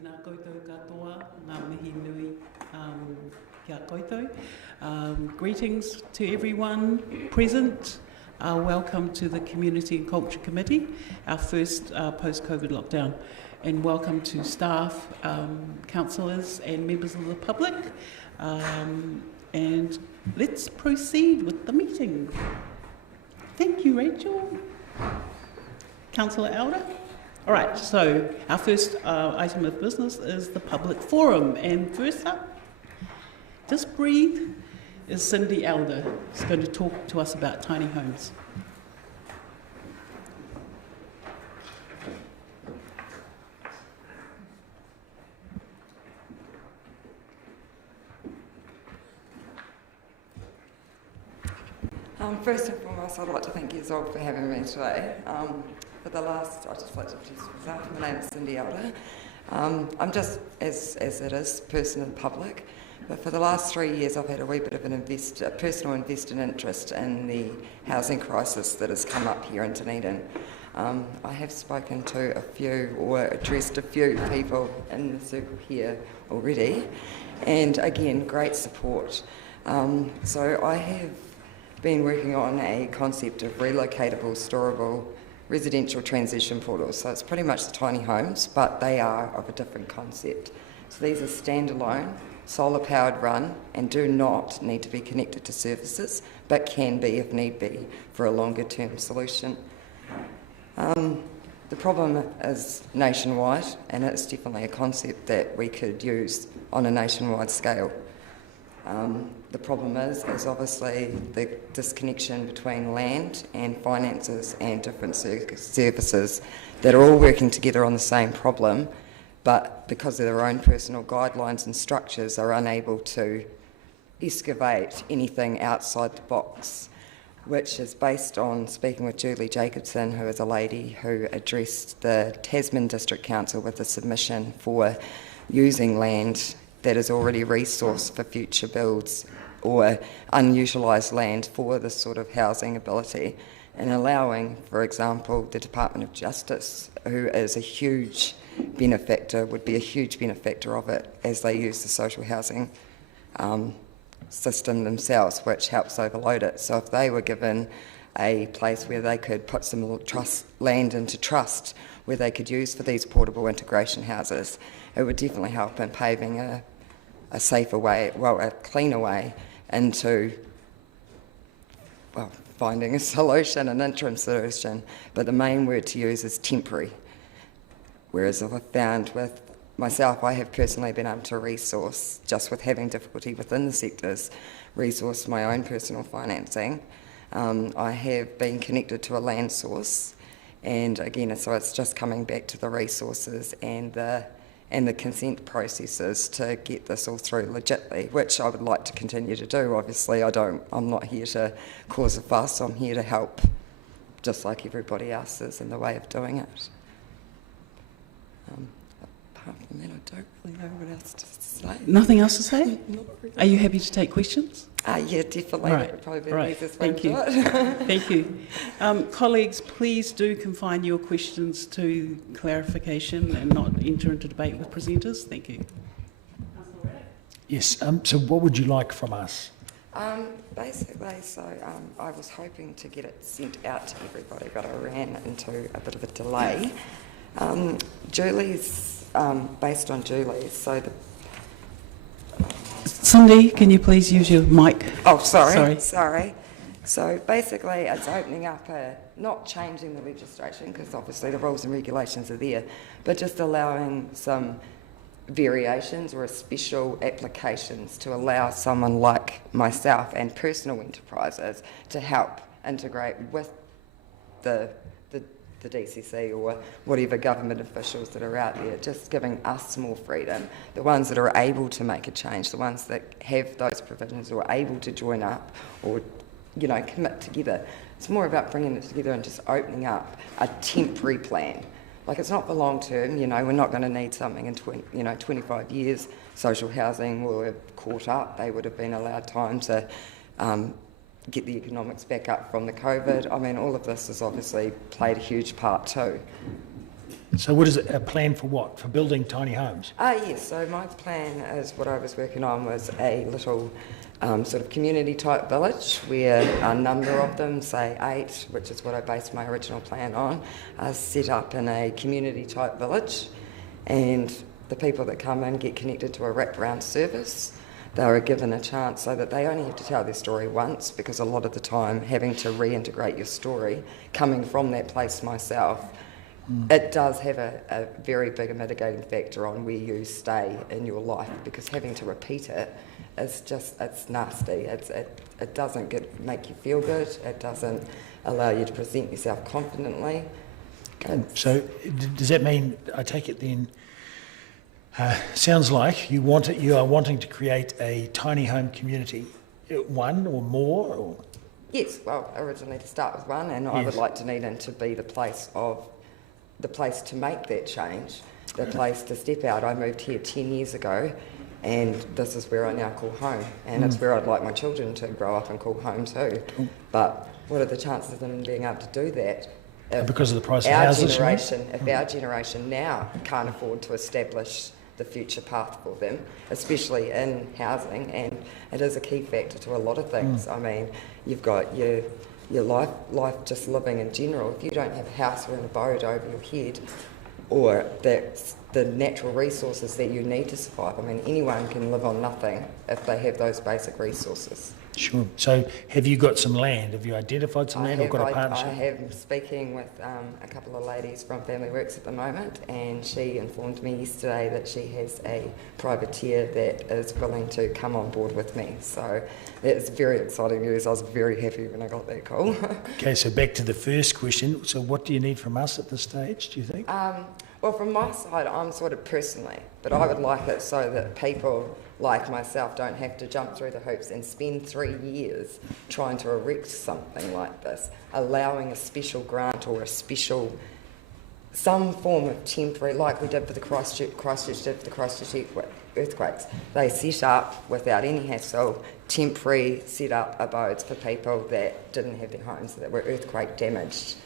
Tēnā koutou katoa, ngā mihi nui kia koutou. Greetings to everyone present. Welcome to the Community and Culture Committee, our first post-COVID lockdown. And welcome to staff, councillors and members of the public. And let's proceed with the meeting. Thank you, Rachel. Councillor Elder. All right, so our first item of business is the public forum. And first up, just breathe, is Cindy Elder. She's going to talk to us about tiny homes. First and foremost, I'd like to thank you all for having me today. I'd just like to introduce myself. My name is Cindy Elder. I'm just, as it is, person in the public, but for the last 3 years I've had a wee bit of a personal invested interest in the housing crisis that has come up here in Dunedin. I have spoken to a few, or addressed a few people in the circle here already, and again, great support. So I have been working on a concept of relocatable, storable residential transition portals. So it's pretty much the tiny homes, but they are of a different concept. So these are standalone, solar-powered run, and do not need to be connected to services, but can be if need be for a longer-term solution. The problem is nationwide, and it's definitely a concept that we could use on a nationwide scale. The problem is obviously the disconnection between land and finances and different services that are all working together on the same problem, but because of their own personal guidelines and structures are unable to excavate anything outside the box, which is based on speaking with Julie Jacobson, who is a lady who addressed the Tasman District Council with a submission for using land that is already resourced for future builds or unutilised land for this sort of housing ability, and allowing, for example, the Department of Justice, who is a huge benefactor, would be a huge benefactor of it as they use the social housing system themselves, which helps overload it. So if they were given a place where they could put some land into trust where they could use for these portable integration houses, it would definitely help in paving a safer way, a cleaner way into, finding a solution, an interim solution. But the main word to use is temporary. Whereas I've found with myself, I have personally been able to resource, just with having difficulty within the sectors, resource my own personal financing. I have been connected to a land source, and again, so it's just coming back to the resources and the consent processes to get this all through legitly, which I would like to continue to do. Obviously, I'm not here to cause a fuss. I'm here to help, just like everybody else is in the way of doing it. Apart from that, I don't really know what else to say. Nothing else to say? Not really. Are you happy to take questions? Yeah, definitely. Right. That would probably be Right. the easiest way Thank to you. do it. Thank you. Colleagues, please do confine your questions to clarification and not enter into debate with presenters. Thank you. Yes, so what would you like from us? Basically, I was hoping to get it sent out to everybody, but I ran into a bit of a delay. Julie's, based on Julie's, so the... Cindy, can you please use your mic? Oh, sorry. So basically it's opening up not changing the legislation, because obviously the rules and regulations are there, but just allowing some variations or special applications to allow someone like myself and personal enterprises to help integrate with the DCC or whatever government officials that are out there, just giving us more freedom, the ones that are able to make a change, the ones that have those provisions or are able to join up or, commit together. It's more about bringing it together and just opening up a temporary plan. Like, it's not for long term, we're not going to need something in 25 years. Social housing will have caught up. They would have been allowed time to get the economics back up from the COVID. I mean, all of this has obviously played a huge part too. So what is it, a plan for what? For building tiny homes? Yes, so my plan is what I was working on was a little sort of community type village where a number of them, say 8, which is what I based my original plan on, are set up in a community type village, and the people that come in get connected to a wraparound service. They are given a chance so that they only have to tell their story once, because a lot of the time having to reintegrate your story, coming from that place myself, it does have a very big mitigating factor on where you stay in your life, because having to repeat it is just, it's nasty. It doesn't make you feel good. It doesn't allow you to present yourself confidently. So does that mean, I take it then, sounds like you are wanting to create a tiny home community, one or more? Or? Yes, well, originally to start with one, and I would like Dunedin to be the place to make that change, the place to step out. I moved here 10 years ago, and this is where I now call home, and it's where I'd like my children to grow up and call home too. But what are the chances of them being able to do that? Because of the price of houses? If our generation now can't afford to establish the future path for them, especially in housing, and it is a key factor to a lot of things. I mean, you've got your life just living in general. If you don't have a house or an abode over your head, or the natural resources that you need to survive. I mean, anyone can live on nothing if they have those basic resources. Sure. So have you got some land? Have you identified some land or got a partnership? I have speaking with a couple of ladies from Family Works at the moment, and she informed me yesterday that she has a privateer that is willing to come on board with me. So that's very exciting news. I was very happy when I got that call. Okay, so back to the first question. So what do you need from us at this stage, do you think? Well, from my side, I'm sort of personally, but I would like it so that people like myself don't have to jump through the hoops and spend 3 years trying to erect something like this. Allowing a special grant or some form of temporary, like we did for the Christchurch earthquakes. They set up, without any hassle, temporary set up abodes for people that didn't have their homes, that were earthquake damaged.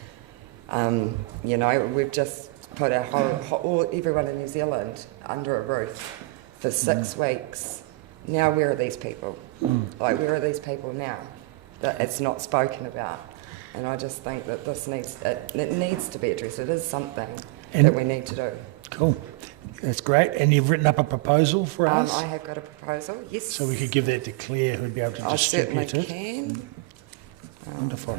We've just put everyone in New Zealand under a roof for 6 weeks. Now where are these people? Like, where are these people now? That it's not spoken about. And I just think that it needs to be addressed. It is something that we need to do. Cool. That's great. And you've written up a proposal for us? I have got a proposal, yes. So we could give that to Claire, who'd be able to distribute it? I certainly can. Wonderful.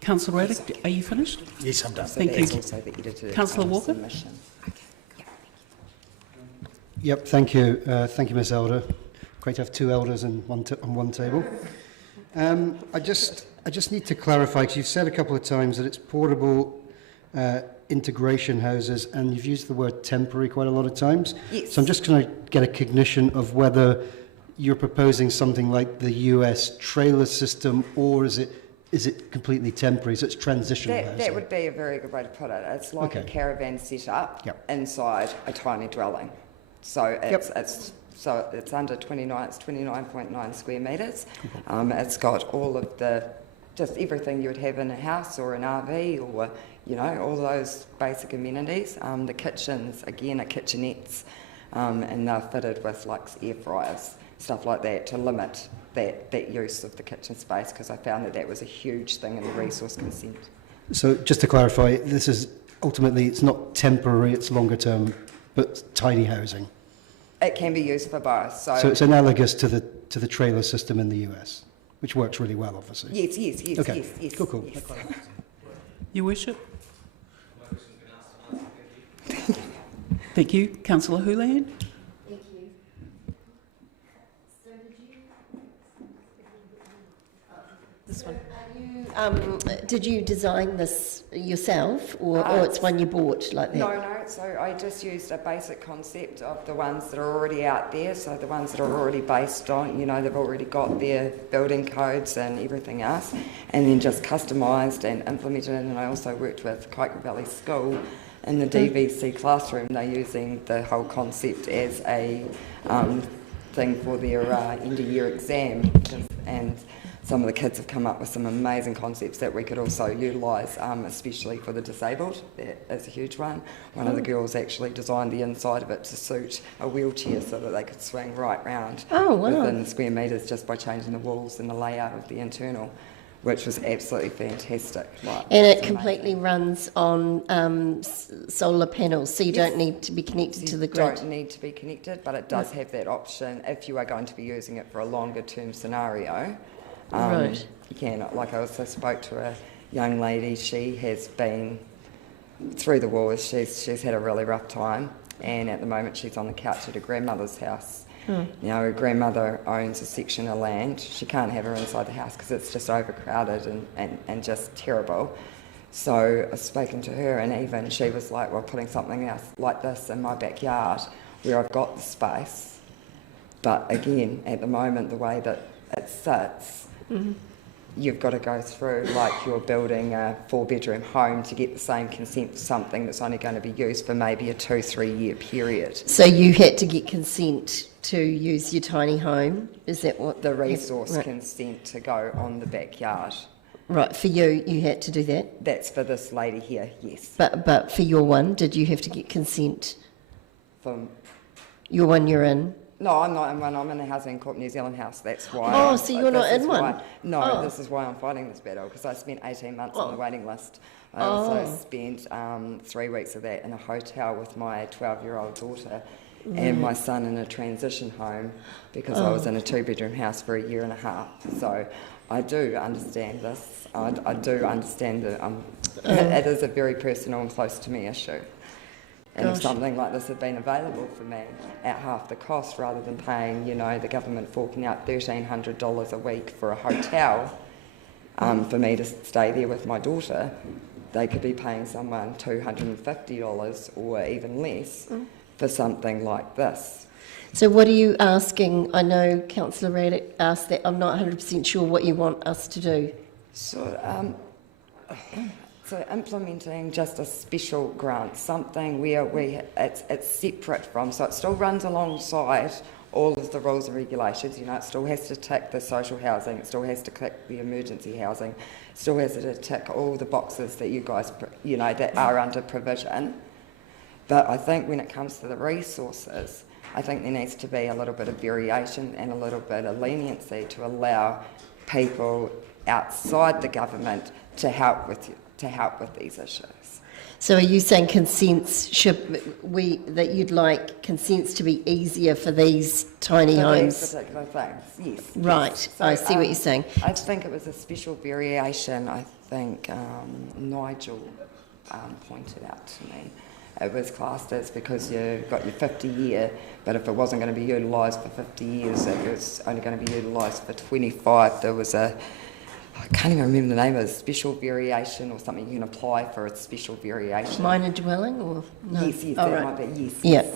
Councillor Raddick, are you finished? Yes, I'm done. Thank you. Councillor Walker? Yep, thank you. Thank you, Ms Elder. Great to have 2 elders on one table. I just need to clarify, because you've said a couple of times that it's portable integration houses, and you've used the word temporary quite a lot of times. Yes. So I'm just going to get a cognition of whether you're proposing something like the US trailer system, or is it completely temporary, so it's transitional housing? That would be a very good way to put it. It's like a caravan set up inside a tiny dwelling. So it's under 29.9 square metres. It's got all of just everything you would have in a house or an RV, or all those basic amenities. The kitchens, again, are kitchenettes, and they're fitted with like air fryers, stuff like that, to limit that use of the kitchen space, because I found that was a huge thing in the resource consent. So just to clarify, this is ultimately, it's not temporary, it's longer term, but tiny housing. It can be used for both. So it's analogous to the trailer system in the US, which works really well, obviously. Yes. Okay. Yes. Cool. Yes. Your Worship? Thank you. Councillor Houlihan? Thank you. So this one. Did you design this yourself, or it's one you bought like that? No. So I just used a basic concept of the ones that are already out there. So the ones that are already based on, they've already got their building codes and everything else, and then just customised and implemented it. And I also worked with Kaikoura Valley School In the DVC classroom, they're using the whole concept as a thing for their end-of-year exam, and some of the kids have come up with some amazing concepts that we could also utilise, especially for the disabled. That is a huge one. One of the girls actually designed the inside of it to suit a wheelchair so that they could swing right round within the square metres just by changing the walls and the layout of the internal, which was absolutely fantastic. And it completely runs on solar panels, so you don't need to be connected to the grid. You don't need to be connected, but it does have that option if you are going to be using it for a longer term scenario. Right. You can, like I also spoke to a young lady, she has been through the wars, she's had a really rough time, and at the moment she's on the couch at her grandmother's house. Now her grandmother owns a section of land. She can't have her inside the house because it's just overcrowded and just terrible. So I've spoken to her, and even she was like, well, putting something else like this in my backyard where I've got the space. But again, at the moment, the way that it sits, you've got to go through like you're building a 4-bedroom home to get the same consent for something that's only going to be used for maybe a 2-3 year period. So you had to get consent to use your tiny home? Is that what? The resource consent to go on the backyard. Right, for you had to do that? That's for this lady here, yes. But for your one, did you have to get consent? From Your one you're in? No, I'm not in one. I'm in the Housing Corp New Zealand house. That's why. Oh, so you're not in one? No, this is why I'm fighting this battle, because I spent 18 months on the waiting list. I also spent 3 weeks of that in a hotel with my 12-year-old daughter and my son in a transition home, because I was in a 2-bedroom house for 1.5 years. So I do understand this. I do understand that it is a very personal and close to me issue. And if something like this had been available for me at half the cost, rather than paying, the government forking out $1,300 a week for a hotel for me to stay there with my daughter, they could be paying someone $250 or even less for something like this. So what are you asking? I know Councillor Raddick asked that. I'm not 100% sure what you want us to do. So implementing just a special grant, something where it's separate from, so it still runs alongside all of the rules and regulations. It still has to tick the social housing, it still has to tick the emergency housing, it still has to tick all the boxes that you guys, that are under provision. But I think when it comes to the resources, I think there needs to be a little bit of variation and a little bit of leniency to allow people outside the government to help with these issues. So are you saying that you'd like consents to be easier for these tiny homes? These particular things, yes. Right, yes. So, I see what you're saying. I think it was a special variation, I think Nigel pointed out to me. It was classed as because you've got your 50 year, but if it wasn't going to be utilised for 50 years, it was only going to be utilised for 25. There was I can't even remember the name of it, special variation or something. You can apply for a special variation. Minor dwelling or no? Yes, that might be, yes. Yeah.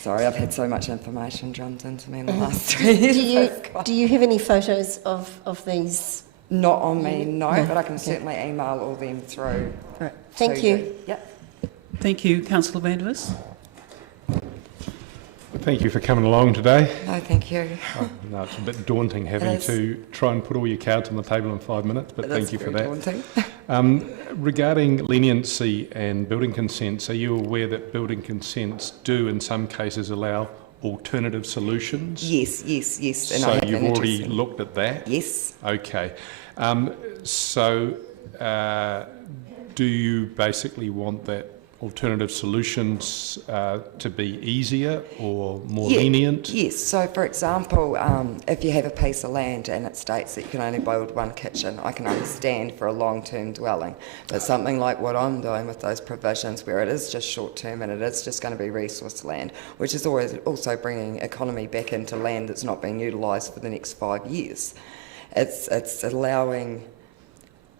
Sorry, I've had so much information drummed into me in the last 3 years. Do you have any photos of these? Not on me, no, but I can certainly email all them through. Right. Thank you. Yep. Thank you, Councillor Vandervis. Thank you for coming along today. No, thank you. No, it's a bit daunting having to try and put all your cards on the table in 5 minutes, but thank you for that. Daunting. Regarding leniency and building consents, are you aware that building consents do in some cases allow alternative solutions? Yes. And so you've already looked at that? Yes. Okay. Do you basically want that alternative solutions to be easier or more lenient? Yes, so for example, if you have a piece of land and it states that you can only build one kitchen, I can understand for a long-term dwelling. But something like what I'm doing with those provisions where it is just short-term and it is just going to be resource land, which is always also bringing economy back into land that's not being utilised for the next 5 years. It's allowing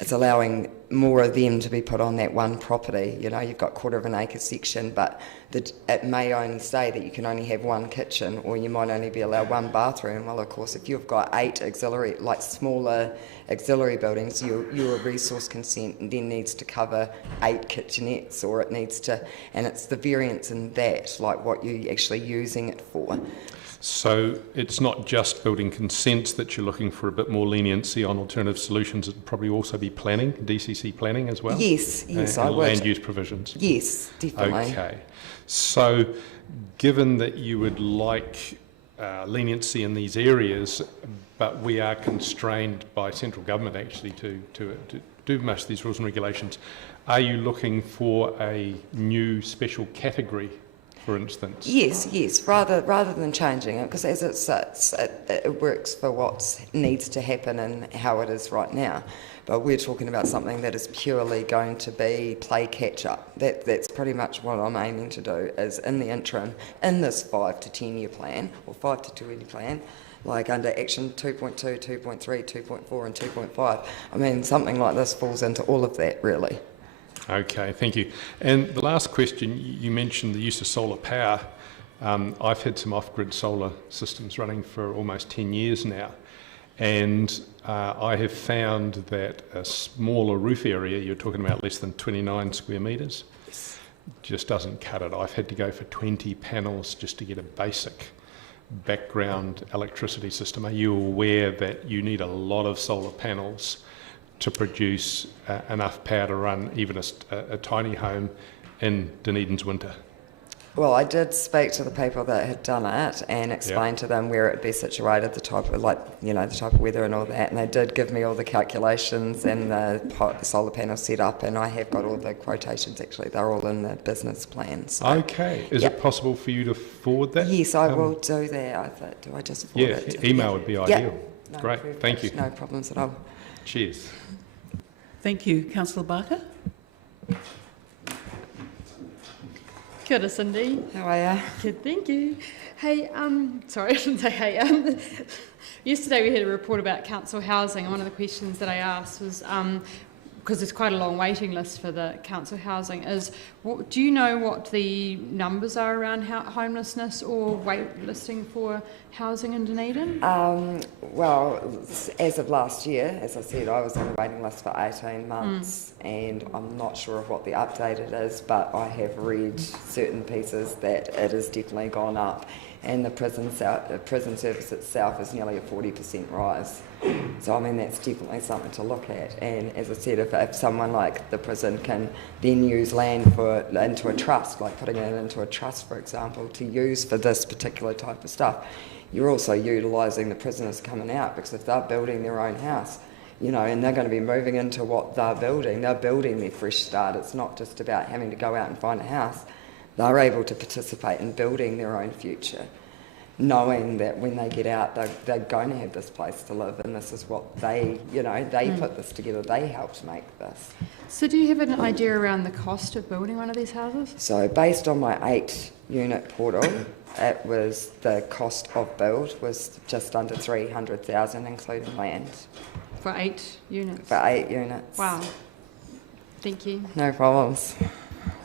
it's allowing more of them to be put on that one property. You know, you've got 1/4 acre section, but it may only say that you can only have one kitchen, or you might only be allowed one bathroom. Well, of course, if you've got 8 auxiliary, like smaller auxiliary buildings, your resource consent then needs to cover 8 kitchenettes, or it needs to, and it's the variance in that, like what you're actually using it for. So it's not just building consents that you're looking for a bit more leniency on alternative solutions, it'd probably also be planning, DCC planning as well? Yes, I and would. land use provisions? Yes, definitely. Okay. So given that you would like leniency in these areas, but we are constrained by central government actually to do most of these rules and regulations, are you looking for a new special category, for instance? Yes. Rather than changing it, because as it sits, it works for what needs to happen and how it is right now. But we're talking about something that is purely going to be play catch up. That's pretty much what I'm aiming to do. Is in the interim, in this 5 to 10 year plan or 5 to 20 plan, like under Action 2.2, 2.3, 2.4, and 2.5. I mean, something like this falls into all of that, really. Okay, thank you. And the last question, you mentioned the use of solar power. I've had some off-grid solar systems running for almost 10 years now, and I have found that a smaller roof area, you're talking about less than 29 square metres, just doesn't cut it. I've had to go for 20 panels just to get a basic background electricity system. Are you aware that you need a lot of solar panels to produce enough power to run even a tiny home in Dunedin's winter? Well, I did speak to the people that had done it and explained to them where it'd be situated, the type of the type of weather and all that, and they did give me all the calculations and the solar panel set up, and I have got all the quotations actually. They're all in the business plan. So. Okay. Is it possible for you to forward that? Yes, I will do that. Do I just forward it? Yeah, email would be ideal. No, great, perfect. thank you. No problems at all. Cheers. Thank you. Councillor Barker? Kia ora, Cindy. How are you? Good, thank you. Hey, sorry, I shouldn't say hey. Yesterday we had a report about council housing, and one of the questions that I asked was, because there's quite a long waiting list for the council housing, is do you know what the numbers are around homelessness or wait listing for housing in Dunedin? Well, as of last year, as I said, I was on the waiting list for 18 months, and I'm not sure of what the updated is, but I have read certain pieces that it has definitely gone up, and the prison service itself is nearly a 40% rise. So, I mean, that's definitely something to look at. And as I said, if someone like the prison can then use land into a trust, like putting it into a trust, for example, to use for this particular type of stuff, you're also utilising the prisoners coming out, because if they're building their own house, and they're going to be moving into what they're building their fresh start. It's not just about having to go out and find a house. They're able to participate in building their own future, knowing that when they get out, they're going to have this place to live, and this is what they put this together, they helped make this. So do you have an idea around the cost of building one of these houses? So based on my 8-unit portal, it was the cost of build was just under 300,000, including land. For 8 units? For 8 units. Wow. Thank you. No problems.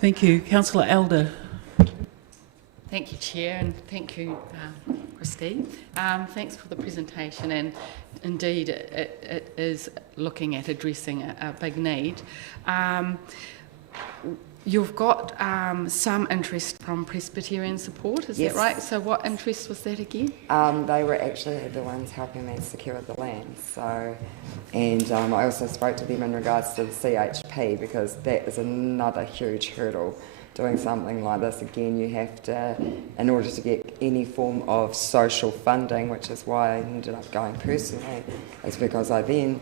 Thank you. Councillor Elder? Thank you, Chair, and thank you, Christine. Thanks for the presentation, and indeed it is looking at addressing a big need. You've got some interest from Presbyterian support, is Yes. that right? So what interest was that again? They were actually the ones helping me secure the land. So, and I also spoke to them in regards to the CHP, because that is another huge hurdle. Doing something like this, again, you have to, in order to get any form of social funding, which is why I ended up going personally, is because I can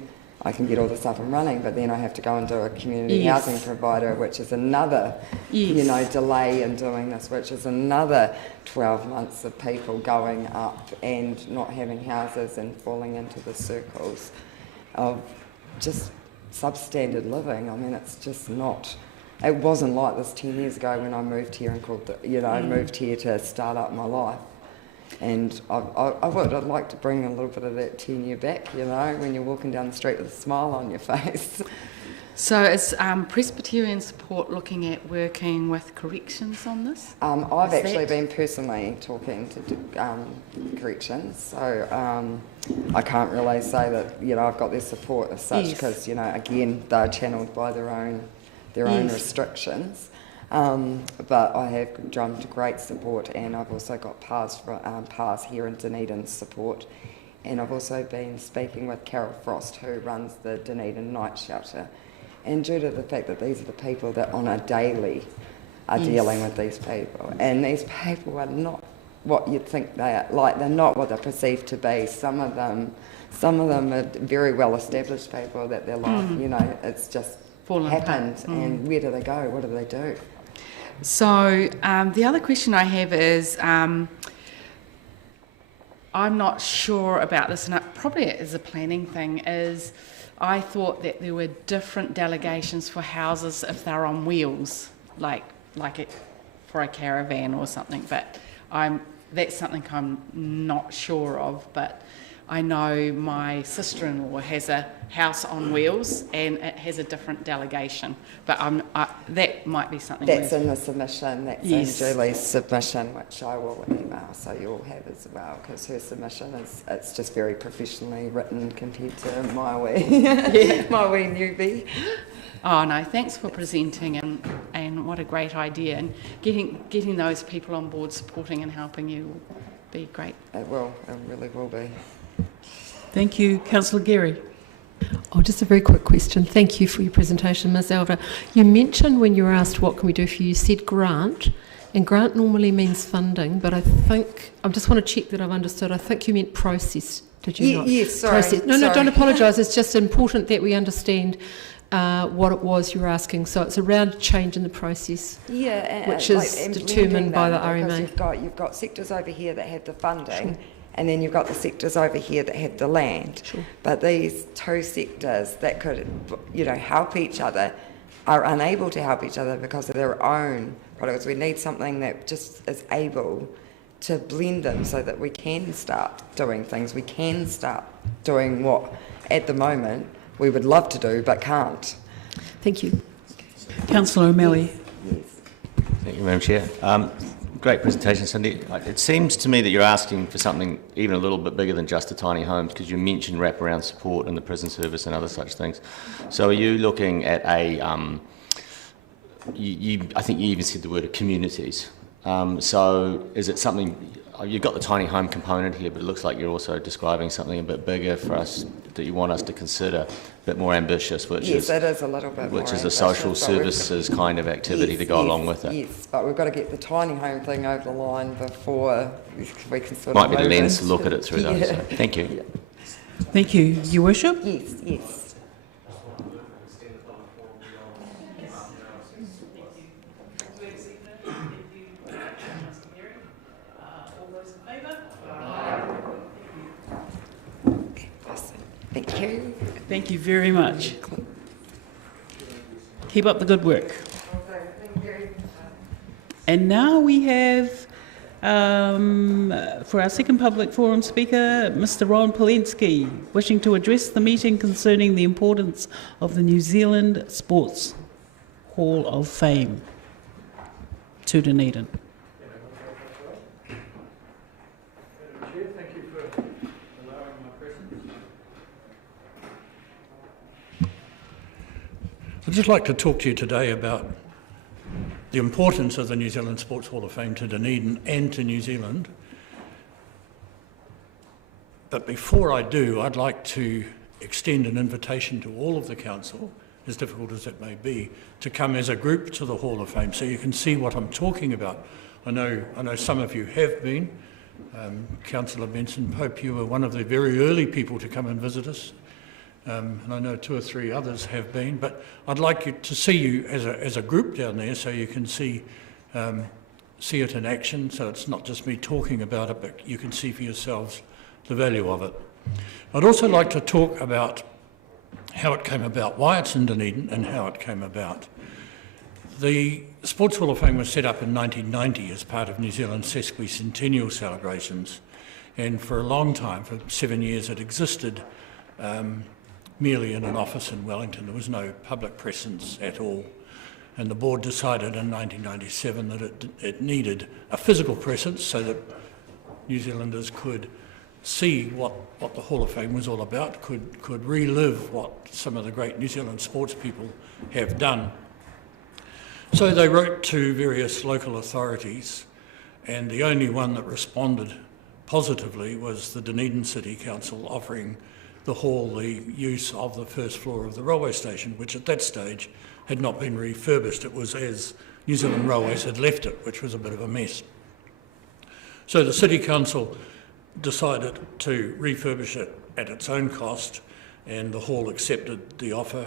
get all this up and running, but then I have to go and do a community housing provider, which is another, delay in doing this, which is another 12 months of people going up and not having houses and falling into the circles of just substandard living. I mean, it's just not. It wasn't like this 10 years ago when I moved here and moved here to start up my life. And I'd like to bring a little bit of that tenure back, when you're walking down the street with a smile on your face. So is Presbyterian Support looking at working with corrections on this? I've Is actually that- been personally talking to corrections, so I can't really say that I've got their support as such, Yes. because again they're channeled by their own restrictions. But I have drummed great support, and I've also got PAS here in Dunedin support, and I've also been speaking with Carol Frost, who runs the Dunedin Night Shelter. And due to the fact that these are the people that on a daily are dealing with these people, and these people are not what you'd think they are, like they're not what they're perceived to be. Some of them are very well established people that their life, it's just Fallen happened, apart. and where do they go? What do they do? So the other question I have is, I'm not sure about this, and it probably is a planning thing, is I thought that there were different delegations for houses if they're on wheels, like it for a caravan or something, but that's something I'm not sure of, but I know my sister-in-law has a house on wheels and it has a different delegation, but that might be something. That's in the submission, that's Yes. in Julie's submission, which I will email, so you'll have as well, because her submission it's just very professionally written compared to my wee newbie. Oh no, thanks for presenting, and what a great idea, and getting those people on board supporting and helping you will be great. It really will be. Thank you. Councillor Geary. Oh, just a very quick question. Thank you for your presentation, Ms. Elder. You mentioned when you were asked what can we do for you, you said grant, and grant normally means funding, but I just want to check that I've understood. I think you meant process, did you not? Yes, sorry. Process. No, don't apologise. It's just important that we understand what it was you were asking. So it's around change in the process, which is determined by the RMA. You've got sectors over here that have the funding, and then you've got the sectors over here that have the land. Sure. But these two sectors that could, help each other are unable to help each other because of their own products. We need something that just is able to blend them so that we can start doing things. We can start doing what, at the moment, we would love to do but can't. Thank you. Councillor O'Malley. Yes. Thank you, Madam Chair. Great presentation, Cindy. It seems to me that you're asking for something even a little bit bigger than just the tiny homes, because you mentioned wraparound support in the prison service and other such things. So are you looking at I think you even said the word communities. So is it something, you've got the tiny home component here, but it looks like you're also describing something a bit bigger for us that you want us to consider, a bit more ambitious, which Yes, it is a little bit more which is a ambitious, social but we've- services kind of activity to go along with it. Yes, but we've got to get the tiny home thing over the line before we can sort Might of be the move lens to into- look at it through though. Yeah. So thank you. Yeah. Thank you. Your Worship. Yes. Thank you. Thank you very much. Keep up the good work. And now we have, for our second public forum speaker, Mr. Ron Polinski, wishing to address the meeting concerning the importance of the New Zealand Sports Hall of Fame to Dunedin. I'd just like to talk to you today about the importance of the New Zealand Sports Hall of Fame to Dunedin and to New Zealand. But before I do, I'd like to extend an invitation to all of the council, as difficult as it may be, to come as a group to the Hall of Fame so you can see what I'm talking about. I know some of you have been. Councillor Benson Pope, you were one of the very early people to come and visit us. And I know 2 or 3 others have been, but I'd like to see you as a group down there so you can see it in action, so it's not just me talking about it, but you can see for yourselves the value of it. I'd also like to talk about how it came about, why it's in Dunedin and how it came about. The Sports Hall of Fame was set up in 1990 as part of New Zealand's sesquicentennial celebrations, and for a long time, for 7 years it existed, merely in an office in Wellington. There was no public presence at all. And the board decided in 1997 that it needed a physical presence so that New Zealanders could see what the Hall of Fame was all about, could relive what some of the great New Zealand sports people have done. So they wrote to various local authorities, and the only one that responded positively was the Dunedin City Council, offering the hall the use of the first floor of the railway station, which at that stage had not been refurbished. It was as New Zealand Railways had left it, which was a bit of a mess. So the City Council decided to refurbish it at its own cost, and the hall accepted the offer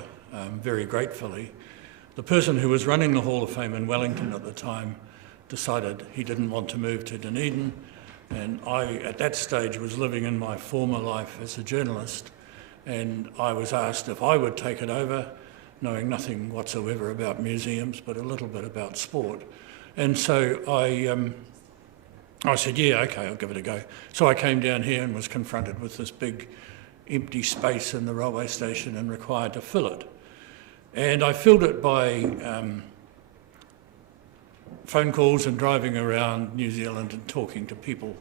very gratefully. The person who was running the Hall of Fame in Wellington at the time decided he didn't want to move to Dunedin, and I, at that stage, was living in my former life as a journalist, and I was asked if I would take it over, knowing nothing whatsoever about museums, but a little bit about sport. And so I said, yeah, okay, I'll give it a go. So I came down here and was confronted with this big empty space in the railway station and required to fill it. And I filled it by phone calls and driving around New Zealand and talking to people,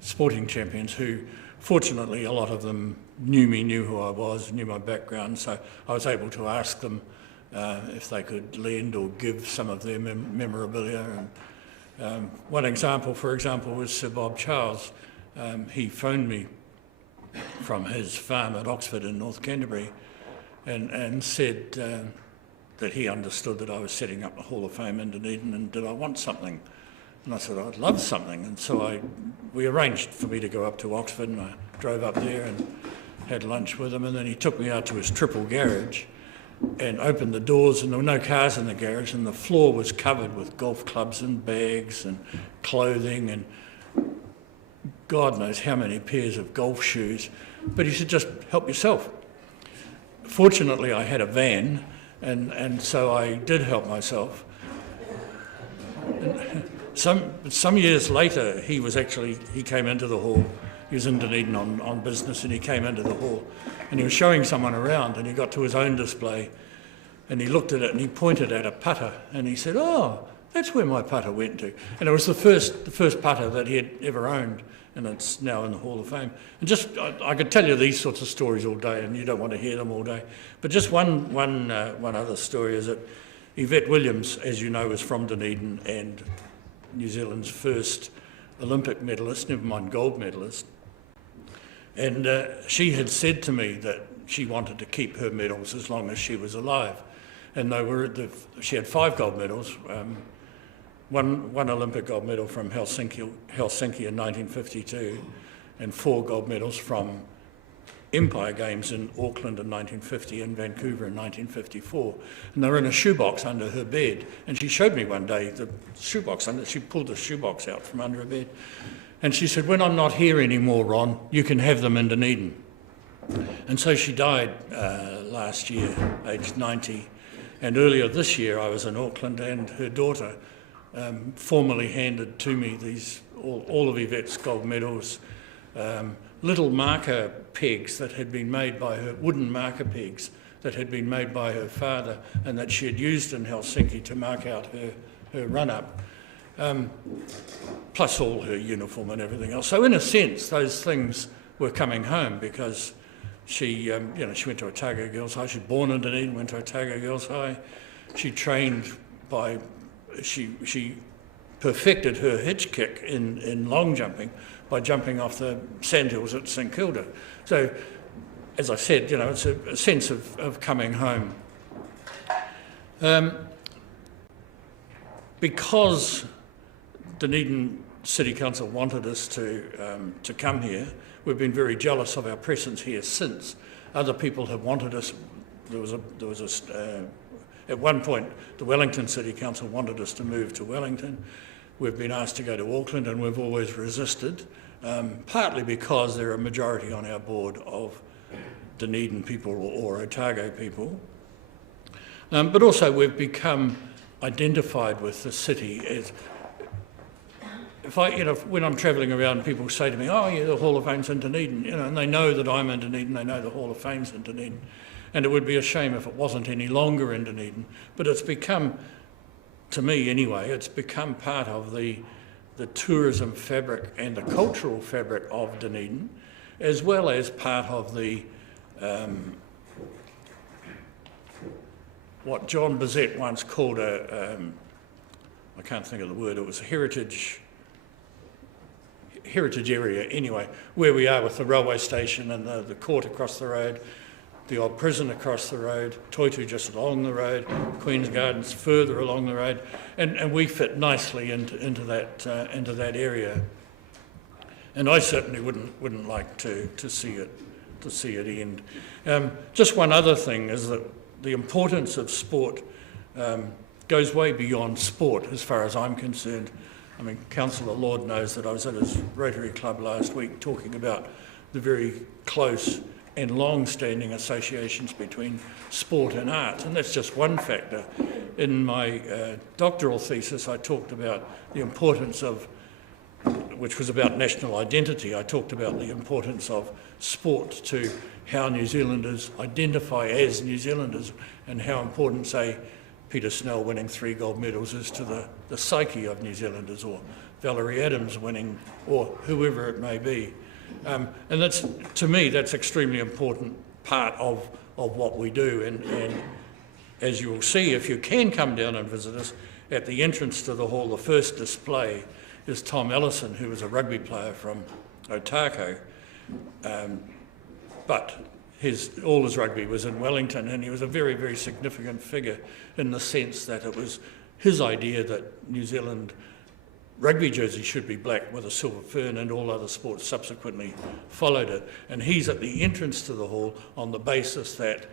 sporting champions, who fortunately a lot of them knew me, knew who I was, knew my background, so I was able to ask them if they could lend or give some of their memorabilia. And one example, for example, was Sir Bob Charles. He phoned me from his farm at Oxford in North Canterbury and said that he understood that I was setting up the Hall of Fame in Dunedin, and did I want something? And I said, I'd love something. And so we arranged for me to go up to Oxford, and I drove up there and had lunch with him, and then he took me out to his triple garage and opened the doors, and there were no cars in the garage, and the floor was covered with golf clubs and bags and clothing and God knows how many pairs of golf shoes. But he said, just help yourself. Fortunately, I had a van, and so I did help myself. Some years later, he came into the hall. He was in Dunedin on business, and he came into the hall, and he was showing someone around, and he got to his own display, and he looked at it, and he pointed at a putter, and he said, oh, that's where my putter went to. And it was the first putter that he had ever owned, and it's now in the Hall of Fame. And I could tell you these sorts of stories all day, and you don't want to hear them all day. But just one other story is that Yvette Williams, as you know, is from Dunedin and New Zealand's first Olympic medalist, never mind gold medalist. And she had said to me that she wanted to keep her medals as long as she was alive. And she had 5 gold medals, one Olympic gold medal from Helsinki in 1952, and 4 gold medals from Empire Games in Auckland in 1950 and Vancouver in 1954. And they were in a shoebox under her bed. And she showed me one day the shoebox, she pulled the shoebox out from under her bed. And she said, when I'm not here anymore, Ron, you can have them in Dunedin. And so she died last year, aged 90. And earlier this year, I was in Auckland, and her daughter formally handed to me all of Yvette's gold medals, little marker pegs that had been made by her, wooden marker pegs that had been made by her father and that she had used in Helsinki to mark out her run-up, plus all her uniform and everything else. So in a sense, those things were coming home, because she went to Otago Girls High. She was born in Dunedin, went to Otago Girls High. She trained she perfected her hitch kick in long jumping by jumping off the sandhills at St Kilda. So, as I said, it's a sense of coming home. Because Dunedin City Council wanted us to come here, we've been very jealous of our presence here since. Other people have wanted us. At one point, the Wellington City Council wanted us to move to Wellington. We've been asked to go to Auckland, and we've always resisted, partly because there are a majority on our board of Dunedin people or Otago people. But also we've become identified with the city as when I'm travelling around, people say to me, "Oh, yeah, the Hall of Fame's in Dunedin," and they know that I'm in Dunedin, they know the Hall of Fame's in Dunedin, and it would be a shame if it wasn't any longer in Dunedin. But it's become, to me anyway, it's become part of the tourism fabric and the cultural fabric of Dunedin, as well as part of the what John Bizet once called I can't think of the word, it was a heritage area anyway, where we are with the railway station and the court across the road, the old prison across the road, Toitu just along the road, Queen's Gardens further along the road, and we fit nicely into that area. And I certainly wouldn't like to see it end. Just one other thing is that the importance of sport goes way beyond sport as far as I'm concerned. I mean, Councillor Lord knows that I was at his Rotary Club last week talking about the very close and long-standing associations between sport and art, and that's just one factor. In my doctoral thesis, I talked about the importance of, which was about national identity, I talked about the importance of sport to how New Zealanders identify as New Zealanders, and how important, say, Peter Snell winning 3 gold medals is to the psyche of New Zealanders, or Valerie Adams winning, or whoever it may be. And that's, to me, that's extremely important part of what we do. And as you will see, if you can come down and visit us, at the entrance to the hall, the first display is Tom Ellison, who was a rugby player from Otago. But all his rugby was in Wellington, and he was a very, very significant figure in the sense that it was his idea that New Zealand rugby jersey should be black with a silver fern, and all other sports subsequently followed it. And he's at the entrance to the hall on the basis that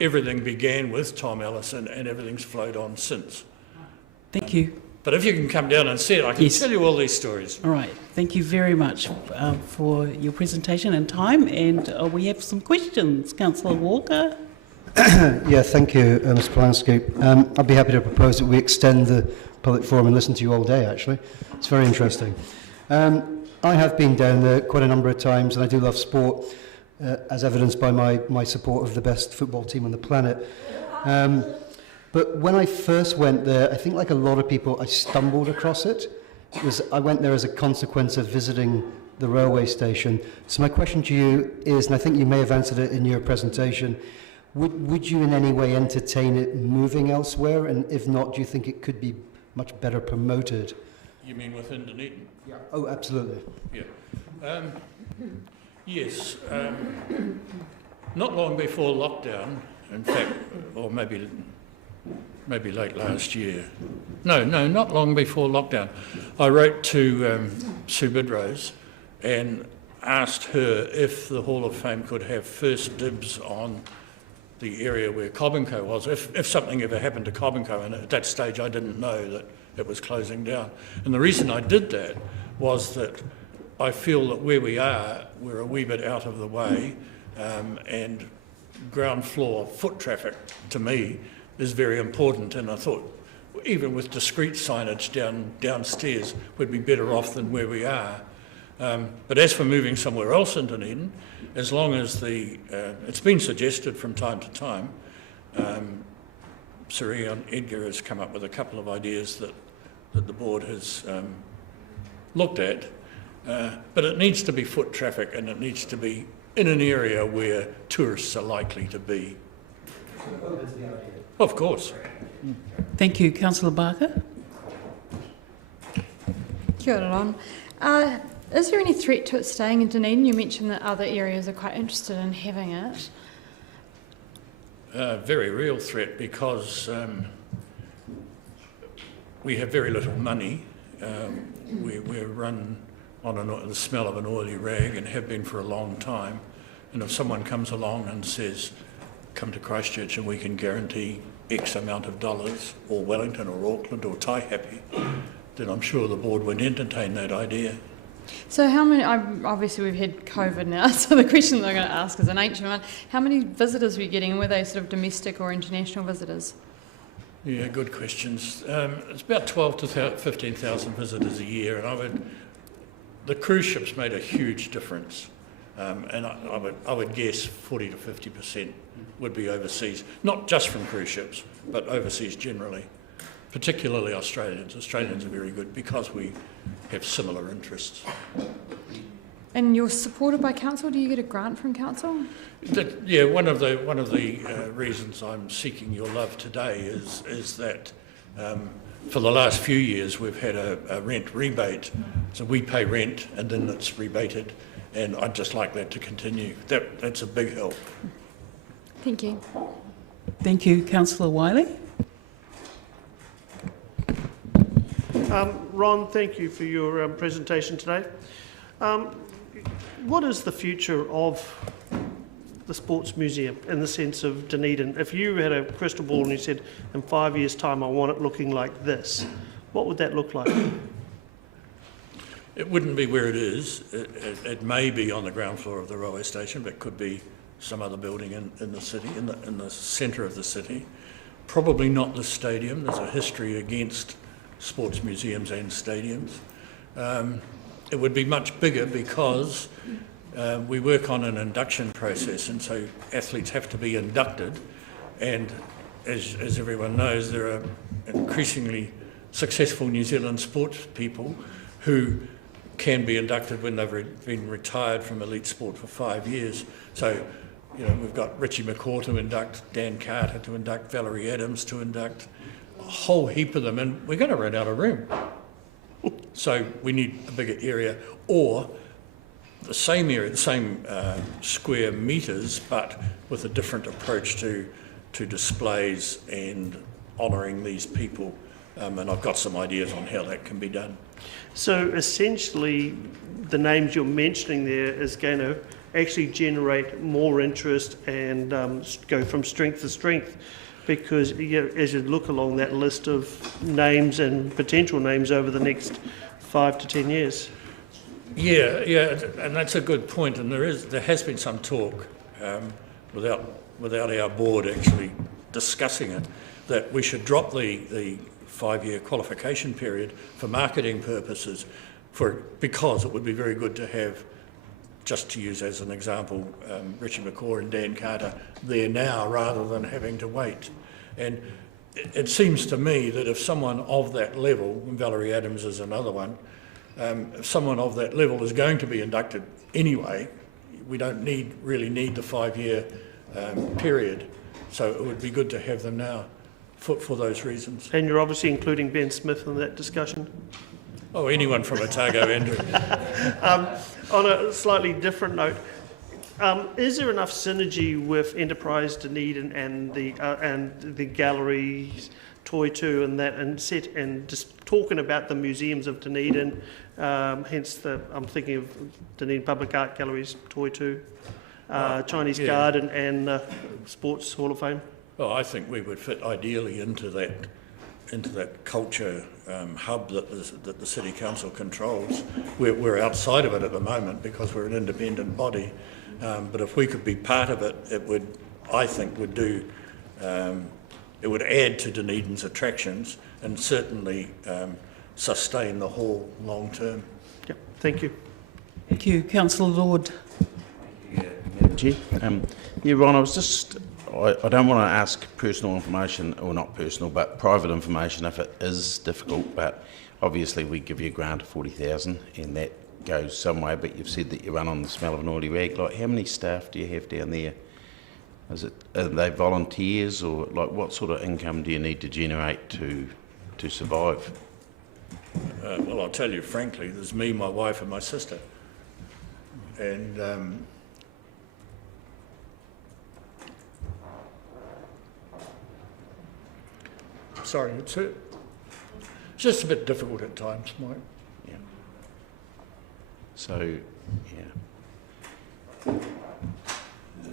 everything began with Tom Ellison and everything's flowed on since. Thank you. But if you can come down and see it, I can tell you all these stories. All right. Thank you very much for your presentation and time. And we have some questions. Councillor Walker. Yeah, thank you, Mr. Polinski. I'd be happy to propose that we extend the public forum and listen to you all day, actually. It's very interesting. I have been down there quite a number of times, and I do love sport, as evidenced by my support of the best football team on the planet. But when I first went there, I think like a lot of people, I stumbled across it. I went there as a consequence of visiting the railway station. So my question to you is, and I think you may have answered it in your presentation, would you in any way entertain it moving elsewhere? And if not, do you think it could be much better promoted? You mean within Dunedin? Yeah. Oh, absolutely. Yeah. Yes. Not long before lockdown, in fact, or maybe late last year. No, not long before lockdown. I wrote to Sue Bidrose and asked her if the Hall of Fame could have first dibs on the area where Cobb & Co was, if something ever happened to Cobb & Co, and at that stage I didn't know that it was closing down. And the reason I did that was that I feel that where we are, we're a wee bit out of the way, and ground floor foot traffic, to me, is very important, and I thought even with discrete signage downstairs we'd be better off than where we are. But as for moving somewhere else in Dunedin, as long as it's been suggested from time to time, Sir Ian Edgar has come up with a couple of ideas that the board has looked at, but it needs to be foot traffic, and it needs to be in an area where tourists are likely to be. Of course. Thank you. Councillor Barker. Kia ora, Ron. Is there any threat to it staying in Dunedin? You mentioned that other areas are quite interested in having it. Very real threat, because we have very little money. We're run on the smell of an oily rag, and have been for a long time. And if someone comes along and says, come to Christchurch and we can guarantee X amount of dollars, or Wellington or Auckland or Taihape, then I'm sure the board would entertain that idea. So how many, obviously we've had COVID now, so the question that I'm going to ask is an ancient one. How many visitors were you getting, and were they sort of domestic or international visitors? Yeah, good questions. It's about 12 to 15,000 visitors a year, and the cruise ships made a huge difference. And I would guess 40 to 50% would be overseas, not just from cruise ships, but overseas generally, particularly Australians. Australians are very good because we have similar interests. And you're supported by council? Do you get a grant from council? Yeah, one of the reasons I'm seeking your love today is that for the last few years we've had a rent rebate, so we pay rent and then it's rebated, and I'd just like that to continue. That's a big help. Thank you. Thank you, Councillor Wiley. Ron, thank you for your presentation today. What is the future of the Sports Museum in the sense of Dunedin? If you had a crystal ball and you said, in 5 years' time, I want it looking like this, what would that look like? It wouldn't be where it is. It may be on the ground floor of the railway station, but it could be some other building in the city, in the centre of the city. Probably not the stadium. There's a history against sports museums and stadiums. It would be much bigger because we work on an induction process, and so athletes have to be inducted, and as everyone knows, there are increasingly successful New Zealand sports people who can be inducted when they've been retired from elite sport for 5 years. So, you know, we've got Richie McCaw to induct, Dan Carter to induct, Valerie Adams to induct, a whole heap of them, and we're going to run out of room. So we need a bigger area, or the same area, the same square metres, but with a different approach to displays and honouring these people. And I've got some ideas on how that can be done. So essentially, the names you're mentioning there is going to actually generate more interest and go from strength to strength, because as you look along that list of names and potential names over the next 5 to 10 years. Yeah, and that's a good point. And there has been some talk, without our board actually discussing it, that we should drop the 5-year qualification period for marketing purposes, because it would be very good to have, just to use as an example, Richie McCaw and Dan Carter there now rather than having to wait. And it seems to me that if someone of that level, and Valerie Adams is another one, if someone of that level is going to be inducted anyway, we don't really need the 5-year period. So it would be good to have them now for those reasons. And you're obviously including Ben Smith in that discussion? Oh, anyone from Otago, Andrew. On a slightly different note, is there enough synergy with Enterprise Dunedin and the galleries, Toy 2 and that, and just talking about the museums of Dunedin, hence I'm thinking of Dunedin Public Art Galleries, Toy 2, Chinese Garden and Sports Hall of Fame? Well, I think we would fit ideally into that culture hub that the City Council controls. We're outside of it at the moment because we're an independent body, but if we could be part of it, it would add to Dunedin's attractions and certainly sustain the hall long term. Yep, thank you. Thank you, Councillor Lord. Yeah, Madam Chair. Ron, I don't want to ask personal information, or not personal, but private information if it is difficult, but obviously we give you a grant of 40,000 and that goes some way, but you've said that you run on the smell of an oily rag. Like, how many staff do you have down there? Are they volunteers, or like what sort of income do you need to generate to survive? Well, I'll tell you frankly, there's me, my wife and my sister. And sorry, it's just a bit difficult at times, Mike. Yeah. So, yeah.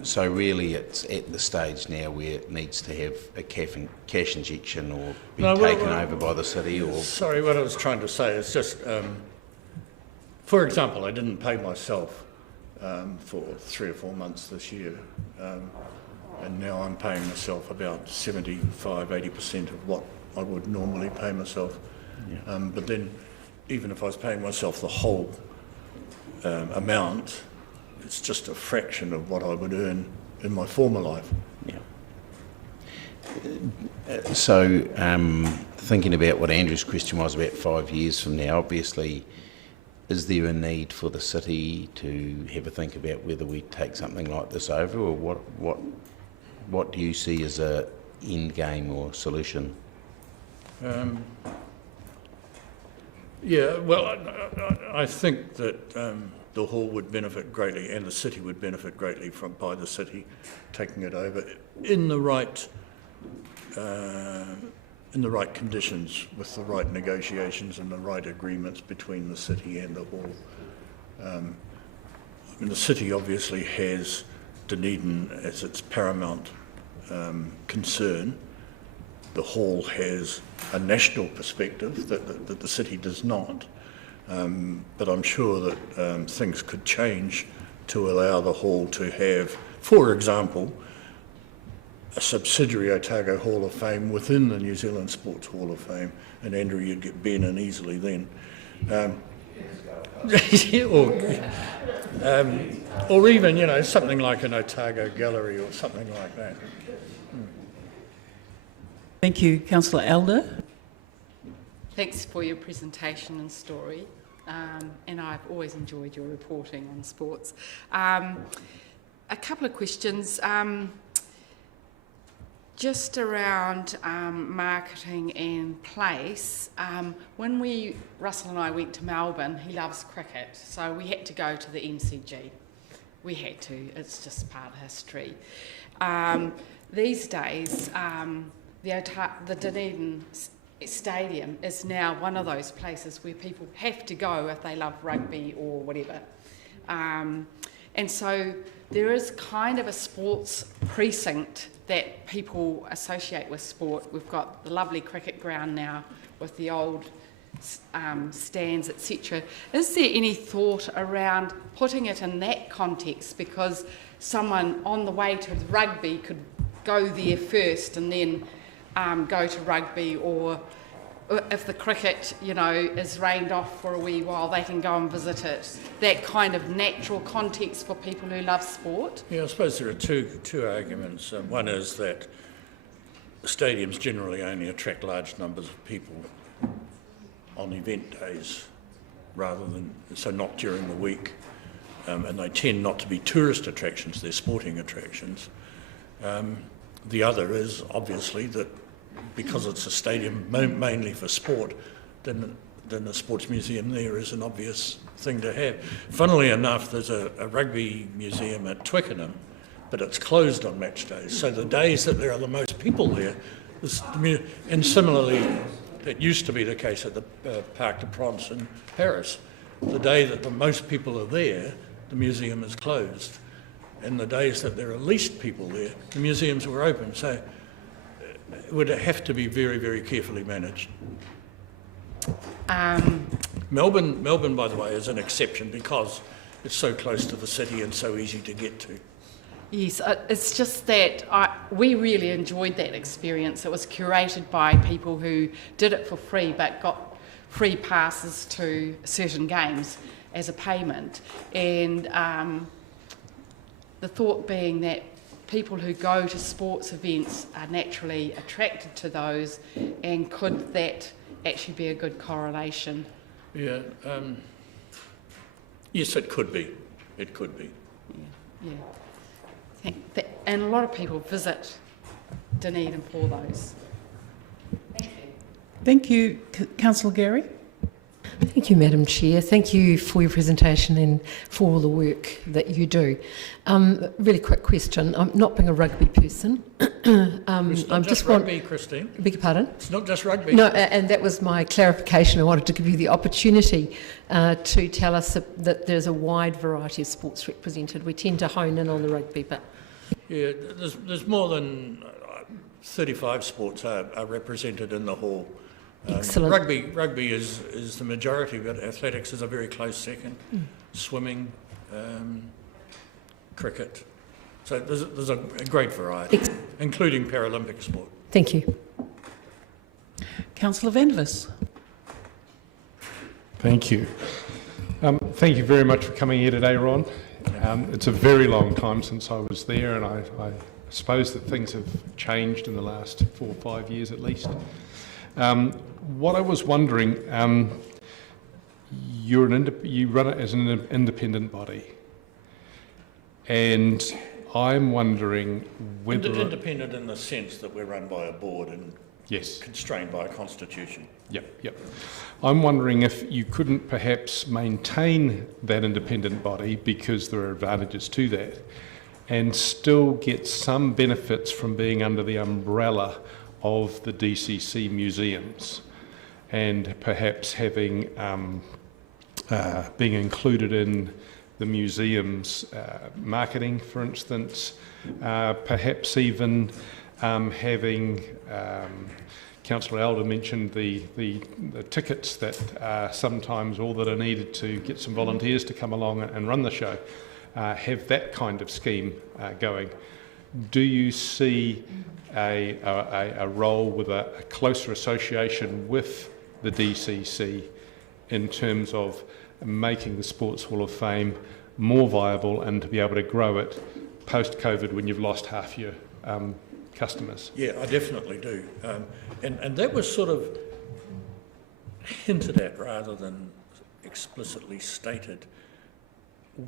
So really it's at the stage now where it needs to have a cash injection or be taken over by the city, or... Sorry, what I was trying to say is just, for example, I didn't pay myself for 3 or 4 months this year. and now I'm paying myself about 75–80% of what I would normally pay myself. Yeah. But then, even if I was paying myself the whole amount, it's just a fraction of what I would earn in my former life. So, thinking about what Andrew's question was about 5 years from now, obviously, is there a need for the city to have a think about whether we take something like this over, or what do you see as a end game or solution? Yeah, well, I think that the hall would benefit greatly, and the city would benefit greatly by the city taking it over in the right conditions, with the right negotiations and the right agreements between the city and the hall. I mean, the city obviously has Dunedin as its paramount concern. The hall has a national perspective that the city does not, but I'm sure that things could change to allow the hall to have, for example, a subsidiary Otago Hall of Fame within the New Zealand Sports Hall of Fame, and Andrew, you'd get Ben in easily then. Or even, something like an Otago Gallery or something like that. Thank you. Councillor Elder. Thanks for your presentation and story, and I've always enjoyed your reporting on sports. A couple of questions. Just around marketing and place, when Russell and I went to Melbourne, he loves cricket, so we had to go to the MCG. We had to, it's just part of history. These days, the Dunedin Stadium is now one of those places where people have to go if they love rugby or whatever. And so there is kind of a sports precinct that people associate with sport. We've got the lovely cricket ground now with the old stands, etc. Is there any thought around putting it in that context? Because someone on the way to rugby could go there first and then go to rugby, or if the cricket, is rained off for a wee while, they can go and visit it. That kind of natural context for people who love sport. Yeah, I suppose there are two arguments. One is that stadiums generally only attract large numbers of people on event days, not during the week, and they tend not to be tourist attractions, they're sporting attractions. The other is obviously that because it's a stadium mainly for sport, then the sports museum there is an obvious thing to have. Funnily enough, there's a rugby museum at Twickenham, but it's closed on match days. So the days that there are the most people there, and similarly, it used to be the case at the Parc de France in Paris. The day that the most people are there, the museum is closed. And the days that there are least people there, the museums were open. So it would have to be very, very carefully managed. Melbourne, by the way, is an exception because it's so close to the city and so easy to get to. Yes, it's just that we really enjoyed that experience. It was curated by people who did it for free but got free passes to certain games as a payment. And the thought being that people who go to sports events are naturally attracted to those, and could that actually be a good correlation? Yeah, yes, it could be. It could be. Yeah. And a lot of people visit Dunedin for those. Thank you. Thank you, Councillor Gary. Thank you, Madam Chair. Thank you for your presentation and for all the work that you do. Really quick question. I'm not being a rugby person. It's not just rugby, Christine. Beg your pardon? It's not just rugby. No, and that was my clarification. I wanted to give you the opportunity to tell us that there's a wide variety of sports represented. We tend to hone in on the rugby, but... Yeah, there's more than 35 sports are represented in the hall. Excellent. Rugby is the majority, but athletics is a very close second. Swimming, cricket, So there's a great variety, including Paralympic sport. Thank you. Councillor Vandervis. Thank you. Thank you very much for coming here today, Ron. It's a very long time since I was there, and I suppose that things have changed in the last 4 or 5 years at least. What I was wondering, you run it as an independent body, and I'm wondering whether... Independent in the sense that we're run by a board and yes, constrained by a constitution. Yep. I'm wondering if you couldn't perhaps maintain that independent body, because there are advantages to that, and still get some benefits from being under the umbrella of the DCC museums, and perhaps having being included in the museum's marketing, for instance, perhaps even having... Councillor Elder mentioned the tickets that are sometimes all that are needed to get some volunteers to come along and run the show. Have that kind of scheme going. Do you see a role with a closer association with the DCC in terms of making the Sports Hall of Fame more viable and to be able to grow it post-COVID when you've lost half your customers? Yeah, I definitely do. And that was sort of hinted at rather than explicitly stated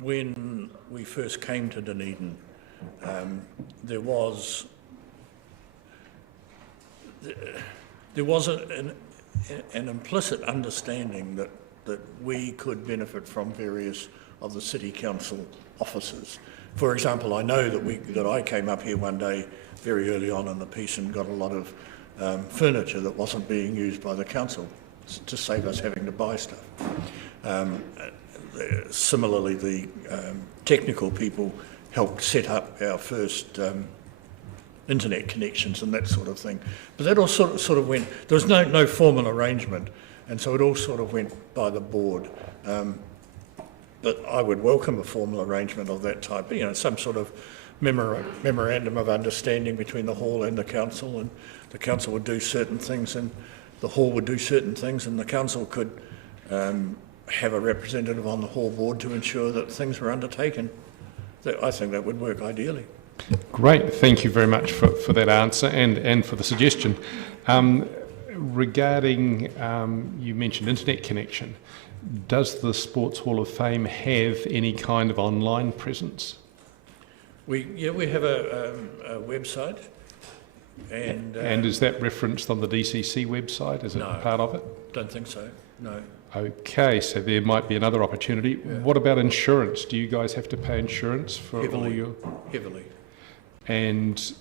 when we first came to Dunedin. There was an implicit understanding that we could benefit from various of the City Council offices. For example, I know that I came up here one day very early on in the piece and got a lot of furniture that wasn't being used by the council to save us having to buy stuff. Similarly, the technical people helped set up our first internet connections and that sort of thing. But that all sort of went, there was no formal arrangement, and so it all sort of went by the board. But I would welcome a formal arrangement of that type, some sort of memorandum of understanding between the hall and the council, and the council would do certain things and the hall would do certain things, and the council could have a representative on the hall board to ensure that things were undertaken. I think that would work ideally. Great, thank you very much for that answer and for the suggestion. Regarding, you mentioned internet connection, does the Sports Hall of Fame have any kind of online presence? We have a website. And is that referenced on the DCC website? Is it part of it? Don't think so, no. Okay, so there might be another opportunity. Yeah. What about insurance? Do you guys have to pay insurance for all your... Heavily. And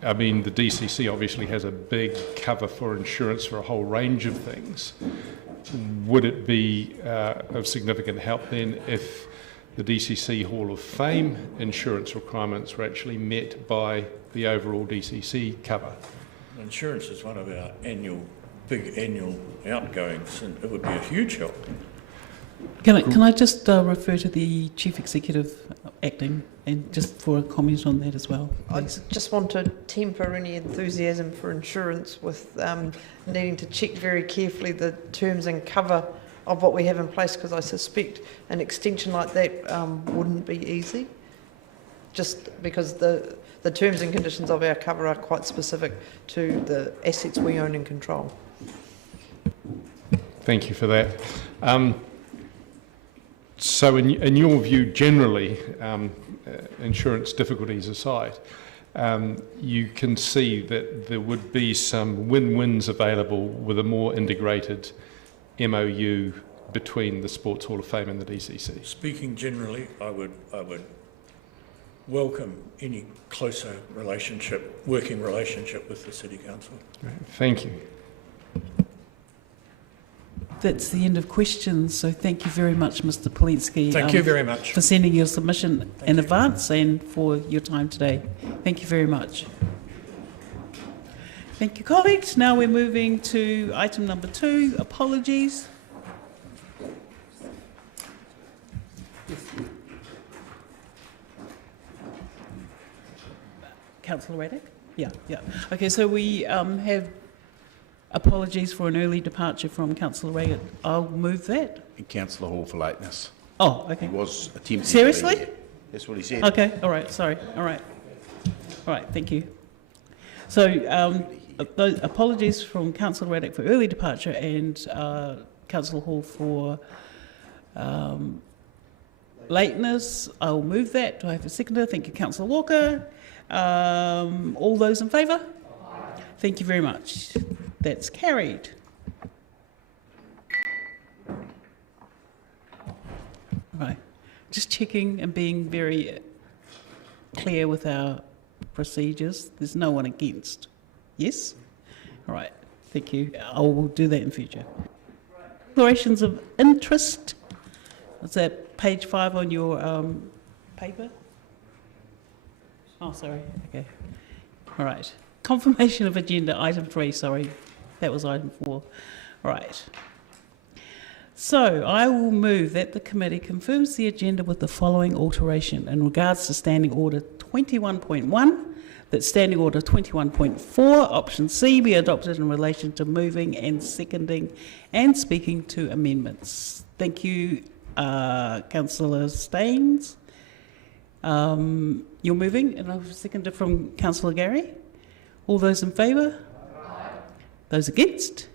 the DCC obviously has a big cover for insurance for a whole range of things. Would it be of significant help then if the DCC Hall of Fame insurance requirements were actually met by the overall DCC cover? Insurance is one of our big annual outgoings, and it would be a huge help. Can I just refer to the Chief Executive acting, and just for a comment on that as well, please? I just want to temper any enthusiasm for insurance with needing to check very carefully the terms and cover of what we have in place, because I suspect an extension like that wouldn't be easy, just because the terms and conditions of our cover are quite specific to the assets we own and control. Thank you for that. So in your view, generally, insurance difficulties aside, you can see that there would be some win-wins available with a more integrated MOU between the Sports Hall of Fame and the DCC. Speaking generally, I would welcome any closer working relationship with the City Council. Great. Thank you. That's the end of questions, so thank you very much, Mr. Polinski. Thank you very much. For sending your submission in advance and for your time today. Thank you very much. Thank you, colleagues. Now we're moving to item number 2, apologies. Councillor Raddick? Yeah. Okay, so we have apologies for an early departure from Councillor Raddick. I'll move that. And Councillor Hall for lateness. Oh, okay. He was attempting Seriously? to be here. That's what he said. Okay, all right, sorry. All right, thank you. So, those apologies from Councillor Raddick for early departure and Councillor Hall for lateness. I'll move that. Do I have a seconder? Thank you, Councillor Walker. All those in favour? Thank you very much. That's carried. Right. Just checking and being very clear with our procedures. There's no one against. Yes? All right. Thank you. I will do that in future. Declarations of interest. Is that page 5 on your paper? Oh, sorry. Okay. All right. Confirmation of agenda, item 3. Sorry, that was item 4. All right. So I will move that the committee confirms the agenda with the following alteration in regards to Standing Order 21.1, that Standing Order 21.4, option C, be adopted in relation to moving and seconding and speaking to amendments. Thank you, Councillor Staines. You're moving, and I've seconded from Councillor Gary. All those in favour? Those against?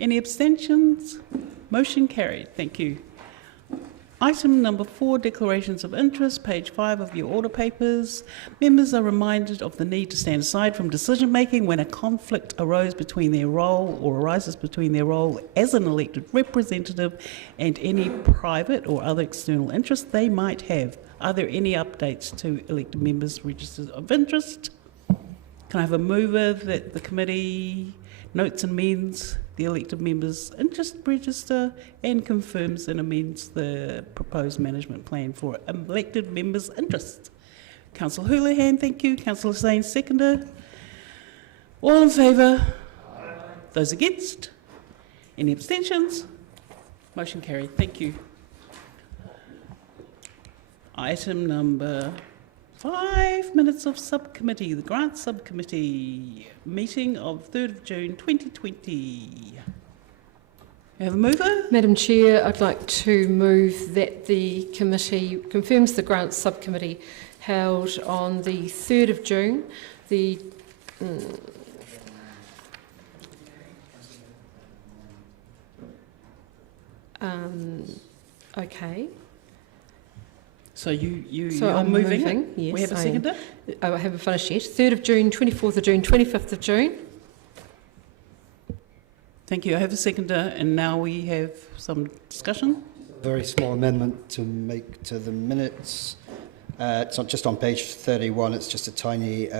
Any abstentions? Motion carried. Thank you. Item number 4, declarations of interest, page 5 of your order papers. Members are reminded of the need to stand aside from decision making when a conflict arises between their role as an elected representative and any private or other external interest they might have. Are there any updates to elected members' registers of interest? Can I have a mover that the committee notes and amends the elected members' interest register and confirms and amends the proposed management plan for elected members' interests? Councillor Houlihan, thank you. Councillor Sain, seconder. All in favour? Those against? Any abstentions? Motion carried. Thank you. Item number 5, minutes of subcommittee, the grant subcommittee meeting of 3rd of June 2020. You have a mover? Madam Chair, I'd like to move that the committee confirms the grant subcommittee held on the 3rd of June. Okay. So you're I'm moving? Yes, We have a seconder? I haven't finished yet. 3rd of June, 24th of June, 25th of June. Thank you. I have a seconder, and now we have some discussion. Very small amendment to make to the minutes. It's not just on page 31, it's just a tiny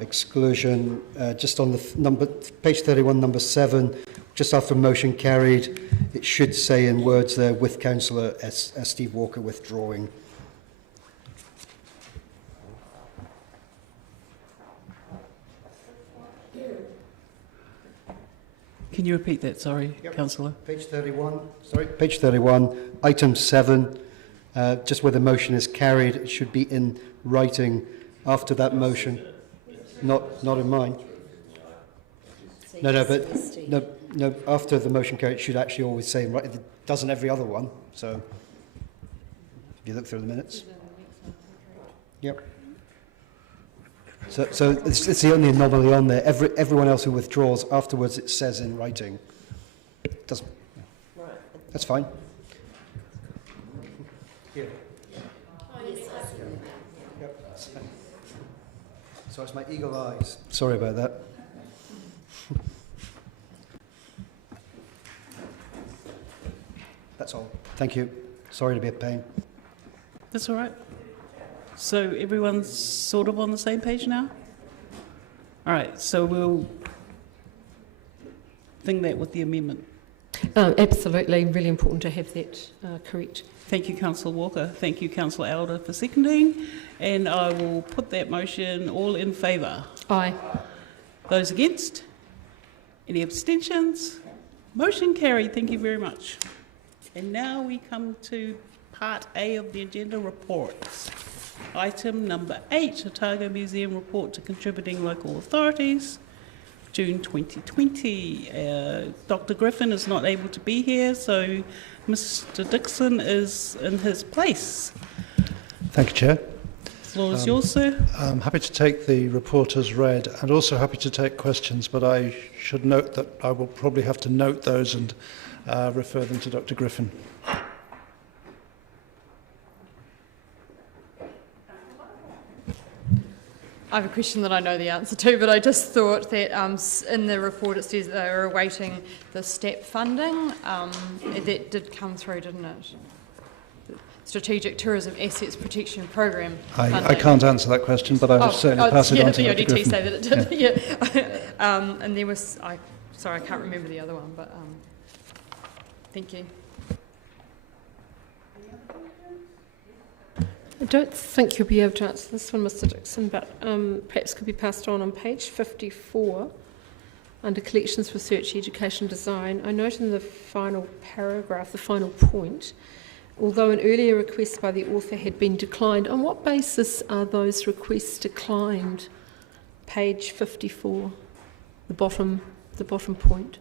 exclusion. Just on the page 31, number 7, just after motion carried, it should say in words there, with Councillor Steve Walker withdrawing. Can you repeat that? Sorry, yep. Councillor. Page 31, page 31, item 7, just where the motion is carried, it should be in writing after that motion, not in mine. No, after the motion carried, it should actually always say in writing. It doesn't every other one, so if you look through the minutes. Yep. So it's the only anomaly on there. Everyone else who withdraws afterwards, it says in writing. It doesn't. Right. That's fine. Here. Yep. So it's my eagle eyes. Sorry about that. That's all. Thank you. Sorry to be a pain. That's all right. So everyone's sort of on the same page now? All right, so we'll thing that with the amendment. Absolutely, really important to have that correct. Thank you, Councillor Walker. Thank you, Councillor Elder, for seconding. And I will put that motion. All in favour? Aye. Those against? Any abstentions? Motion carried. Thank you very much. And now we come to part A of the agenda, reports. item number 8, Otago Museum report to contributing local authorities, June 2020. Dr. Griffin is not able to be here, so Mr. Dixon is in his place. Thank you, Chair. The floor is yours, sir. I'm happy to take the report as read and also happy to take questions, but I should note that I will probably have to note those and refer them to Dr. Griffin. I have a question that I know the answer to, but I just thought that in the report it says they were awaiting the STEP funding. That did come through, didn't it? The Strategic Tourism Assets Protection Program funding. I can't answer that question, but I will certainly pass it on to Dr. The ODT Griffin. say that it did, yeah. And there was, sorry, I can't remember the other one, but thank you. I don't think you'll be able to answer this one, Mr. Dixon, but perhaps could be passed on page 54 under Collections, Research, Education, Design. I note in the final paragraph, the final point, although an earlier request by the author had been declined, on what basis are those requests declined? Page 54, the bottom point.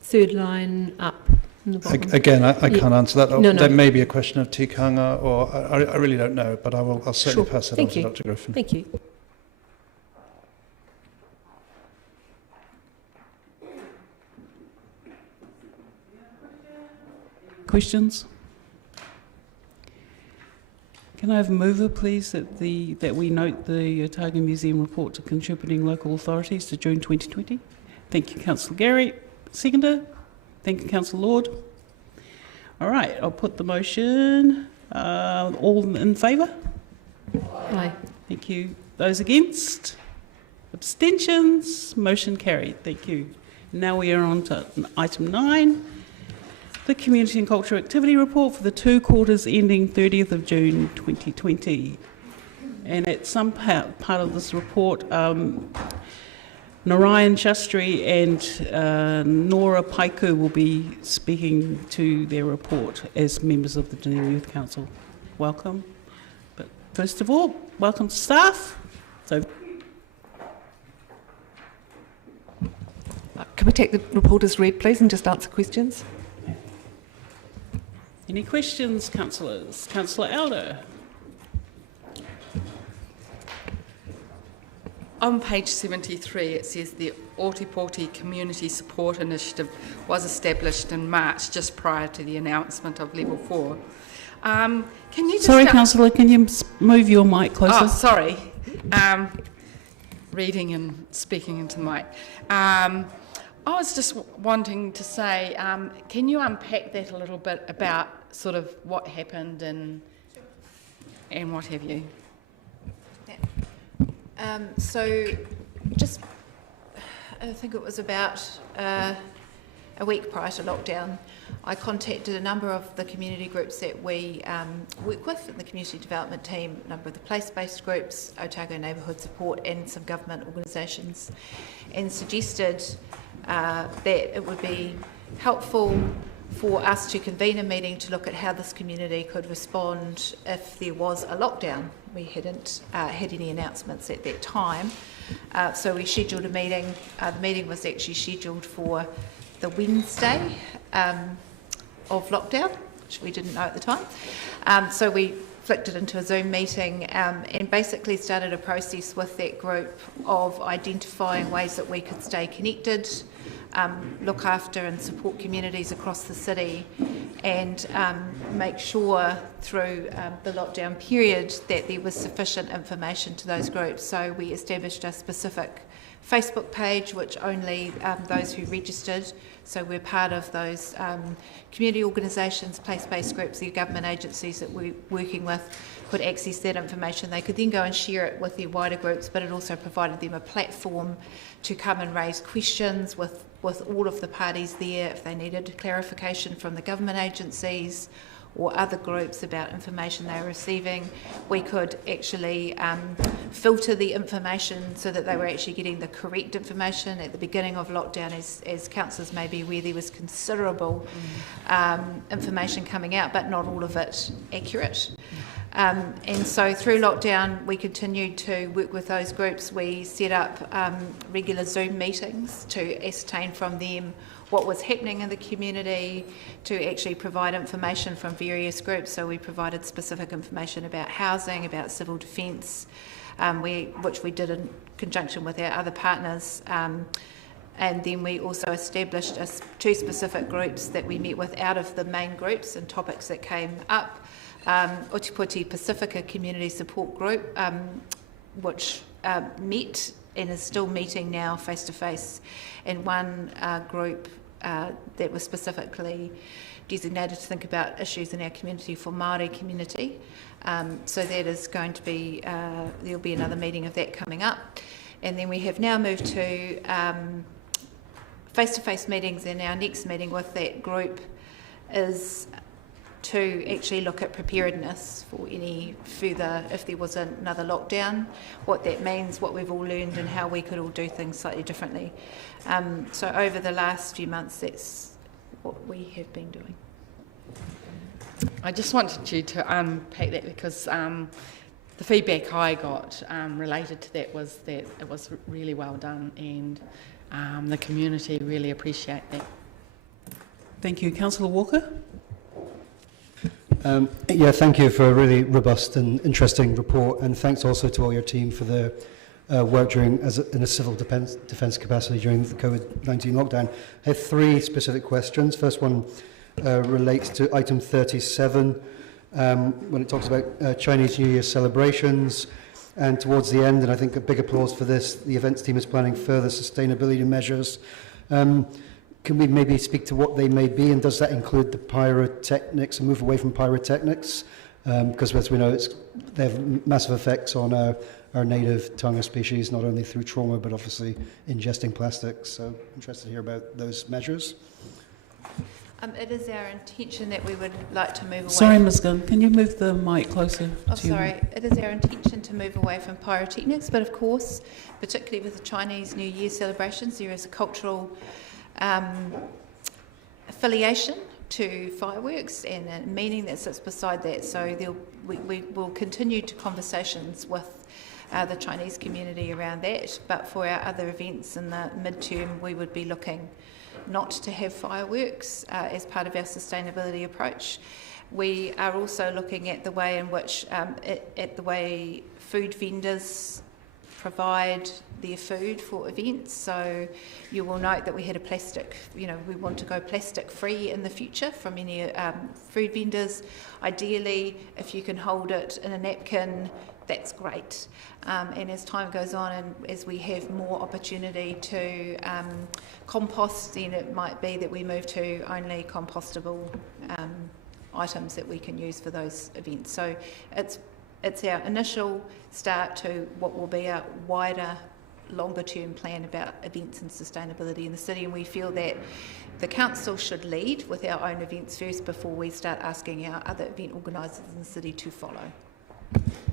Third line up. Again, I can't answer that. No. There may be a question of tikanga, or I really don't know, but I'll certainly pass it on to Dr. Griffin. Thank you. Questions? Can I have a mover, please, that we note the Otago Museum report to contributing local authorities to June 2020? Thank you, Councillor Gary. Seconder? Thank you, Councillor Lord. All right, I'll put the motion. All in favour? Aye. Thank you. Those against? Abstentions? Motion carried. Thank you. Now we are on to item 9, the Community and Culture Activity Report for the 2 quarters ending 30th of June 2020. And at some part of this report, Narayan Shastri and Nora Paiku will be speaking to their report as members of the Dunedin Youth Council. Welcome. But first of all, welcome to staff. So, can we take the report as read, please, and just answer questions? any questions, councillors? Councillor Elder. On page 73, it says the Ōtepoti Community Support Initiative was established in March, just prior to the announcement of Level 4. Can you just... Sorry, councillor, can you move your mic closer? Oh, sorry. Reading and speaking into the mic. I was just wanting to say, can you unpack that a little bit about sort of what happened and what have you? So just, I think it was about a week prior to lockdown, I contacted a number of the community groups that we work with in the community development team, a number of the place-based groups, Otago Neighbourhood Support and some government organisations, and suggested that it would be helpful for us to convene a meeting to look at how this community could respond if there was a lockdown. We hadn't had any announcements at that time, so we scheduled a meeting. The meeting was actually scheduled for the Wednesday of lockdown, which we didn't know at the time. So we flicked it into a Zoom meeting and basically started a process with that group of identifying ways that we could stay connected, look after and support communities across the city, and make sure through the lockdown period that there was sufficient information to those groups. So we established a specific Facebook page which only those who registered, so we're part of those community organisations, place-based groups, the government agencies that we're working with could access that information. They could then go and share it with their wider groups, but it also provided them a platform to come and raise questions with all of the parties there if they needed clarification from the government agencies or other groups about information they were receiving. We could actually filter the information so that they were actually getting the correct information. At the beginning of lockdown, as councillors may be aware, there was considerable information coming out, but not all of it accurate. And so through lockdown, we continued to work with those groups. We set up regular Zoom meetings to ascertain from them what was happening in the community, to actually provide information from various groups. So we provided specific information about housing, about civil defence, which we did in conjunction with our other partners. And then we also established two specific groups that we met with out of the main groups and topics that came up. Ōtepoti Pacifica Community Support Group, which met and is still meeting now face-to-face, and one group that was specifically designated to think about issues in our community for Māori community. So that is going to be, there'll be another meeting of that coming up. And then we have now moved to face-to-face meetings, and our next meeting with that group is to actually look at preparedness for any further, if there was another lockdown, what that means, what we've all learned, and how we could all do things slightly differently. So over the last few months, that's what we have been doing. I just wanted you to unpack that, because the feedback I got related to that was that it was really well done, and the community really appreciate that. Thank you. Councillor Walker? Yeah, thank you for a really robust and interesting report, and thanks also to all your team for their work in a civil defence capacity during the COVID-19 lockdown. I have three specific questions. First one relates to item 37, when it talks about Chinese New Year celebrations, and towards the end, and I think a big applause for this, the events team is planning further sustainability measures. Can we maybe speak to what they may be, and does that include the pyrotechnics, and move away from pyrotechnics? Because as we know, they have massive effects on our native taonga species, not only through trauma, but obviously ingesting plastics. So interested to hear about those measures. It is our intention that we would like to move away. Sorry, Ms. Gunn, can you move the mic closer to you? It is our intention to move away from pyrotechnics, but of course, particularly with the Chinese New Year celebrations, there is a cultural affiliation to fireworks and a meaning that sits beside that. So we will continue to conversations with the Chinese community around that, but for our other events in the midterm, we would be looking not to have fireworks as part of our sustainability approach. We are also looking at the way in which, at the way food vendors provide their food for events. So you will note that we had a plastic, we want to go plastic free in the future from any food vendors. Ideally, if you can hold it in a napkin, that's great. And as time goes on and as we have more opportunity to compost, then it might be that we move to only compostable items that we can use for those events. So it's our initial start to what will be a wider, longer-term plan about events and sustainability in the city, and we feel that the council should lead with our own events first before we start asking our other event organisers in the city to follow.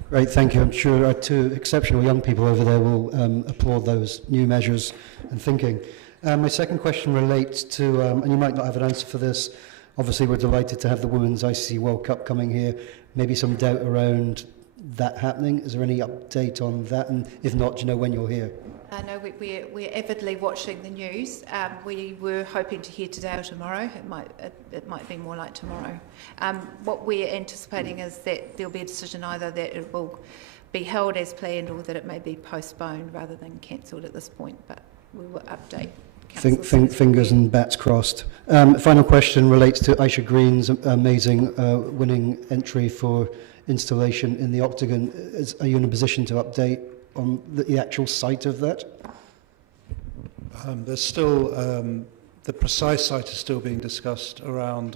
Great, thank you. I'm sure our two exceptional young people over there will applaud those new measures and thinking. My second question relates to, and you might not have an answer for this, obviously we're delighted to have the Women's ICC World Cup coming here, maybe some doubt around that happening. Is there any update on that? And if not, do you know when you'll hear? No, we're avidly watching the news. We were hoping to hear today or tomorrow. It might be more like tomorrow. What we're anticipating is that there'll be a decision either that it will be held as planned or that it may be postponed rather than cancelled at this point. But we will update. Fingers and bats crossed. Final question relates to Aisha Green's amazing winning entry for installation in the Octagon. Are you in a position to update on the actual site of that? There's still, the precise site is still being discussed around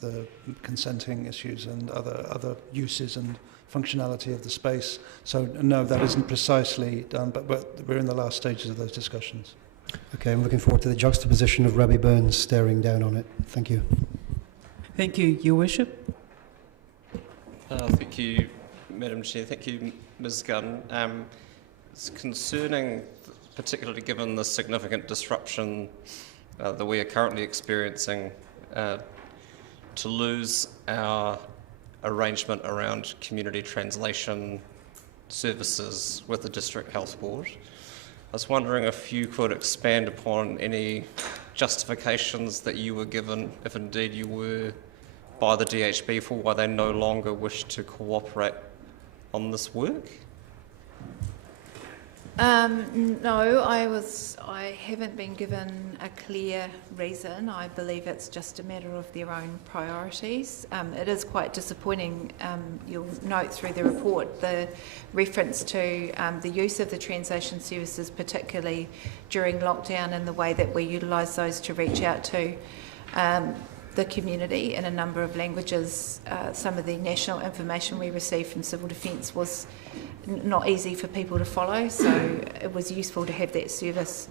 the consenting issues and other uses and functionality of the space. So no, that isn't precisely done, but we're in the last stages of those discussions. Okay, I'm looking forward to the juxtaposition of Robbie Burns staring down on it. Thank you. Thank you, Your Worship. Thank you, Madam Chair. Thank you, Ms Gunn. It's concerning, particularly given the significant disruption that we are currently experiencing, to lose our arrangement around community translation services with the District Health Board. I was wondering if you could expand upon any justifications that you were given, if indeed you were, by the DHB for why they no longer wish to cooperate on this work? No, I haven't been given a clear reason. I believe it's just a matter of their own priorities. It is quite disappointing. You'll note through the report the reference to the use of the translation services, particularly during lockdown, and the way that we utilise those to reach out to the community in a number of languages. Some of the national information we received from Civil Defence was not easy for people to follow, so it was useful to have that service.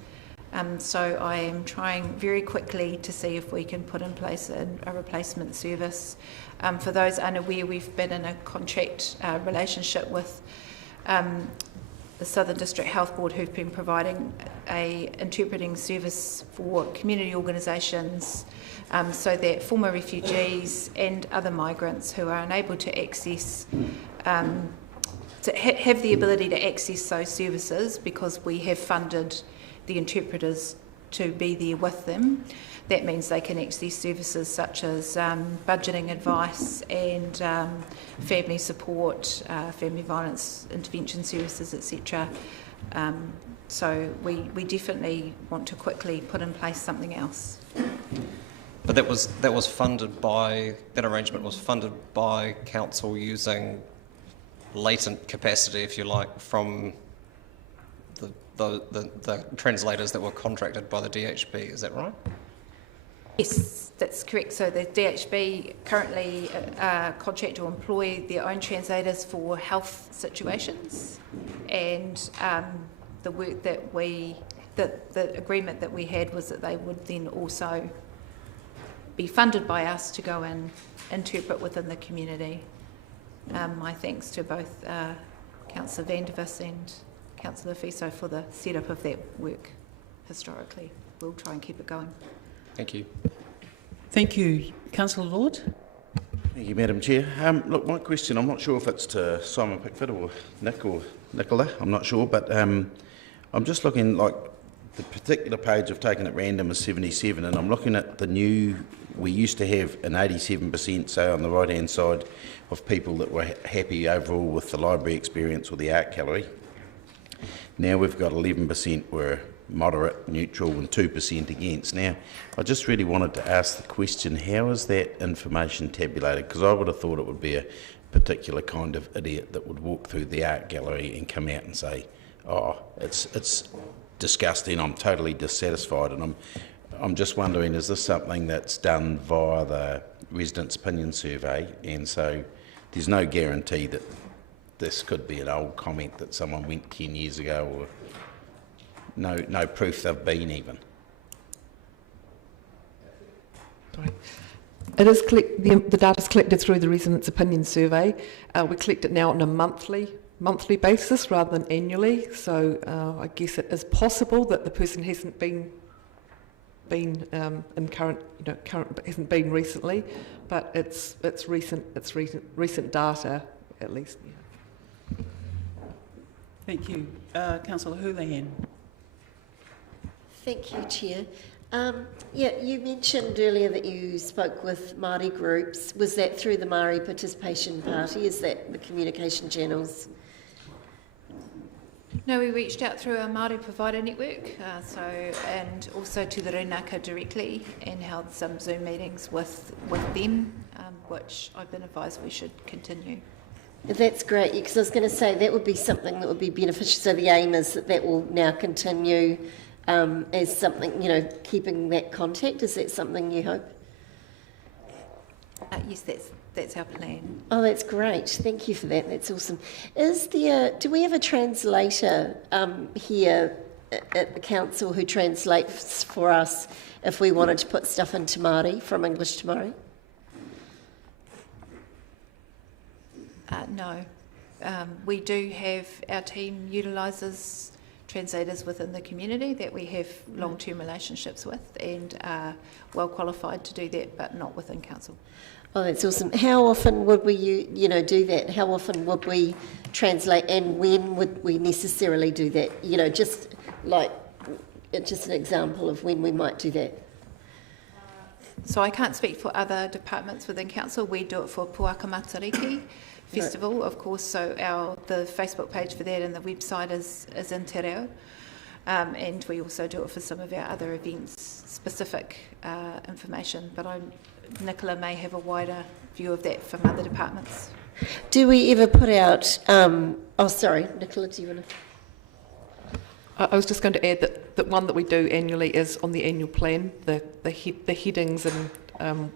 So I am trying very quickly to see if we can put in place a replacement service. For those unaware, we've been in a contract relationship with the Southern District Health Board, who've been providing a interpreting service for community organisations, so that former refugees and other migrants who are unable to access to have the ability to access those services, because we have funded the interpreters to be there with them. That means they can access services such as budgeting advice and family support, family violence intervention services, etc. So we definitely want to quickly put in place something else. But that was funded by, that arrangement was funded by council using latent capacity, if you like, from the translators that were contracted by the DHB. Is that right? Yes, that's correct. So the DHB currently contract to employ their own translators for health situations, and the work that the agreement that we had was that they would then also be funded by us to go and interpret within the community. My thanks to both Councillor Vandervis and Councillor Fiso for the setup of that work historically. We'll try and keep it going. Thank you. Thank you. Councillor Lord. Thank you, Madam Chair. Look, my question, I'm not sure if it's to Simon Pickford or Nick or Nicola, I'm not sure, but I'm just looking, like, the particular page I've taken at random is 77, and I'm looking at the new, we used to have an 87%, say, on the right-hand side, of people that were happy overall with the library experience or the art gallery. Now we've got 11% were moderate, neutral, and 2% against. Now, I just really wanted to ask the question, how is that information tabulated? Because I would have thought it would be a particular kind of idiot that would walk through the art gallery and come out and say, oh, it's disgusting, I'm totally dissatisfied. And I'm just wondering, is this something that's done via the residents' opinion survey, and so there's no guarantee that this could be an old comment that someone went 10 years ago, or no proof they've been even? Sorry. It is the data is collected through the residents' opinion survey. We collect it now on a monthly basis rather than annually. So I guess it is possible that the person hasn't been in current hasn't been recently, but it's recent data at least. Yeah. Thank you. Councillor Houlihan. Thank you, Chair. You mentioned earlier that you spoke with Māori groups. Was that through the Māori Participation Party? Is that the communication channels? No, we reached out through our Māori provider network, and also to the Renaka directly, and held some Zoom meetings with them, which I've been advised we should continue. That's great, because I was going to say that would be something that would be beneficial. So the aim is that will now continue as something, keeping that contact. Is that something you hope? Yes, that's our plan. Oh, that's great. Thank you for that. That's awesome. Do we have a translator here at the council who translates for us if we wanted to put stuff into Māori, from English to Māori? No. We do have, our team utilises translators within the community that we have long-term relationships with and are well qualified to do that, but not within council. Oh, that's awesome. How often would we, do that? How often would we translate, and when would we necessarily do that? Just an example of when we might do that. So I can't speak for other departments within council. We do it for Puaka Matariki Festival, of course. So the Facebook page for that and the website is in Te Reo. And we also do it for some of our other events, specific information. But Nicola may have a wider view of that from other departments. Do we ever put out... sorry, Nicola, do you want to... I was just going to add that one that we do annually is on the annual plan, the headings and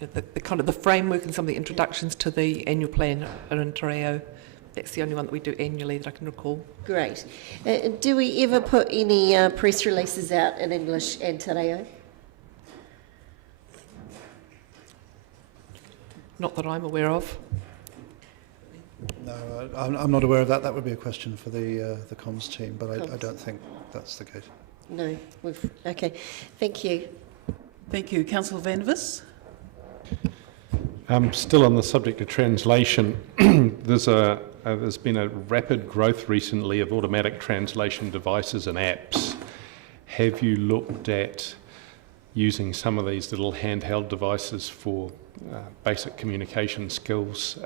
the kind of the framework and some of the introductions to the annual plan are in Te Reo. That's the only one that we do annually that I can recall. Great. Do we ever put any press releases out in English and Te Reo? Not that I'm aware of. No, I'm not aware of that. That would be a question for the comms team, but I don't think that's the case. No. Okay. Thank you. Thank you. Councillor Van Vis. Still on the subject of translation, there's been a rapid growth recently of automatic translation devices and apps. Have you looked at using some of these little handheld devices for basic communication skills?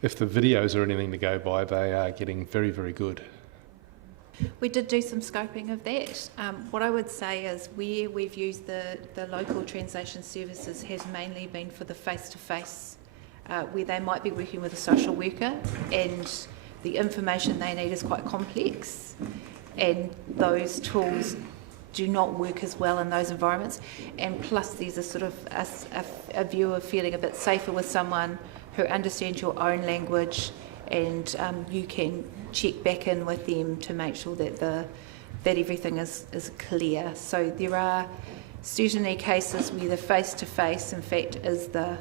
If the videos are anything to go by, they are getting very, very good. We did do some scoping of that. What I would say is where we've used the local translation services has mainly been for the face-to-face, where they might be working with a social worker and the information they need is quite complex and those tools do not work as well in those environments. And plus there's a sort of a view of feeling a bit safer with someone who understands your own language and you can check back in with them to make sure that that everything is clear. So there are certainly cases where the face-to-face, in fact, is the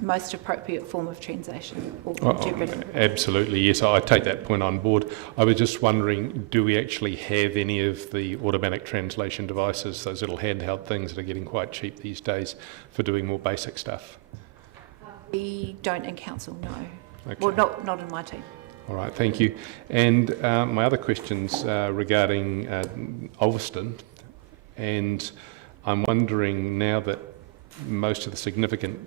most appropriate form of translation or interpreting. Absolutely, yes, I take that point on board. I was just wondering, do we actually have any of the automatic translation devices, those little handheld things that are getting quite cheap these days for doing more basic stuff? We don't in council, no. Okay. Well, not in my team. All right, thank you. And my other question's regarding Ulverston, and I'm wondering now that most of the significant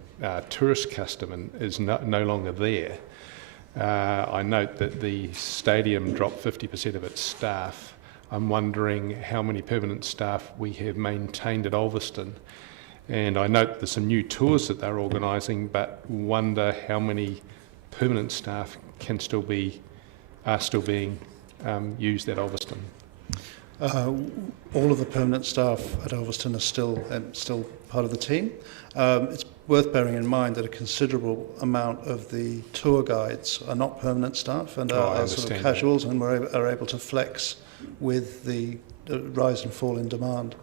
tourist custom is no longer there. I note that the stadium dropped 50% of its staff. I'm wondering how many permanent staff we have maintained at Ulverston. And I note there's some new tours that they're organising, but wonder how many permanent staff are still being used at Ulverston. All of the permanent staff at Ulverston are still part of the team. It's worth bearing in mind that a considerable amount of the tour guides are not permanent staff and are sort of casuals, and are able to flex with the rise and fall in demand.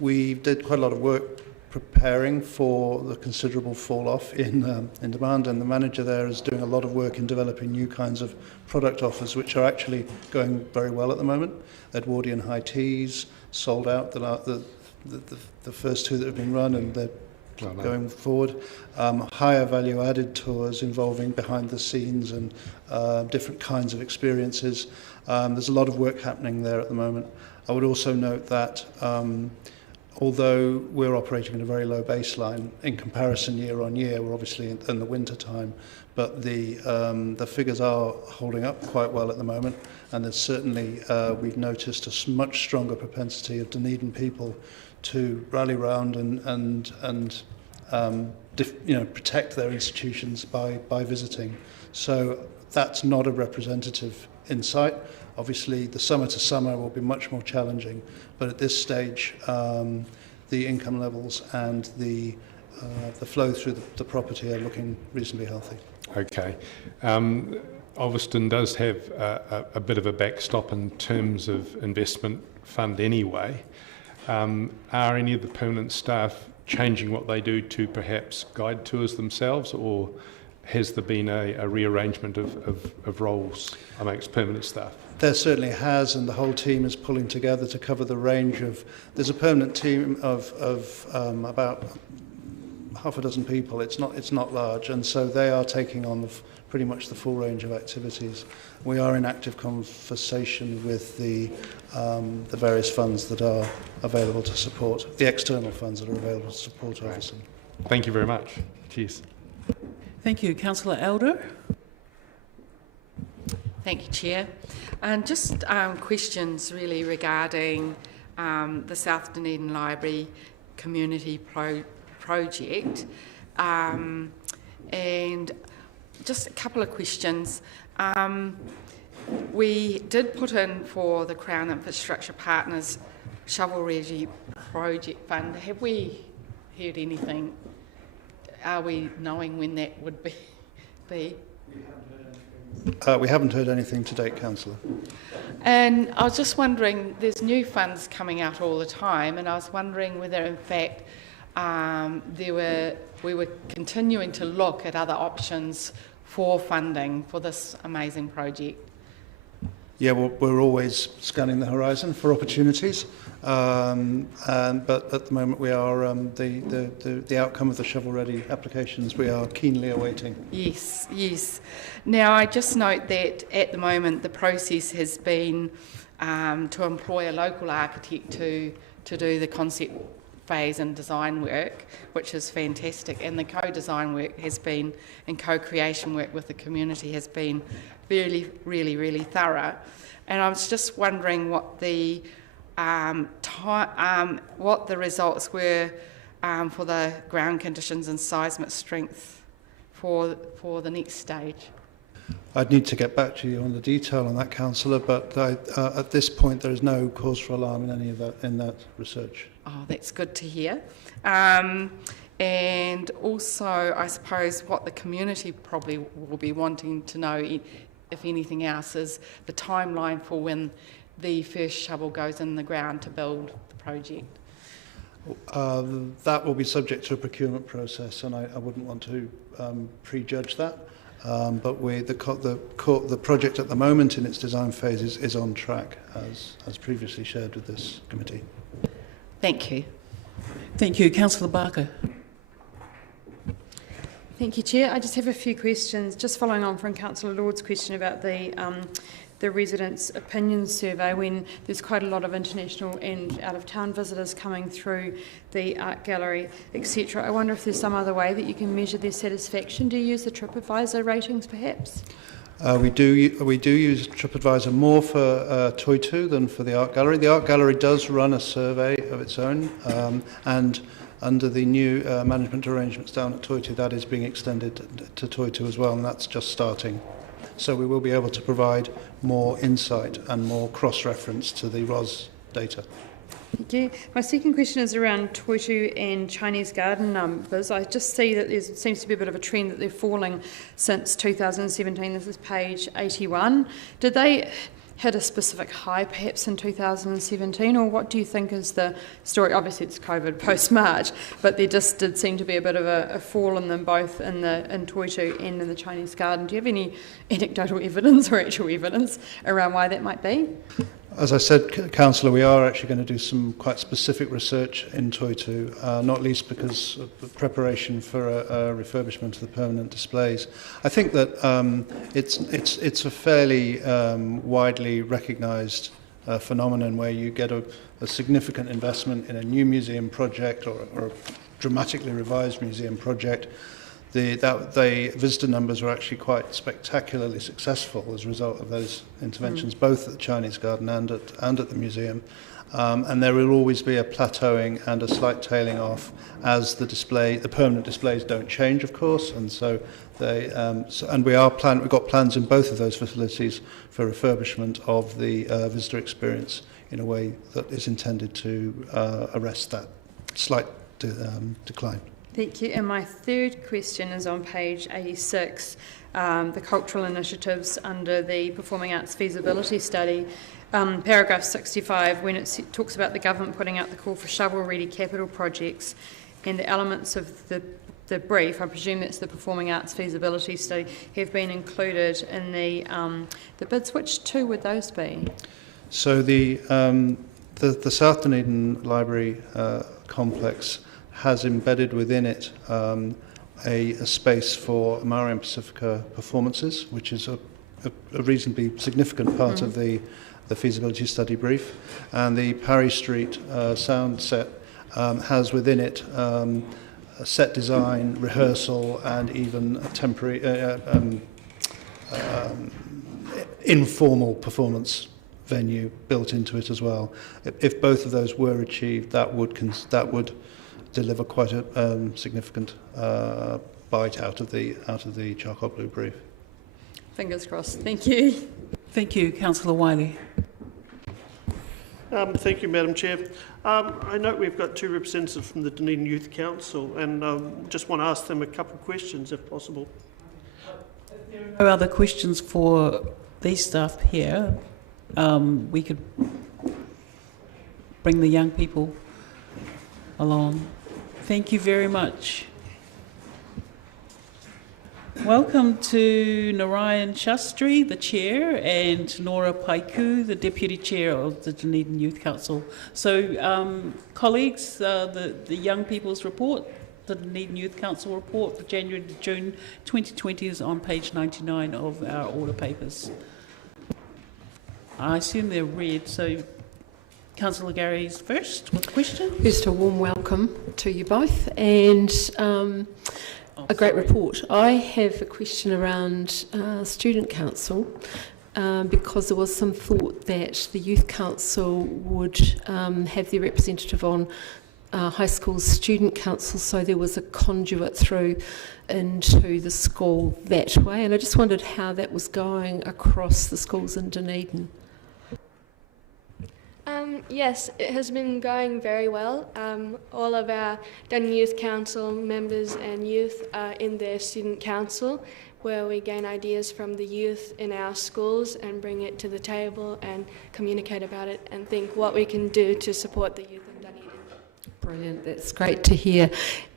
We did quite a lot of work preparing for the considerable fall off in demand, and the manager there is doing a lot of work in developing new kinds of product offers which are actually going very well at the moment. Edwardian high teas sold out the first two that have been run, and they're going forward. Higher value added tours involving behind the scenes and different kinds of experiences. There's a lot of work happening there at the moment. I would also note that although we're operating at a very low baseline in comparison year on year, we're obviously in the winter time, but the figures are holding up quite well at the moment, and there's certainly we've noticed a much stronger propensity of Dunedin people to rally round and protect their institutions by visiting. So that's not a representative insight. Obviously, the summer to summer will be much more challenging, but at this stage, the income levels and the flow through the property are looking reasonably healthy. Okay. Ulverston does have a bit of a backstop in terms of investment fund anyway. Are any of the permanent staff changing what they do to perhaps guide tours themselves, or has there been a rearrangement of roles amongst permanent staff? There certainly has, and the whole team is pulling together to cover the range of... There's a permanent team of about half a dozen people. It's not large, and so they are taking on pretty much the full range of activities. We are in active conversation with the various funds that are available to support, the external funds that are available to support Overson. Thank you very much. Cheers. Thank you. Councillor Elder. Thank you, Chair. And just questions really regarding the South Dunedin Library Community Project. And just a couple of questions. We did put in for the Crown Infrastructure Partners Shovel Ready Project Fund. Have we heard anything? Are we knowing when that would be? We haven't heard anything to date, Councillor. And I was just wondering, there's new funds coming out all the time, and I was wondering whether in fact we were continuing to look at other options for funding for this amazing project. Yeah, we're always scanning the horizon for opportunities, but at the moment we are the outcome of the shovel-ready applications we are keenly awaiting. Yes, yes. Now I just note that at the moment the process has been to employ a local architect to do the concept phase and design work, which is fantastic, and the co-design work has been, and co-creation work with the community has been really, really, really thorough. And I was just wondering what the results were for the ground conditions and seismic strength for the next stage. I'd need to get back to you on the detail on that, Councillor, but at this point there is no cause for alarm in any of that research. Oh, that's good to hear. And also, I suppose what the community probably will be wanting to know, if anything else, is the timeline for when the first shovel goes in the ground to build the project. That will be subject to a procurement process, and I wouldn't want to prejudge that. But the project at the moment in its design phase is on track, as previously shared with this committee. Thank you. Thank you. Councillor Barker. Thank you, Chair. I just have a few questions, just following on from Councillor Lord's question about the residents' opinion survey, when there's quite a lot of international and out-of-town visitors coming through the art gallery, etc. I wonder if there's some other way that you can measure their satisfaction. Do you use the TripAdvisor ratings, perhaps? We do use TripAdvisor more for Toitu than for the art gallery. The art gallery does run a survey of its own, and under the new management arrangements down at Toitu, that is being extended to Toitu as well, and that's just starting. So we will be able to provide more insight and more cross-reference to the ROS data. Thank you. My second question is around Toitu and Chinese garden numbers. I just see that there seems to be a bit of a trend that they're falling since 2017. This is page 81. Did they hit a specific high perhaps in 2017, or what do you think is the story? Obviously it's COVID post-March, but there just did seem to be a bit of a fall in them both in Toitu and in the Chinese garden. Do you have any anecdotal evidence or actual evidence around why that might be? As I said, Councillor, we are actually going to do some quite specific research in Toitu, not least because of the preparation for a refurbishment of the permanent displays. I think that it's a fairly widely recognised phenomenon where you get a significant investment in a new museum project or a dramatically revised museum project. The visitor numbers were actually quite spectacularly successful as a result of those interventions, both at the Chinese Garden and at the museum. And there will always be a plateauing and a slight tailing off as the permanent displays don't change, of course. And so we've got plans in both of those facilities for refurbishment of the visitor experience in a way that is intended to arrest that slight decline. Thank you. And my third question is on page 86, the cultural initiatives under the Performing Arts Feasibility Study, paragraph 65, when it talks about the government putting out the call for shovel-ready capital projects and the elements of the the brief, I presume that's the Performing Arts Feasibility Study, have been included in the bids. Which two would those be? So the South Dunedin Library complex has embedded within it a space for Maori Pacifica performances, which is a reasonably significant part of the feasibility study brief. And the Parry Street sound set has within it a set design, rehearsal, and even a temporary informal performance venue built into it as well. If both of those were achieved, that would deliver quite a significant bite out of the charcoal blue brief. Fingers crossed. Thank you. Thank you, Councillor Wiley. Thank you, Madam Chair. I note we've got two representatives from the Dunedin Youth Council, and just want to ask them a couple of questions, if possible. No other questions for these staff here. We could bring the young people along. Thank you very much. Welcome to Narayan Shastri, the Chair, and Nora Paiku, the Deputy Chair of the Dunedin Youth Council. So, colleagues, the Young People's Report, the Dunedin Youth Council Report for January to June 2020 is on page 99 of our order papers. I assume they're read, so Councillor Gary's first with a question. First, a warm welcome to you both, and a great report. I have a question around Student Council, because there was some thought that the Youth Council would have their representative on high school Student Council, so there was a conduit through into the school that way, and I just wondered how that was going across the schools in Dunedin. Yes, it has been going very well. All of our Dunedin Youth Council members and youth are in their student council, where we gain ideas from the youth in our schools and bring it to the table and communicate about it and think what we can do to support the youth in Dunedin. Brilliant, that's great to hear.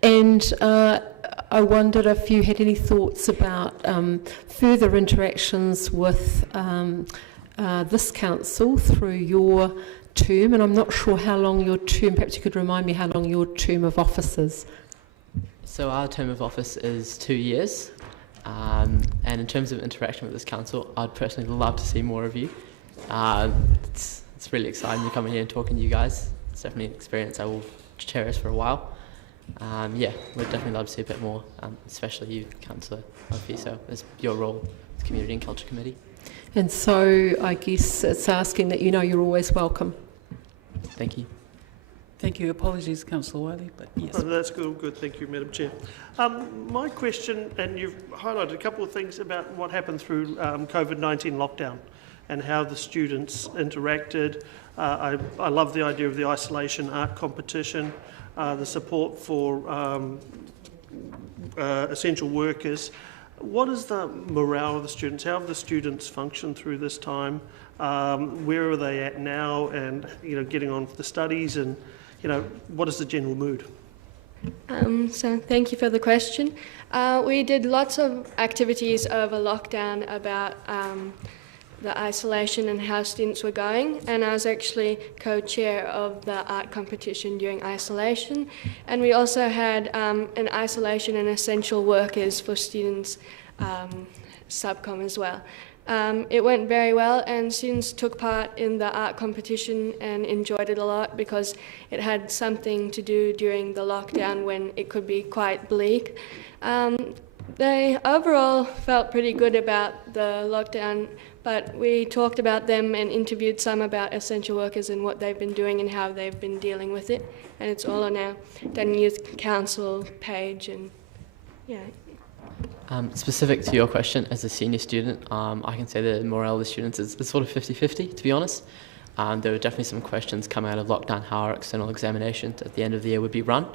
And I wondered if you had any thoughts about further interactions with this council through your term, and I'm not sure how long your term, perhaps you could remind me how long your term of office is. So our term of office is 2 years, and in terms of interaction with this council, I'd personally love to see more of you. It's really exciting to come in here and talking to you guys. It's definitely an experience I will cherish for a while. Yeah, we'd definitely love to see a bit more, especially you, Councillor Murphy, so it's your role as Community and Culture Committee. And so I guess it's asking that you know you're always welcome. Thank you. Thank you. Apologies, Councillor Wiley, but yes. Oh, that's good. Thank you, Madam Chair. My question, and you've highlighted a couple of things about what happened through COVID-19 lockdown and how the students interacted. I love the idea of the isolation art competition, the support for essential workers. What is the morale of the students? How have the students functioned through this time? Where are they at now? And getting on with the studies, and what is the general mood? So thank you for the question. We did lots of activities over lockdown about the isolation and how students were going, and I was actually co-chair of the art competition during isolation, and we also had an isolation and essential workers for students subcom as well. It went very well, and students took part in the art competition and enjoyed it a lot because it had something to do during the lockdown when it could be quite bleak. They overall felt pretty good about the lockdown, but we talked about them and interviewed some about essential workers and what they've been doing and how they've been dealing with it. And it's all on our Dunedin Youth Council page. And yeah. Specific to your question, as a senior student, I can say the morale of the students is sort of 50-50, to be honest. There were definitely some questions coming out of lockdown how our external examinations at the end of the year would be run.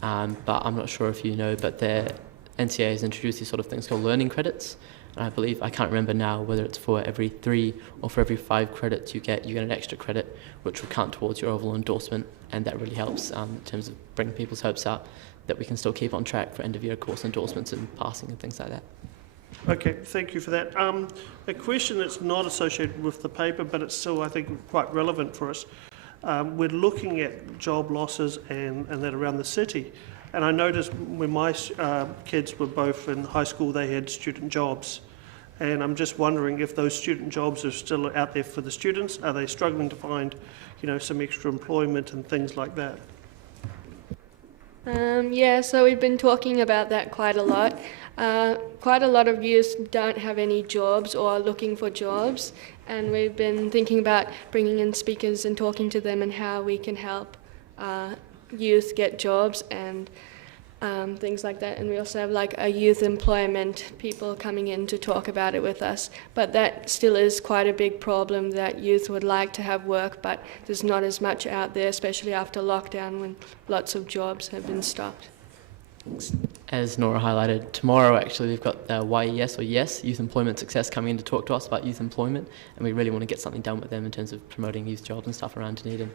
But I'm not sure if you know, but the NCA has introduced these sort of things called learning credits, And I believe, I can't remember now whether it's for every 3 or for every 5 credits you get an extra credit, which will count towards your overall endorsement, and that really helps in terms of bringing people's hopes up that we can still keep on track for end-of-year course endorsements and passing and things like that. Okay, thank you for that. A question that's not associated with the paper, but it's still, I think, quite relevant for us. We're looking at job losses and that around the city. And I noticed when my kids were both in high school, they had student jobs. And I'm just wondering if those student jobs are still out there for the students. Are they struggling to find, some extra employment and things like that? Yeah, so we've been talking about that quite a lot. Quite a lot of youth don't have any jobs or are looking for jobs, and we've been thinking about bringing in speakers and talking to them and how we can help youth get jobs and things like that. And we also have like a youth employment people coming in to talk about it with us. But that still is quite a big problem, that youth would like to have work, but there's not as much out there, especially after lockdown when lots of jobs have been stopped. As Nora highlighted, tomorrow actually we've got the YES or YES, Youth Employment Success, coming in to talk to us about youth employment, and we really want to get something done with them in terms of promoting youth jobs and stuff around Dunedin.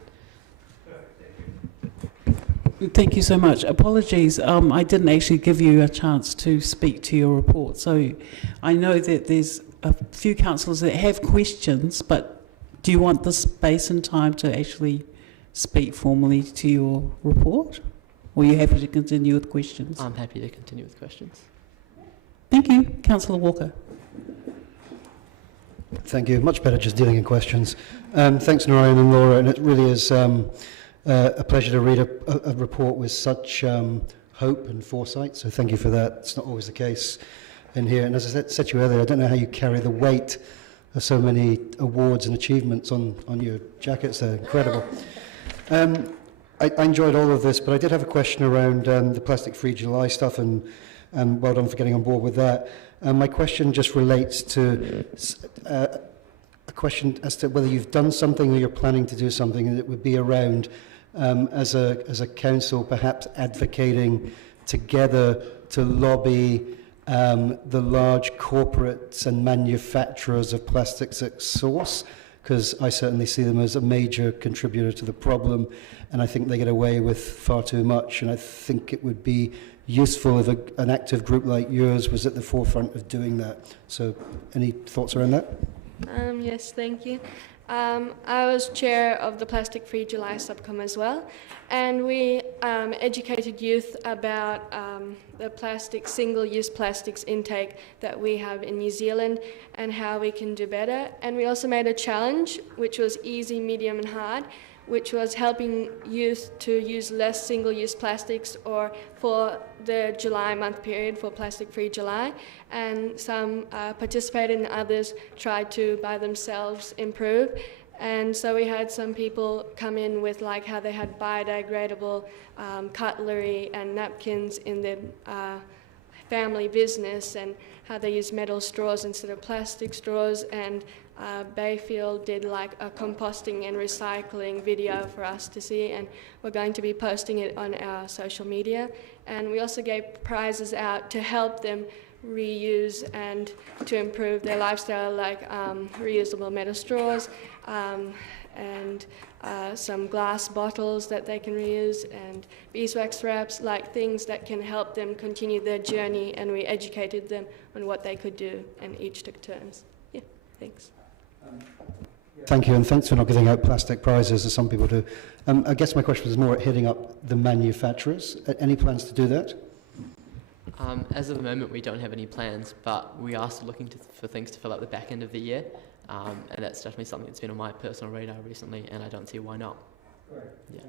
Thank you so much. Apologies, I didn't actually give you a chance to speak to your report. So I know that there's a few councillors that have questions, but do you want the space and time to actually speak formally to your report? Or are you happy to continue with questions? I'm happy to continue with questions. Thank you. Councillor Walker. Thank you. Much better just dealing in questions. Thanks, Narayan and Laura, and it really is a pleasure to read a report with such hope and foresight, so thank you for that. It's not always the case in here, and as I said to you earlier, I don't know how you carry the weight of so many awards and achievements on your jackets. They're incredible. I enjoyed all of this, but I did have a question around the plastic-free July stuff, and well done for getting on board with that. My question just relates to a question as to whether you've done something or you're planning to do something, and it would be around, as a council, perhaps advocating together to lobby the large corporates and manufacturers of plastics at source, because I certainly see them as a major contributor to the problem, and I think they get away with far too much, and I think it would be useful if an active group like yours was at the forefront of doing that. So any thoughts around that? Yes, thank you. I was chair of the Plastic Free July subcom as well, and we educated youth about the single-use plastics intake that we have in New Zealand and how we can do better. And we also made a challenge, which was easy, medium and hard, which was helping youth to use less single-use plastics, or for the July month period for Plastic-Free July. And some participated and others tried to, by themselves, improve. And so we had some people come in with like how they had biodegradable cutlery and napkins in their family business, and how they use metal straws instead of plastic straws. And Bayfield did like a composting and recycling video for us to see, and we're going to be posting it on our social media. And we also gave prizes out to help them reuse and to improve their lifestyle, like reusable metal straws and some glass bottles that they can reuse, and beeswax wraps, like things that can help them continue their journey, and we educated them on what they could do, and each took turns. Yeah, thanks. Thank you, and thanks for not giving out plastic prizes as some people do. I guess my question was more at hitting up the manufacturers. Any plans to do that? As of the moment, we don't have any plans, but we are still looking for things to fill up the back end of the year, and that's definitely something that's been on my personal radar recently, and I don't see why not. Yeah.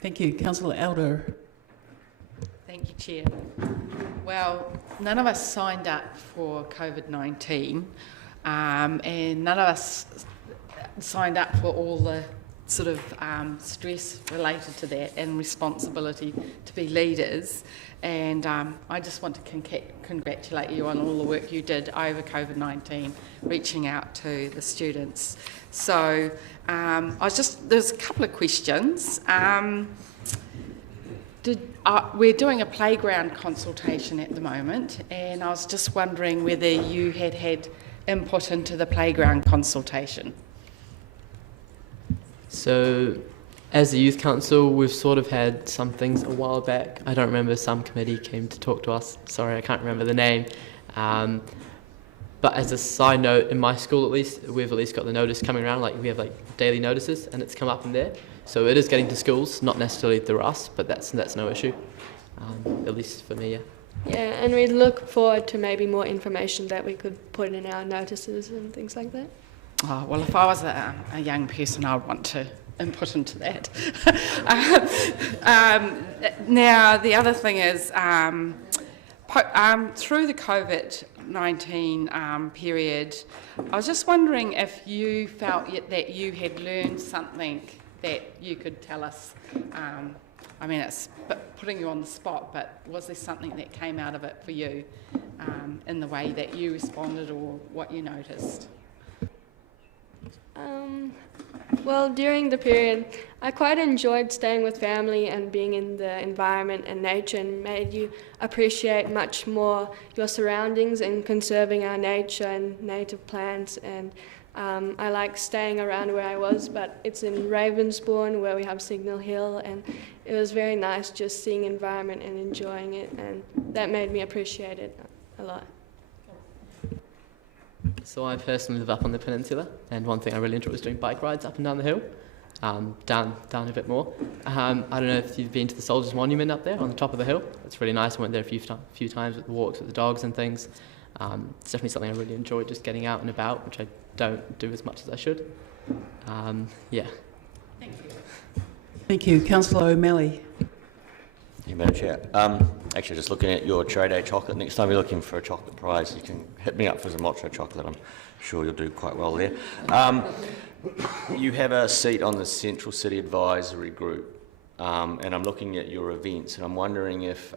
Thank you. Councillor Elder. Thank you, Chair. Well, none of us signed up for COVID-19, and none of us signed up for all the sort of stress related to that and responsibility to be leaders. And I just want to congratulate you on all the work you did over COVID-19, reaching out to the students. So there's a couple of questions. We're doing a playground consultation at the moment, and I was just wondering whether you had input into the playground consultation. So, as a youth council, we've sort of had some things a while back. I don't remember, some committee came to talk to us. Sorry, I can't remember the name. But as a side note, in my school at least, we've at least got the notice coming around, like we have like daily notices, and it's come up in there. So it is getting to schools, not necessarily through us, but that's no issue, at least for me, yeah. Yeah, and we look forward to maybe more information that we could put in our notices and things like that. Oh, well, if I was a young person, I would want to input into that. Now, the other thing is, through the COVID-19 period, I was just wondering if you felt that you had learned something that you could tell us. I mean, it's putting you on the spot, but was there something that came out of it for you in the way that you responded or what you noticed? Well, during the period, I quite enjoyed staying with family and being in the environment and nature, and made you appreciate much more your surroundings and conserving our nature and native plants. And I like staying around where I was, but it's in Ravensbourne where we have Signal Hill, and it was very nice just seeing environment and enjoying it, and that made me appreciate it a lot. So I personally live up on the peninsula, and one thing I really enjoy is doing bike rides up and down the hill, down a bit more. I don't know if you've been to the Soldiers Monument up there on the top of the hill. It's really nice. I went there a few times with the walks with the dogs and things. It's definitely something I really enjoy, just getting out and about, which I don't do as much as I should. Yeah. Thank you. Thank you. Councillor O'Malley. Thank you, Madam Chair. Actually, just looking at your Trade Day chocolate, next time you're looking for a chocolate prize, you can hit me up for some Mottro chocolate. I'm sure you'll do quite well there. You have a seat on the Central City Advisory Group, and I'm looking at your events, and I'm wondering if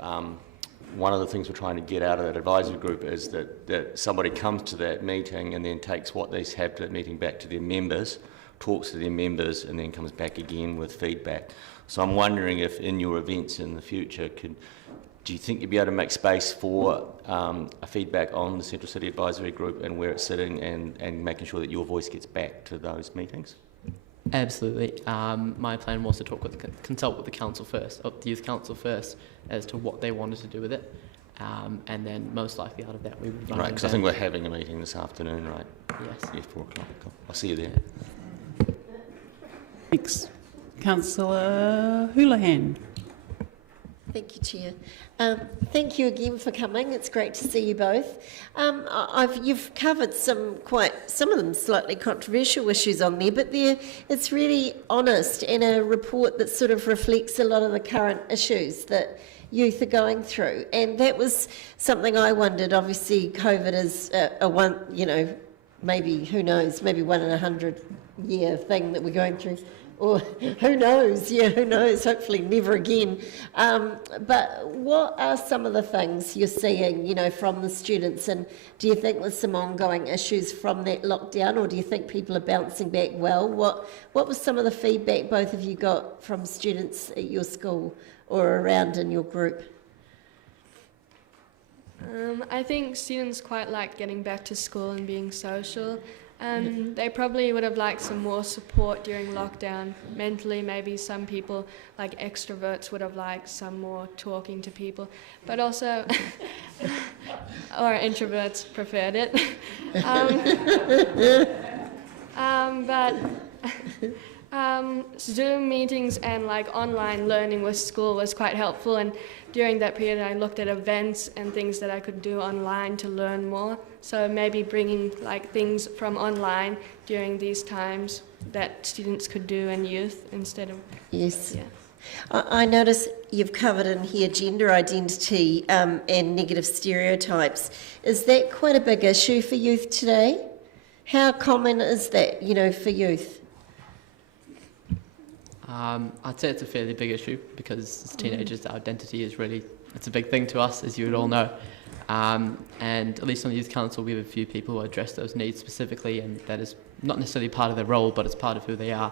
one of the things we're trying to get out of that advisory group is that somebody comes to that meeting and then takes what they have to that meeting back to their members, talks to their members, and then comes back again with feedback. So I'm wondering if in your events in the future, do you think you'd be able to make space for a feedback on the Central City Advisory Group and where it's sitting, and making sure that your voice gets back to those meetings? Absolutely. My plan was to consult with the council first, or the youth council first, as to what they wanted to do with it, and then most likely out of that we would run. Right, because I think we're having a meeting this afternoon, right? Yes. Yeah, 4 o'clock. Cool. I'll see you there. Thanks. Councillor Houlihan. Thank you, Chair. Thank you again for coming. It's great to see you both. You've covered some of them slightly controversial issues on there, but it's really honest and a report that sort of reflects a lot of the current issues that youth are going through. And that was something I wondered. Obviously, COVID is maybe, who knows, maybe 1 in 100 year thing that we're going through. Or who knows, hopefully never again. But what are some of the things you're seeing, from the students, and do you think there's some ongoing issues from that lockdown, or do you think people are bouncing back well? What was some of the feedback both of you got from students at your school or around in your group? I think students quite like getting back to school and being social. They probably would have liked some more support during lockdown. Mentally, maybe some people, like extroverts, would have liked some more talking to people, but also, or introverts preferred it. Zoom meetings and online learning with school was quite helpful, and during that period I looked at events and things that I could do online to learn more. So maybe bringing things from online during these times that students could do in youth instead of... Yes. Yeah. I notice you've covered in here gender identity and negative stereotypes. Is that quite a big issue for youth today? How common is that, for youth? I'd say it's a fairly big issue, because as teenagers, our identity is it's a big thing to us, as you would all know. And at least on the Youth Council, we have a few people who address those needs specifically, and that is not necessarily part of their role, but it's part of who they are.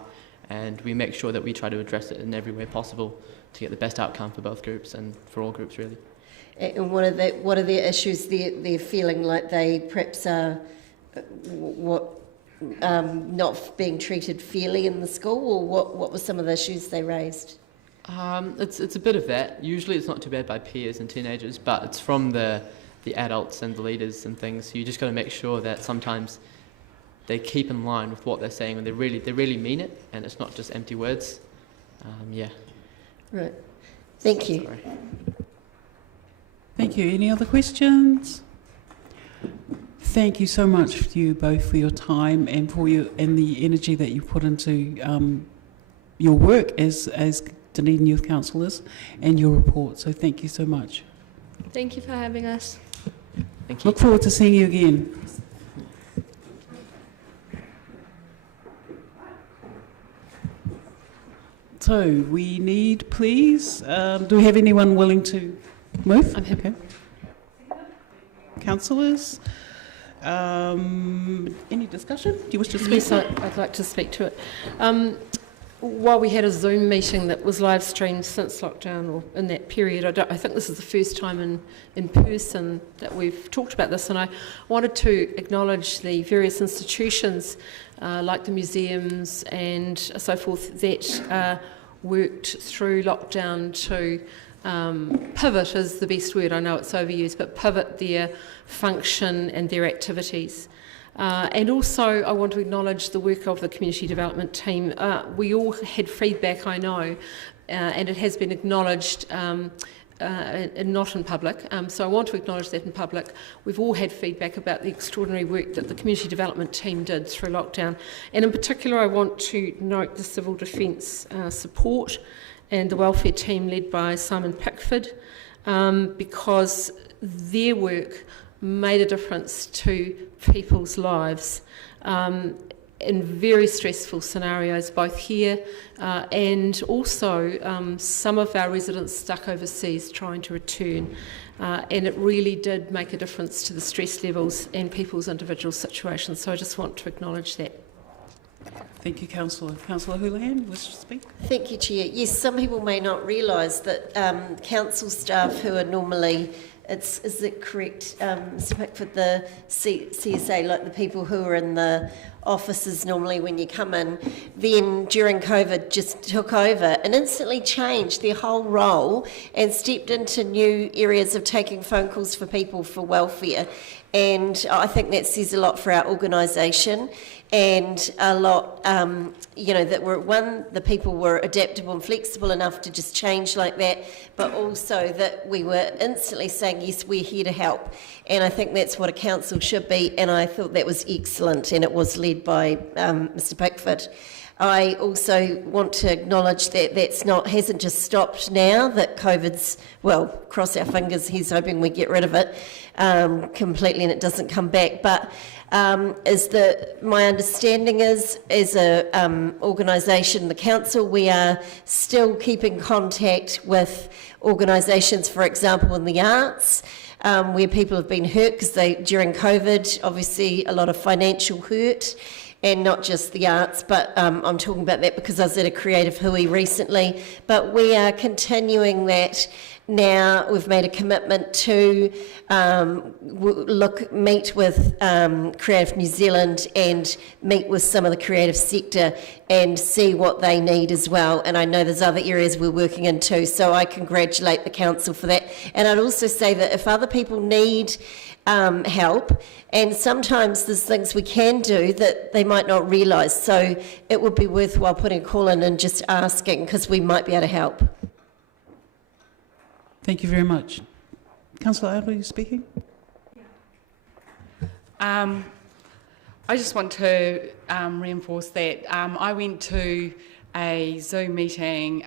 and we make sure that we try to address it in every way possible to get the best outcome for both groups and for all groups, really. And what are the issues they're feeling like they perhaps are not being treated fairly in the school, or what were some of the issues they raised? It's a bit of that. Usually it's not too bad by peers and teenagers, but it's from the adults and the leaders and things. You just got to make sure that sometimes they keep in line with what they're saying and they really mean it, and it's not just empty words. Yeah. Right. Thank you. Sorry. Thank you. Any other questions? Thank you so much to you both for your time and the energy that you put into your work as Dunedin Youth Councillors and your report. So thank you so much. Thank you for having us. Thank you. Look forward to seeing you again. So we need, please, do we have anyone willing to move? I'm happy. Okay. Councillors, any discussion? Do you wish to speak? Yes, I'd like to speak to it. While we had a Zoom meeting that was live streamed since lockdown, or in that period, I think this is the first time in person that we've talked about this, and I wanted to acknowledge the various institutions like the museums and so forth that worked through lockdown to pivot is the best word, I know it's overused, but pivot their function and their activities. And also I want to acknowledge the work of the community development team. We all had feedback, I know, and it has been acknowledged and not in public, so I want to acknowledge that in public. We've all had feedback about the extraordinary work that the community development team did through lockdown, and in particular I want to note the civil defence support and the welfare team led by Simon Pickford, because their work made a difference to people's lives in very stressful scenarios, both here and also some of our residents stuck overseas trying to return. And it really did make a difference to the stress levels and people's individual situations. So I just want to acknowledge that. Thank you, Councillor. Councillor Houlihan, wish to speak? Thank you, Chair. Yes, some people may not realise that council staff who are normally, is it correct, Mr Pickford, the CSA, like the people who are in the offices normally when you come in, then during COVID just took over and instantly changed their whole role and stepped into new areas of taking phone calls for people for welfare. And I think that says a lot for our organisation, and a lot, that the people were adaptable and flexible enough to just change like that, but also that we were instantly saying, yes, we're here to help. And I think that's what a council should be, and I thought that was excellent, and it was led by Mr Pickford. I also want to acknowledge that hasn't just stopped now, that COVID's, well, cross our fingers, he's hoping we get rid of it completely and it doesn't come back. But my understanding is, as a organisation, the council, we are still keeping contact with organisations, for example, in the arts, where people have been hurt because during COVID, obviously a lot of financial hurt. And not just the arts, but I'm talking about that because I was at a creative hui recently. But we are continuing that now. We've made a commitment to meet with Creative New Zealand and meet with some of the creative sector and see what they need as well. And I know there's other areas we're working in too, so I congratulate the council for that. And I'd also say that if other people need help, and sometimes there's things we can do that they might not realise, so it would be worthwhile putting a call in and just asking, because we might be able to help. Thank you very much. Councillor Adler, are you speaking? I just want to reinforce that I went to a Zoom meeting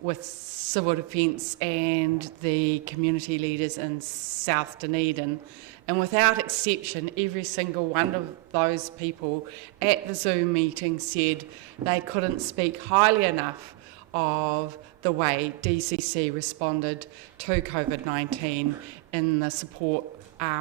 with Civil Defence and the community leaders in South Dunedin, and without exception, every single one of those people at the Zoom meeting said they couldn't speak highly enough of the way DCC responded to COVID-19 in the support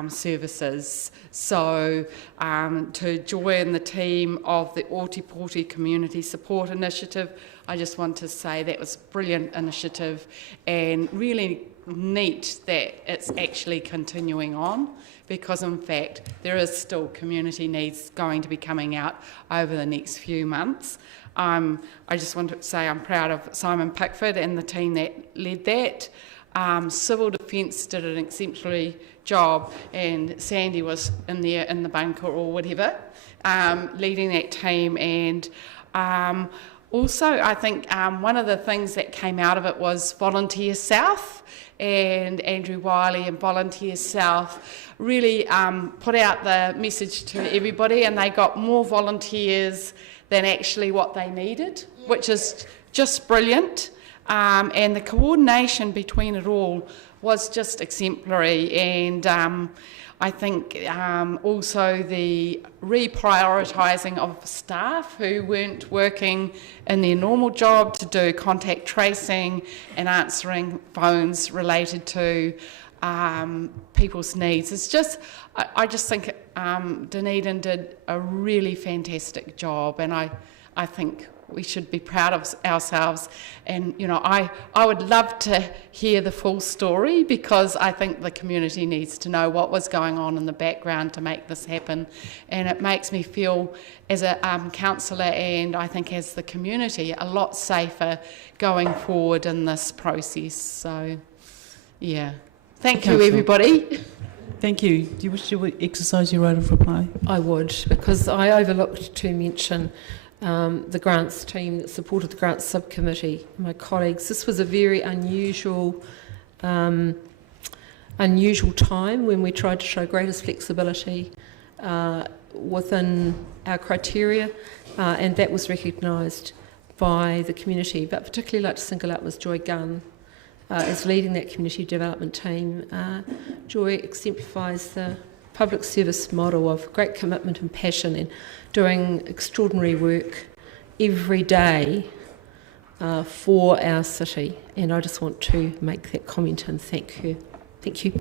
services. So to join the team of the Ōtepoti Community Support Initiative, I just want to say that was a brilliant initiative and really neat that it's actually continuing on, because in fact there is still community needs going to be coming out over the next few months. I just want to say I'm proud of Simon Pickford and the team that led that. Civil Defence did an exemplary job, and Sandy was in there in the bunker or whatever, leading that team. And also, I think one of the things that came out of it was Volunteer South, and Andrew Wiley and Volunteer South really put out the message to everybody, and they got more volunteers than actually what they needed, which is just brilliant. And the coordination between it all was just exemplary, and I think also the reprioritising of staff who weren't working in their normal job to do contact tracing and answering phones related to people's needs. It's just, I just think Dunedin did a really fantastic job, and I think we should be proud of ourselves. And you know, I would love to hear the full story, because I think the community needs to know what was going on in the background to make this happen. And it makes me feel as a councillor, and I think as the community, a lot safer going forward in this process. So yeah, thank you everybody. Thank you. Do you wish to exercise your right of reply? I would, because I overlooked to mention the grants team that supported the grants subcommittee, my colleagues. This was a very unusual time when we tried to show greatest flexibility within our criteria, and that was recognised by the community. But particularly like to single out Ms Joy Gunn as leading that community development team. Joy exemplifies the public service model of great commitment and passion, and doing extraordinary work every day for our city. And I just want to make that comment and thank her. Thank you.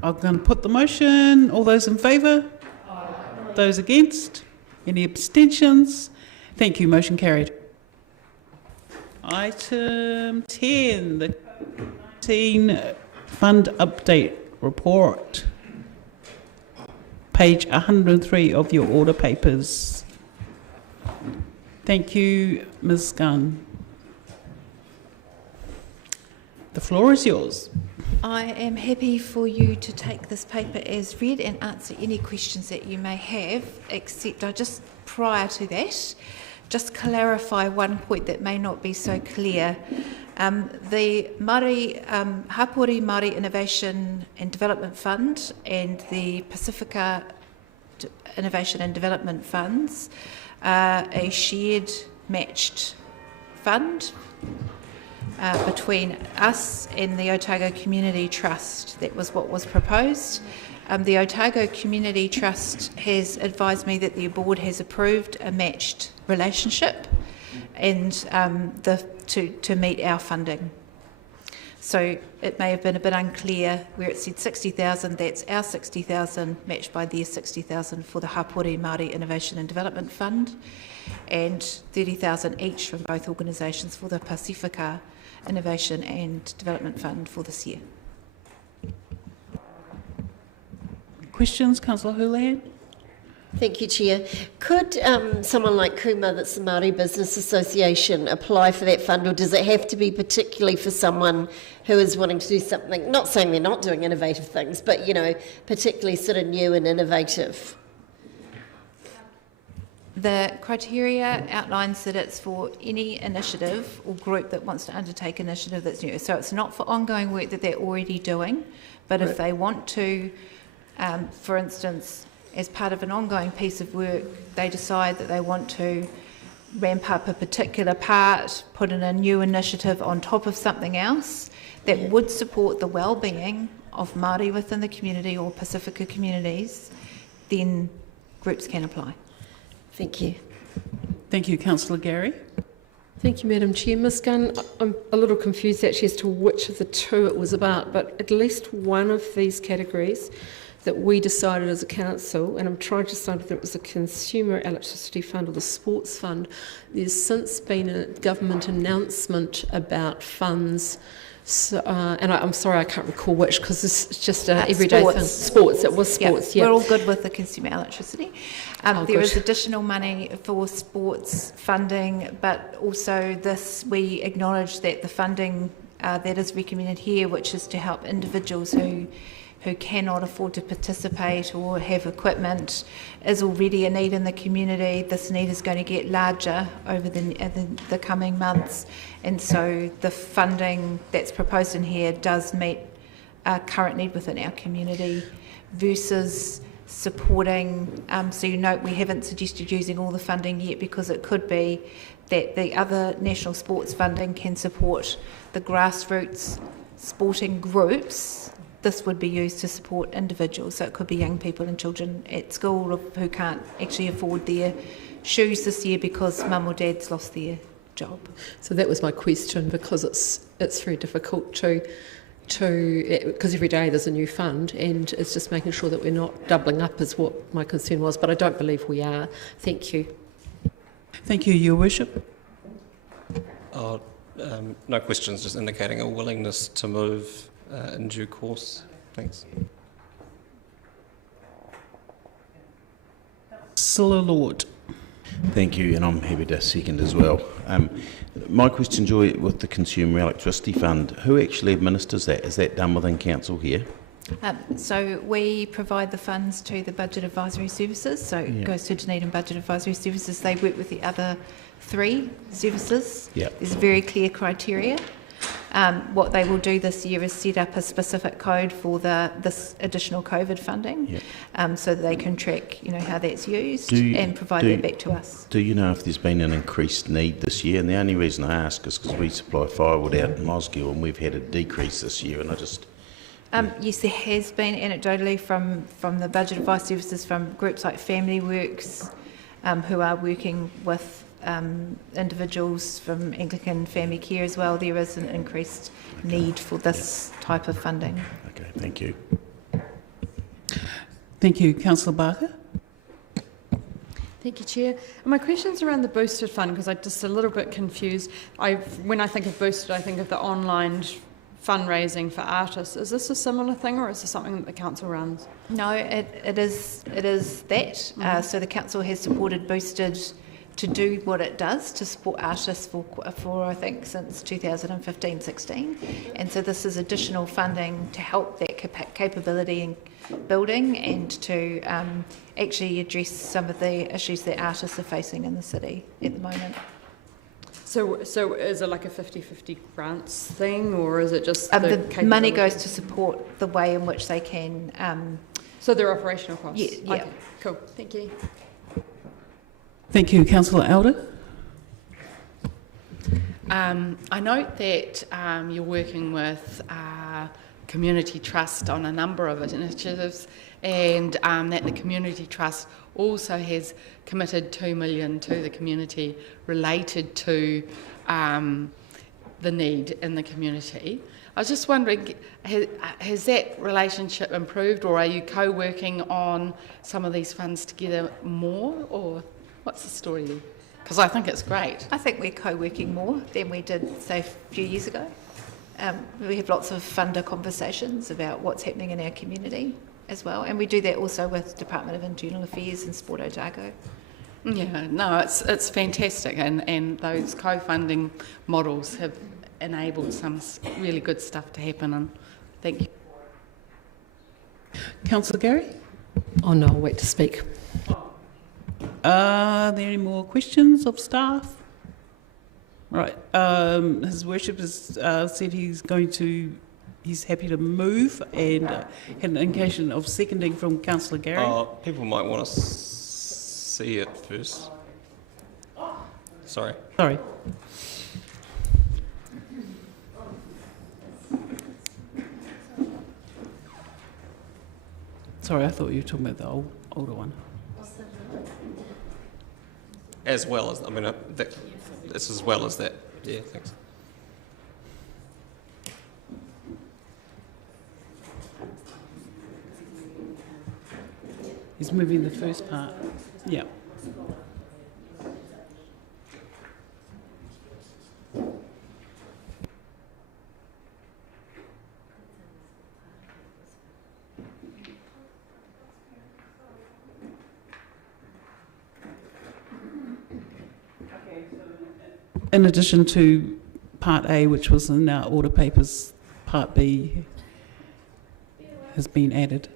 I'm going to put the motion. All those in favour? Aye. Those against? Any abstentions? Thank you. Motion carried. Item 10, the teen fund update report. Page 103 of your order papers. Thank you, Ms Gunn. The floor is yours. I am happy for you to take this paper as read and answer any questions that you may have, except I just, prior to that, just clarify one point that may not be so clear. The Hapori Māori Innovation and Development Fund and the Pacifica Innovation and Development Funds are a shared matched fund between us and the Otago Community Trust. That was what was proposed. The Otago Community Trust has advised me that the board has approved a matched relationship and to meet our funding. So it may have been a bit unclear where it said 60,000, that's our 60,000 matched by their 60,000 for the Hapori Māori Innovation and Development Fund, and 30,000 each from both organisations for the Pacifica Innovation and Development Fund for this year. Questions, Councillor Houlihan? Thank you, Chair. Could someone like Kuma, that's the Māori Business Association, apply for that fund, or does it have to be particularly for someone who is wanting to do something, not saying they're not doing innovative things, but, you know, particularly sort of new and innovative? The criteria outlines that it's for any initiative or group that wants to undertake initiative that's new. So it's not for ongoing work that they're already doing, but if they want to, for instance, as part of an ongoing piece of work, they decide that they want to ramp up a particular part, put in a new initiative on top of something else that would support the well-being of Māori within the community or Pacifica communities, then groups can apply. Thank you. Thank you, Councillor Gary. Thank you, Madam Chair. Ms Gunn, I'm a little confused actually as to which of the two it was about, but at least one of these categories that we decided as a council, and I'm trying to decide whether it was the Consumer Electricity Fund or the Sports Fund, there's since been a government announcement about funds. So, and I'm sorry, I can't recall which, because this is just an everyday sports. thing. Sports, it was sports, yeah. We're all good with the consumer electricity. There is additional money for sports funding, but also this, we acknowledge that the funding that is recommended here, which is to help individuals who cannot afford to participate or have equipment, is already a need in the community. This need is going to get larger over the coming months, and so the funding that's proposed in here does meet a current need within our community versus supporting, so you note we haven't suggested using all the funding yet, because it could be that the other national sports funding can support the grassroots sporting groups. This would be used to support individuals, so it could be young people and children at school who can't actually afford their shoes this year because mum or dad's lost their job. So that was my question, because it's very difficult to because every day there's a new fund, and it's just making sure that we're not doubling up is what my concern was, but I don't believe we are. Thank you. Thank you, Your Worship. No questions, just indicating a willingness to move in due course. Thanks. Councillor Lord. Thank you, and I'm happy to second as well. My question, Joy, with the Consumer Electricity Fund, who actually administers that? Is that done within council here? So we provide the funds to the Budget Advisory Services, so it goes to Dunedin Budget Advisory Services. They work with the other 3 services. There's very clear criteria. What they will do this year is set up a specific code for this additional COVID funding, so that they can track, how that's used and provide that back to us. Do you know if there's been an increased need this year? And the only reason I ask is because we supply firewood out in Mosgiel, and we've had a decrease this year, and I just... Yes, there has been anecdotally from the Budget Advice Services, from groups like Family Works, who are working with individuals from Anglican Family Care as well. There is an increased need for this type of funding. Okay, thank you. Thank you. Councillor Barker. Thank you, Chair. My question's around the Boosted Fund, because I'm just a little bit confused. When I think of Boosted, I think of the online fundraising for artists. Is this a similar thing, or is this something that the council runs? No, it is that. So the council has supported Boosted to do what it does to support artists for I think since 2015-16, and so this is additional funding to help that capability in building and to actually address some of the issues that artists are facing in the city at the moment. So is it like a 50-50 grants thing, or is it just the money goes to support the way in which they can... so they're operational costs? Yeah. Okay, cool. Thank you. Thank you. Councillor Elder. I note that you're working with Community Trust on a number of initiatives, and that the Community Trust also has committed $2 million to the community related to the need in the community. I was just wondering, has that relationship improved, or are you co-working on some of these funds together more, or what's the story there? Because I think it's great. I think we're co-working more than we did, say, a few years ago. We have lots of funder conversations about what's happening in our community as well, and we do that also with Department of Internal Affairs and Sport Otago. Yeah, no, it's fantastic, and those co-funding models have enabled some really good stuff to happen, and thank you. Councillor Gary? Oh no, I'll wait to speak. Are there any more questions of staff? Right. His Worship has said he's happy to move, and had an indication of seconding from Councillor Gary. People might want to see it first. Sorry. Sorry, I thought you were talking about the older one. as well as, it's as well as that. Yeah, thanks. He's moving the first part. Yeah. In addition to Part A, which was in our order papers, Part B has been added.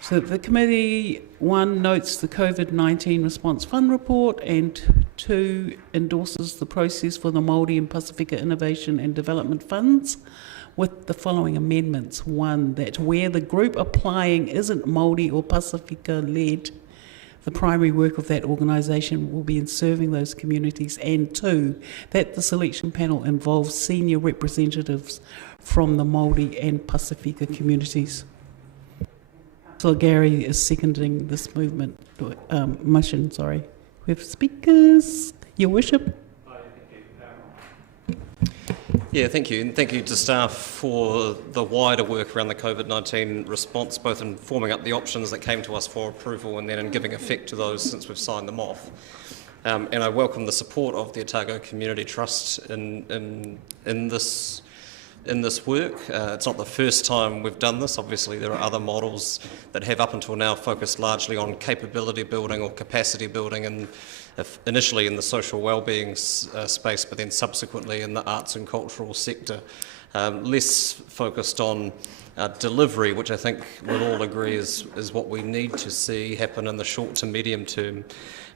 So the committee, 1, notes the COVID-19 Response Fund report, and 2, endorses the process for the Māori and Pasifika Innovation and Development Funds with the following amendments. 1, that where the group applying isn't Māori or Pasifika-led, the primary work of that organisation will be in serving those communities, and 2, that the selection panel involves senior representatives from the Māori and Pasifika communities. So Gary is seconding this motion. Sorry. We have speakers. Your Worship. Yeah, thank you. And thank you to staff for the wider work around the COVID-19 response, both in forming up the options that came to us for approval and then in giving effect to those since we've signed them off. And I welcome the support of the Otago Community Trust in this work. It's not the first time we've done this. Obviously, there are other models that have up until now focused largely on capability building or capacity building, and initially in the social wellbeing space, but then subsequently in the arts and cultural sector. Less focused on delivery, which I think we'll all agree is what we need to see happen in the short to medium term.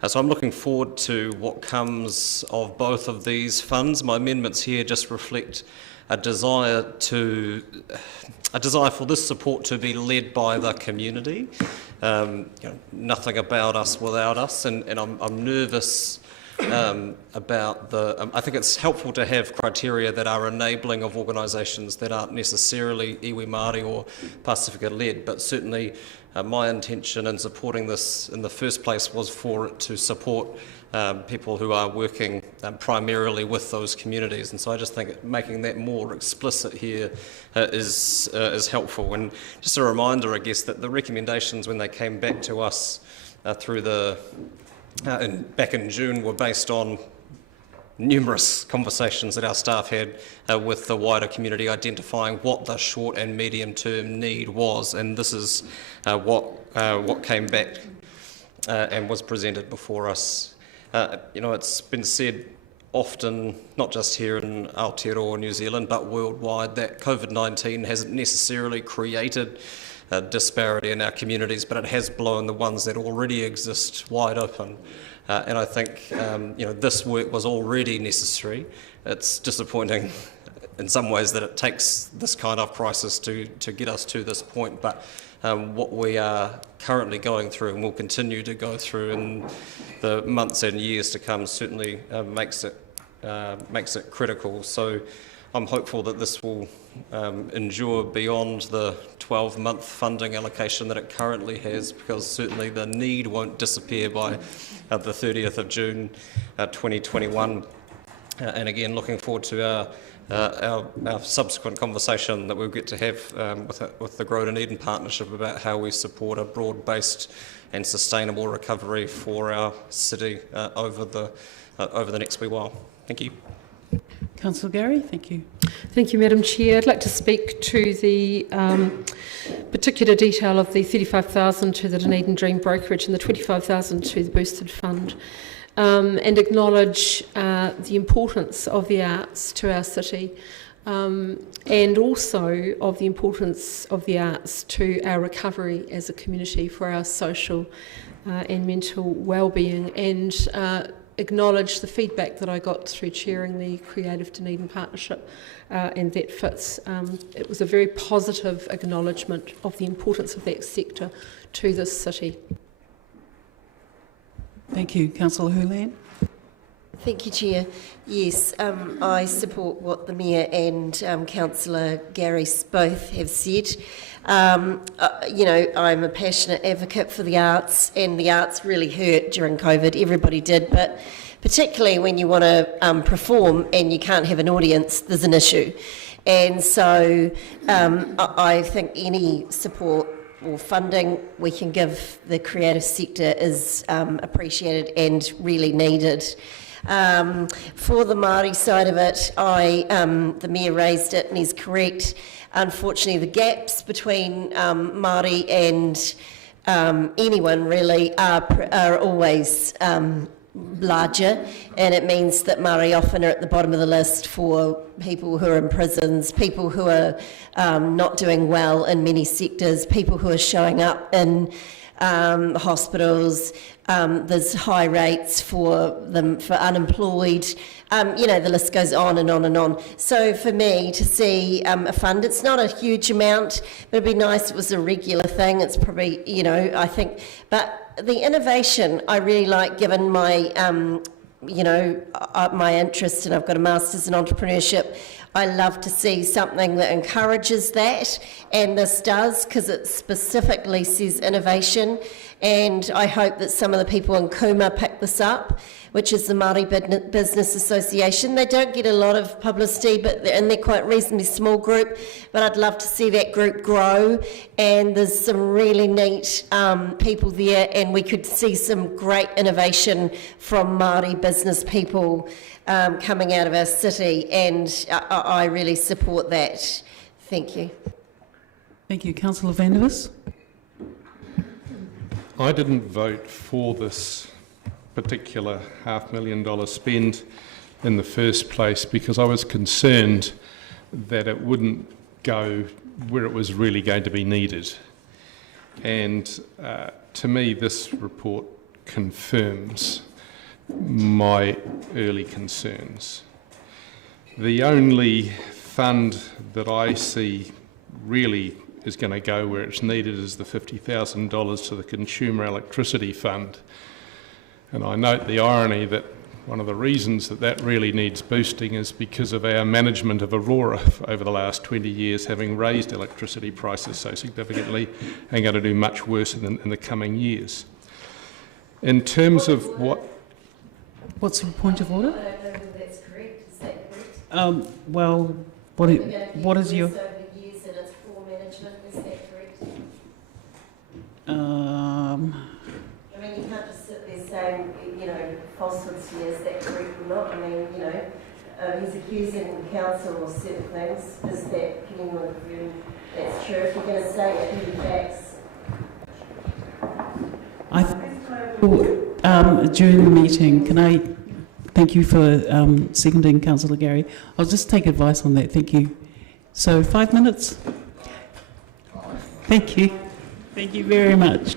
So I'm looking forward to what comes of both of these funds. My amendments here just reflect a desire for this support to be led by the community. Nothing about us without us, and I'm nervous about I think it's helpful to have criteria that are enabling of organisations that aren't necessarily iwi Māori or Pasifika led, but certainly my intention in supporting this in the first place was for it to support people who are working primarily with those communities, and so I just think making that more explicit here is helpful. And just a reminder, I guess, that the recommendations when they came back to us through back in June were based on numerous conversations that our staff had with the wider community, identifying what the short and medium term need was, and this is what came back and was presented before us. It's been said often, not just here in Aotearoa, New Zealand, but worldwide, that COVID-19 hasn't necessarily created disparity in our communities, but it has blown the ones that already exist wide open. And I think this work was already necessary. It's disappointing in some ways that it takes this kind of crisis to get us to this point, but what we are currently going through and will continue to go through in the months and years to come certainly makes it critical. So I'm hopeful that this will endure beyond the 12-month funding allocation that it currently has, because certainly the need won't disappear by the 30th of June 2021. And again, looking forward to our subsequent conversation that we'll get to have with the Grow Dunedin partnership about how we support a broad-based and sustainable recovery for our city over the next wee while. Thank you. Councillor Gary, thank you. Thank you, Madam Chair. I'd like to speak to the particular detail of the $35,000 to the Dunedin Dream Brokerage and the $25,000 to the Boosted Fund, and acknowledge the importance of the arts to our city, and also of the importance of the arts to our recovery as a community for our social and mental well-being, and acknowledge the feedback that I got through chairing the Creative Dunedin Partnership, and that fits. It was a very positive acknowledgement of the importance of that sector to this city. Thank you. Councillor Hurland. Thank you, Chair. Yes, I support what the Mayor and Councillor Gary both have said. You know, I'm a passionate advocate for the arts, and the arts really hurt during COVID. Everybody did, but particularly when you want to perform and you can't have an audience, there's an issue. And so I think any support or funding we can give the creative sector is appreciated and really needed. For the Māori side of it, the Mayor raised it and he's correct. Unfortunately, the gaps between Māori and anyone really are always larger, and it means that Māori often are at the bottom of the list for people who are in prisons, people who are not doing well in many sectors, people who are showing up in hospitals. There's high rates for unemployed. You know, the list goes on and on and on. So for me to see a fund, it's not a huge amount, but it'd be nice if it was a regular thing. It's probably, you know, I think, but the innovation I really like, given my, you know, my interest, and I've got a master's in entrepreneurship. I love to see something that encourages that, and this does, because it specifically says innovation, and I hope that some of the people in Kuma pick this up, which is the Māori Business Association. They don't get a lot of publicity, and they're quite a reasonably small group, but I'd love to see that group grow, and there's some really neat people there, and we could see some great innovation from Māori business people coming out of our city, and I really support that. Thank you. Thank you. Councillor Vandervis? I didn't vote for this particular $500,000 spend in the first place because I was concerned that it wouldn't go where it was really going to be needed. And to me, this report confirms my early concerns. The only fund that I see really is going to go where it's needed is the $50,000 to the Consumer Electricity Fund. And I note the irony that one of the reasons that that really needs boosting is because of our management of Aurora over the last 20 years, having raised electricity prices so significantly and going to do much worse in the coming years. In terms of What's your point of order? I don't know whether that's correct. Is that correct? Well, what is your... Over the years and it's poor management, is that correct? Um, I mean, you can't just sit there saying, you know, falsehoods here, is that correct or not? I mean, you know, he's accusing the council of certain things. Is that, can anyone agree that's true? If you're going to say it, give you facts. I think during the meeting, can I thank you for seconding Councillor Gary? I'll just take advice on that, thank you. So 5 minutes? Thank you. Thank you very much.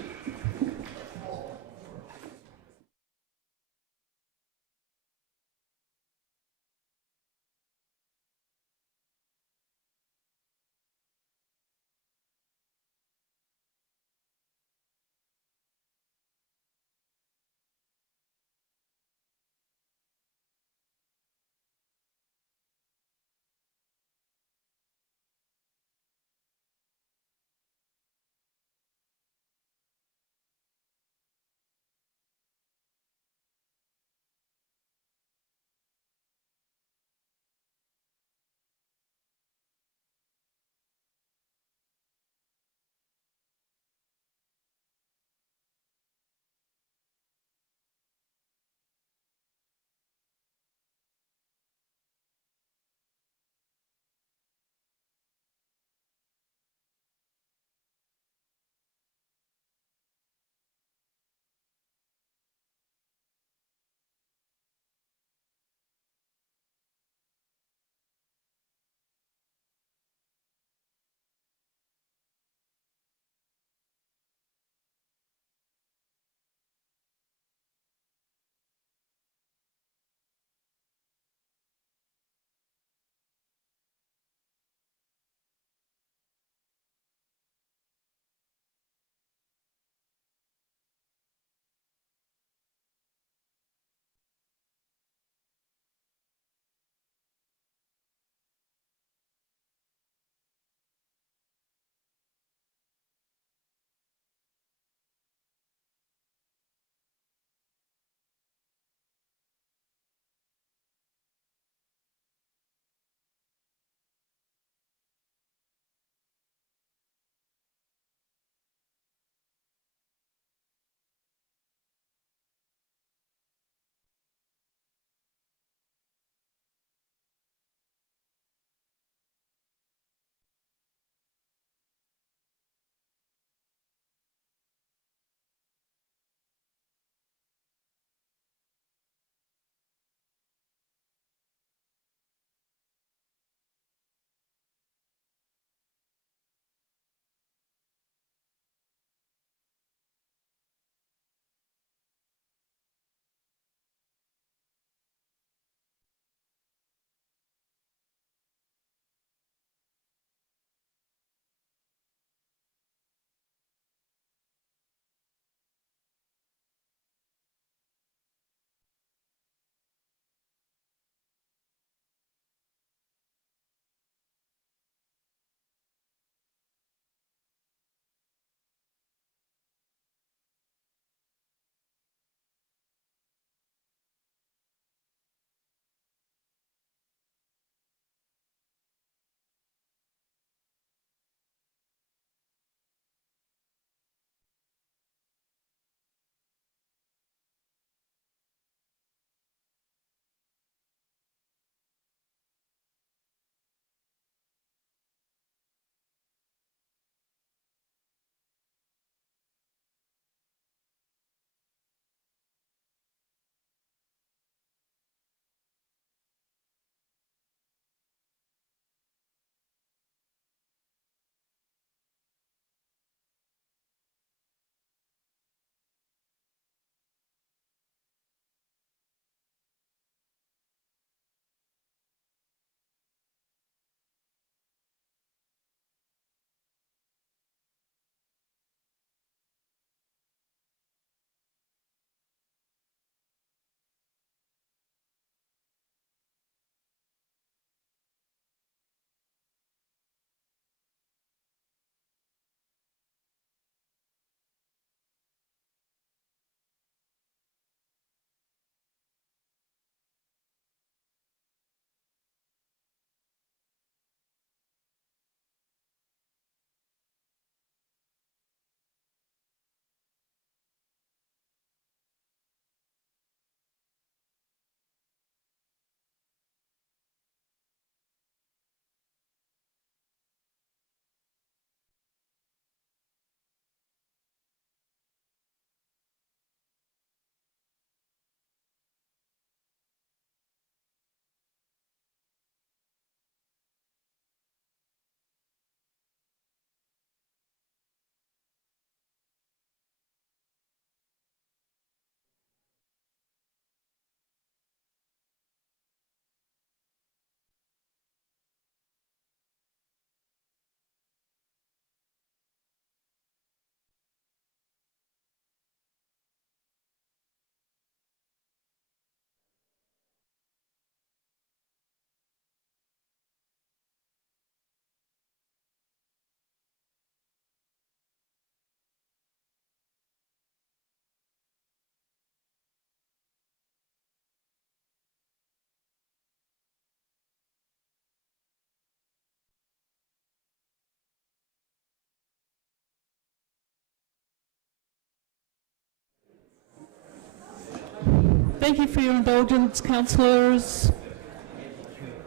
Thank you for your indulgence, councillors.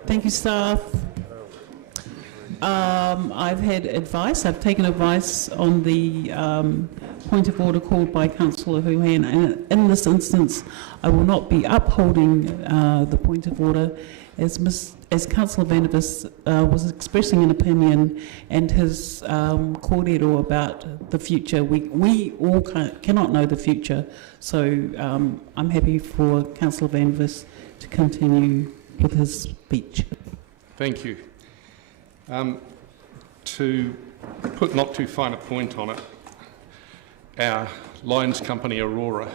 Thank you, staff. I've had advice. I've taken advice on the point of order called by Councillor Houhan, and in this instance, I will not be upholding the point of order as Councillor Vandervis was expressing an opinion and his cordial about the future. We all cannot know the future, so I'm happy for Councillor Vandervis to continue with his speech. Thank you. To put not too fine a point on it, our lines company Aurora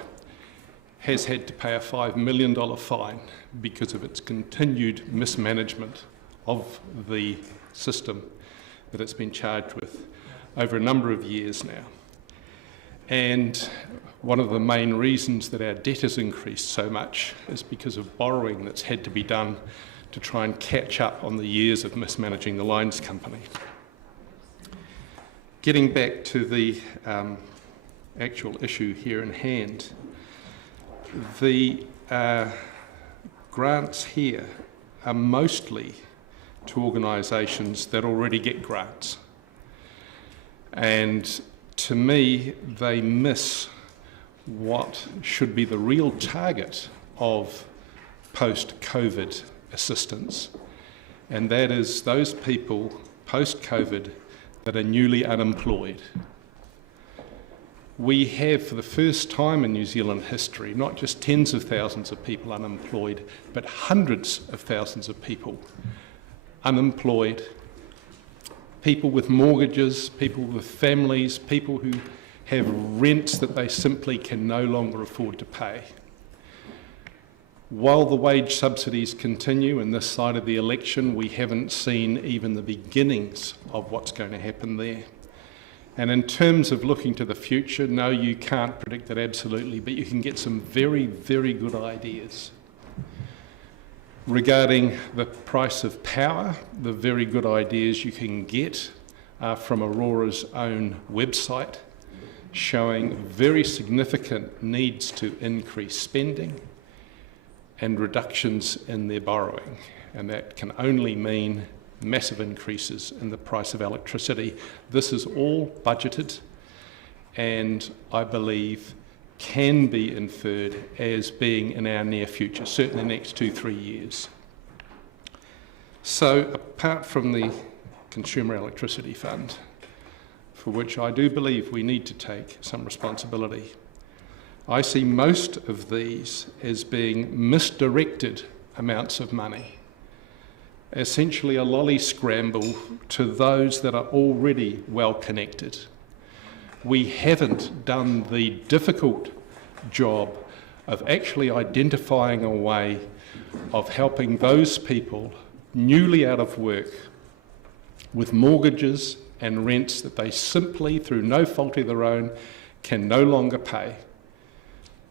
has had to pay a $5 million fine because of its continued mismanagement of the system that it's been charged with over a number of years now. And one of the main reasons that our debt has increased so much is because of borrowing that's had to be done to try and catch up on the years of mismanaging the lines company. Getting back to the actual issue here in hand, the grants here are mostly to organisations that already get grants. And to me, they miss what should be the real target of post-COVID assistance, and that is those people post-COVID that are newly unemployed. We have, for the first time in New Zealand history, not just tens of thousands of people unemployed, but hundreds of thousands of people unemployed, people with mortgages, people with families, people who have rents that they simply can no longer afford to pay. While the wage subsidies continue in this side of the election, we haven't seen even the beginnings of what's going to happen there. And in terms of looking to the future, no, you can't predict it absolutely, but you can get some very, very good ideas. Regarding the price of power, the very good ideas you can get are from Aurora's own website, showing very significant needs to increase spending and reductions in their borrowing, and that can only mean massive increases in the price of electricity. This is all budgeted and I believe can be inferred as being in our near future, certainly the next 2-3 years. So apart from the Consumer Electricity Fund, for which I do believe we need to take some responsibility, I see most of these as being misdirected amounts of money, essentially a lolly scramble to those that are already well connected. We haven't done the difficult job of actually identifying a way of helping those people newly out of work with mortgages and rents that they simply, through no fault of their own, can no longer pay.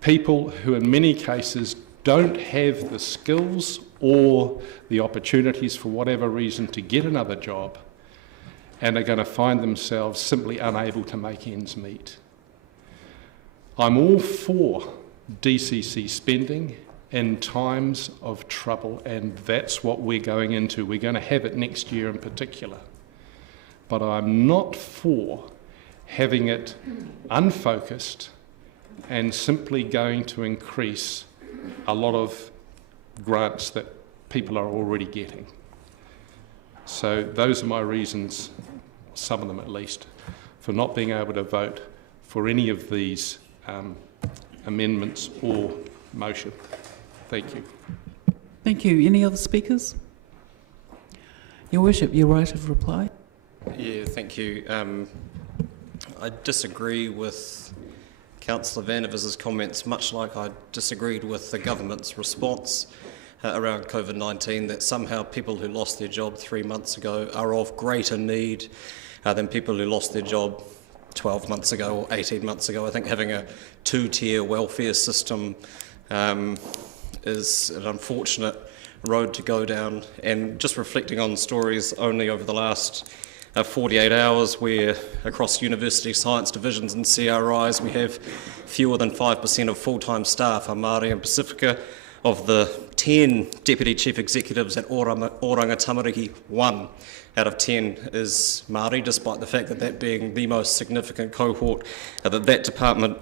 People who in many cases don't have the skills or the opportunities for whatever reason to get another job and are going to find themselves simply unable to make ends meet. I'm all for DCC spending in times of trouble, and that's what we're going into. We're going to have it next year in particular. But I'm not for having it unfocused and simply going to increase a lot of grants that people are already getting. So those are my reasons, some of them at least, for not being able to vote for any of these amendments or motion. Thank you. Thank you. Any other speakers? Your Worship, your right of reply. Yeah, thank you. I disagree with Councillor Vandervis's comments, much like I disagreed with the government's response around COVID-19, that somehow people who lost their job 3 months ago are of greater need than people who lost their job 12 months ago or 18 months ago. I think having a two-tier welfare system is an unfortunate road to go down, and just reflecting on stories only over the last 48 hours, where across university science divisions and CRIs we have fewer than 5% of full-time staff are Māori and Pacifica. Of the 10 Deputy Chief Executives at Oranga Tamariki, 1 out of 10 is Māori, despite the fact that that being the most significant cohort that department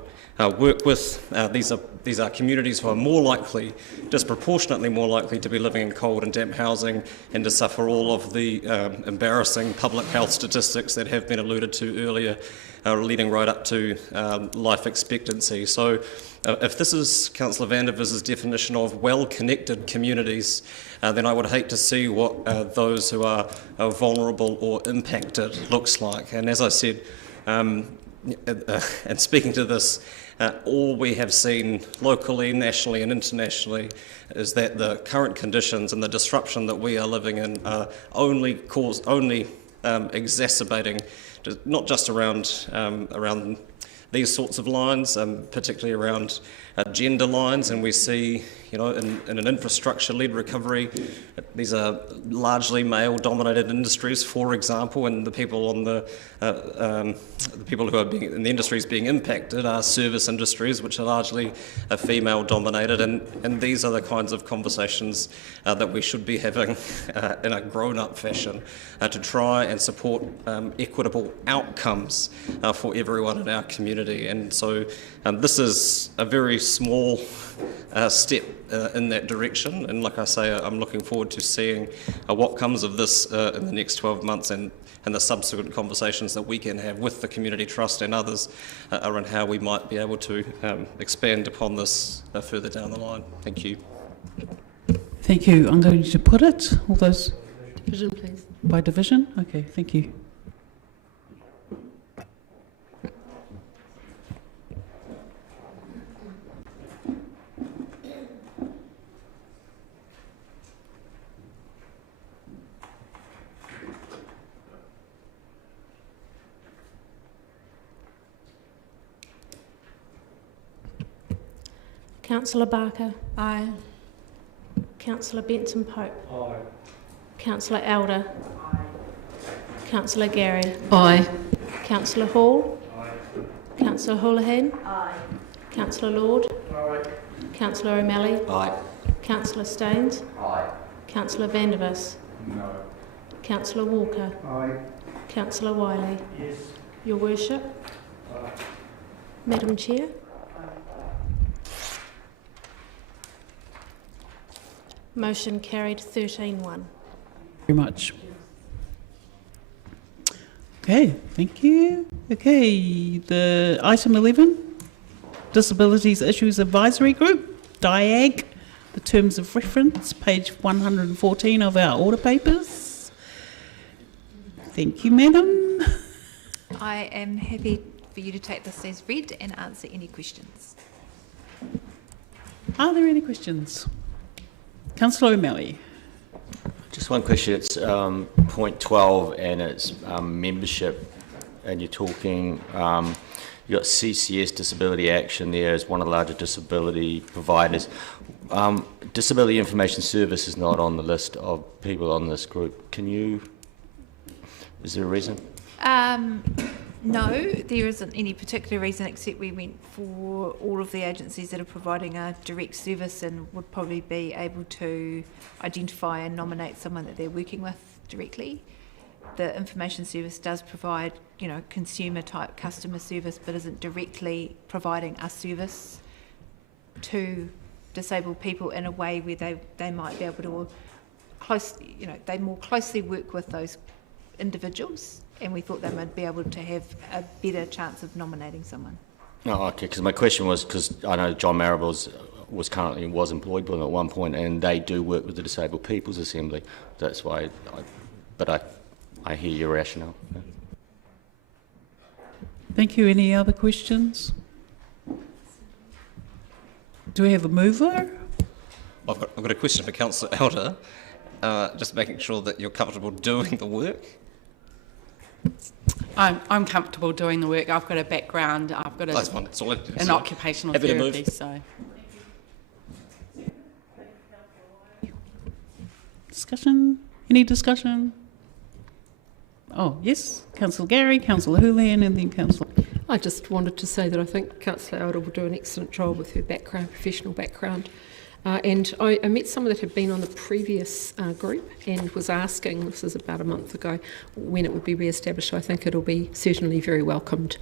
work with. These are communities who are more likely, disproportionately more likely, to be living in cold and damp housing and to suffer all of the embarrassing public health statistics that have been alluded to earlier, leading right up to life expectancy. So if this is Councillor van der Vis's definition of well-connected communities, then I would hate to see what those who are vulnerable or impacted looks like. And as I said, and speaking to this, all we have seen locally, nationally and internationally is that the current conditions and the disruption that we are living in are only exacerbating, not just around these sorts of lines, particularly around gender lines, and we see, in an infrastructure-led recovery, these are largely male-dominated industries, for example, and the people who are in the industries being impacted are service industries, which are largely female-dominated, and these are the kinds of conversations that we should be having in a grown-up fashion to try and support equitable outcomes for everyone in our community. And so this is a very small step in that direction, and like I say, I'm looking forward to seeing what comes of this in the next 12 months and the subsequent conversations that we can have with the Community Trust and others around how we might be able to expand upon this further down the line. Thank you. Thank you. I'm going to put it, all those... Division, please. By division? Okay, thank you. Councillor Barker. Aye. Councillor Benson Pope. Aye. Councillor Elder. Aye. Councillor Gary. Aye. Councillor Hall. Aye. Councillor Houlihan. Aye. Councillor Lord. Aye. Councillor O'Malley. Aye. Councillor Staines. Aye. Councillor van der Vis. No. Councillor Walker. Aye. Councillor Wiley. Yes. Your Worship. Aye. Madam Chair. Motion carried 13-1. Very much. Okay, thank you. Okay, the item 11, Disabilities Issues Advisory Group, DIAG, the terms of reference, page 114 of our order papers. Thank you, madam. I am happy for you to take this as read and answer any questions. Are there any questions? Councillor O'Malley. Just one question. It's point 12 and it's membership, and you're talking, you've got CCS Disability Action there as one of the larger disability providers. Disability Information Service is not on the list of people on this group. Is there a reason? No, there isn't any particular reason, except we went for all of the agencies that are providing a direct service and would probably be able to identify and nominate someone that they're working with directly. The information service does provide, consumer type customer service, but isn't directly providing a service to disabled people in a way where they might be able to they more closely work with those individuals, and we thought they might be able to have a better chance of nominating someone. Oh, okay, because my question was, because I know John Marable was employed by them at one point, and they do work with the Disabled People's Assembly. That's why, I hear your rationale. Yeah. Thank you. Any other questions? Do we have a mover? I've got a question for Councillor Elder, just making sure that you're comfortable doing the work. I'm comfortable doing the work. I've got a background. I've got an occupational therapy. So. Discussion? Any discussion? Oh, yes, Councillor Gary, Councillor Houlihan, and then Councillor... I just wanted to say that I think Councillor Elder will do an excellent job with her background, professional background. And I met someone that had been on the previous group and was asking, this is about a month ago, when it would be re-established. So I think it'll be certainly very welcomed.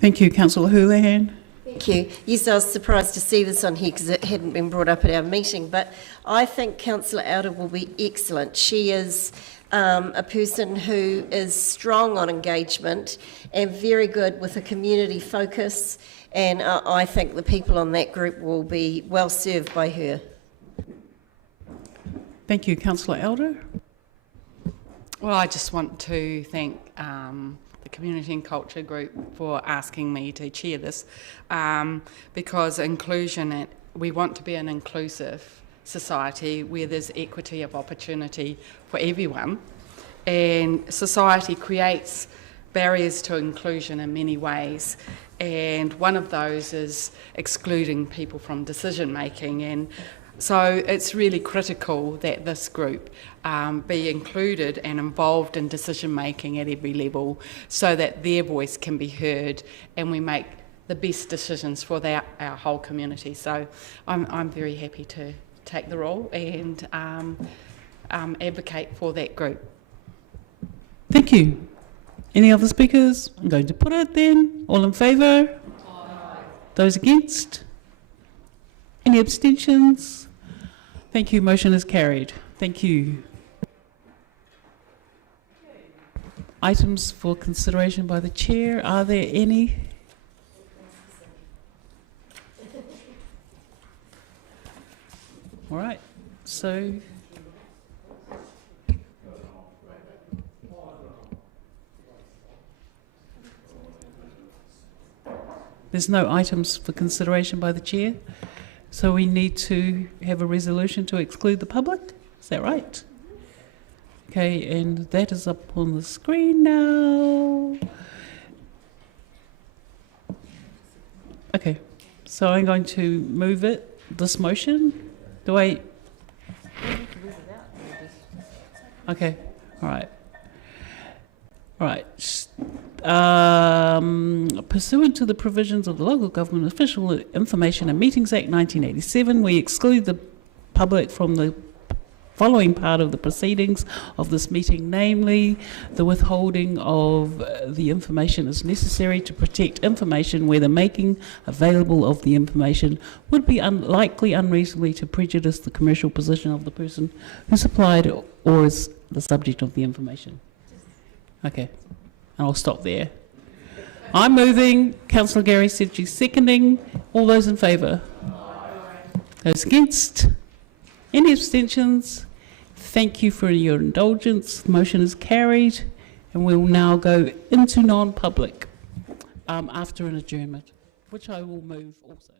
Thank you, Councillor Houlihan. Thank you. Yes, I was surprised to see this on here because it hadn't been brought up at our meeting, but I think Councillor Elder will be excellent. She is a person who is strong on engagement and very good with a community focus, and I think the people on that group will be well served by her. Thank you, Councillor Elder. Well, I just want to thank the Community and Culture Group for asking me to chair this, because inclusion, we want to be an inclusive society where there's equity of opportunity for everyone, and society creates barriers to inclusion in many ways, and one of those is excluding people from decision making, and so it's really critical that this group be included and involved in decision making at every level so that their voice can be heard and we make the best decisions for our whole community. So I'm very happy to take the role and advocate for that group. Thank you. Any other speakers? I'm going to put it then. All in favour? Aye. Those against? Any abstentions? Thank you. Motion is carried. Thank you. Items for consideration by the chair. Are there any? All right. So there's no items for consideration by the chair. So we need to have a resolution to exclude the public. Is that right? Okay, and that is up on the screen now. Okay, so I'm going to move it, this motion. Do I? Okay, all right. All right. Pursuant to the provisions of the Local Government Official Information and Meetings Act 1987, we exclude the public from the following part of the proceedings of this meeting, namely the withholding of the information is necessary to protect information where the making available of the information would be unlikely unreasonably to prejudice the commercial position of the person who supplied or is the subject of the information. Okay, and I'll stop there. I'm moving, Councillor Gary said she's seconding. All those in favour? Those against? Any abstentions? Thank you for your indulgence. Motion is carried, and we will now go into non-public after an adjournment, which I will move also.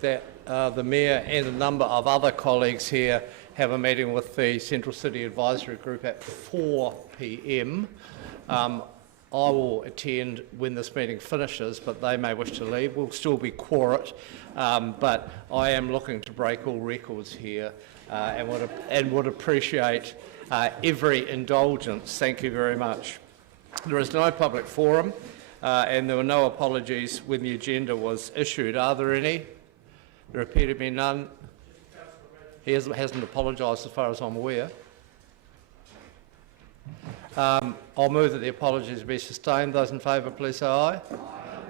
that the Mayor and a number of other colleagues here have a meeting with the Central City Advisory Group at 4 p.m. I will attend when this meeting finishes, but they may wish to leave. We'll still be quorate, but I am looking to break all records here and would appreciate every indulgence. Thank you very much. There is no public forum, and there were no apologies when the agenda was issued. Are there any? There appear to be none. He hasn't apologised as far as I'm aware. I'll move that the apologies be sustained. Those in favour, please say aye.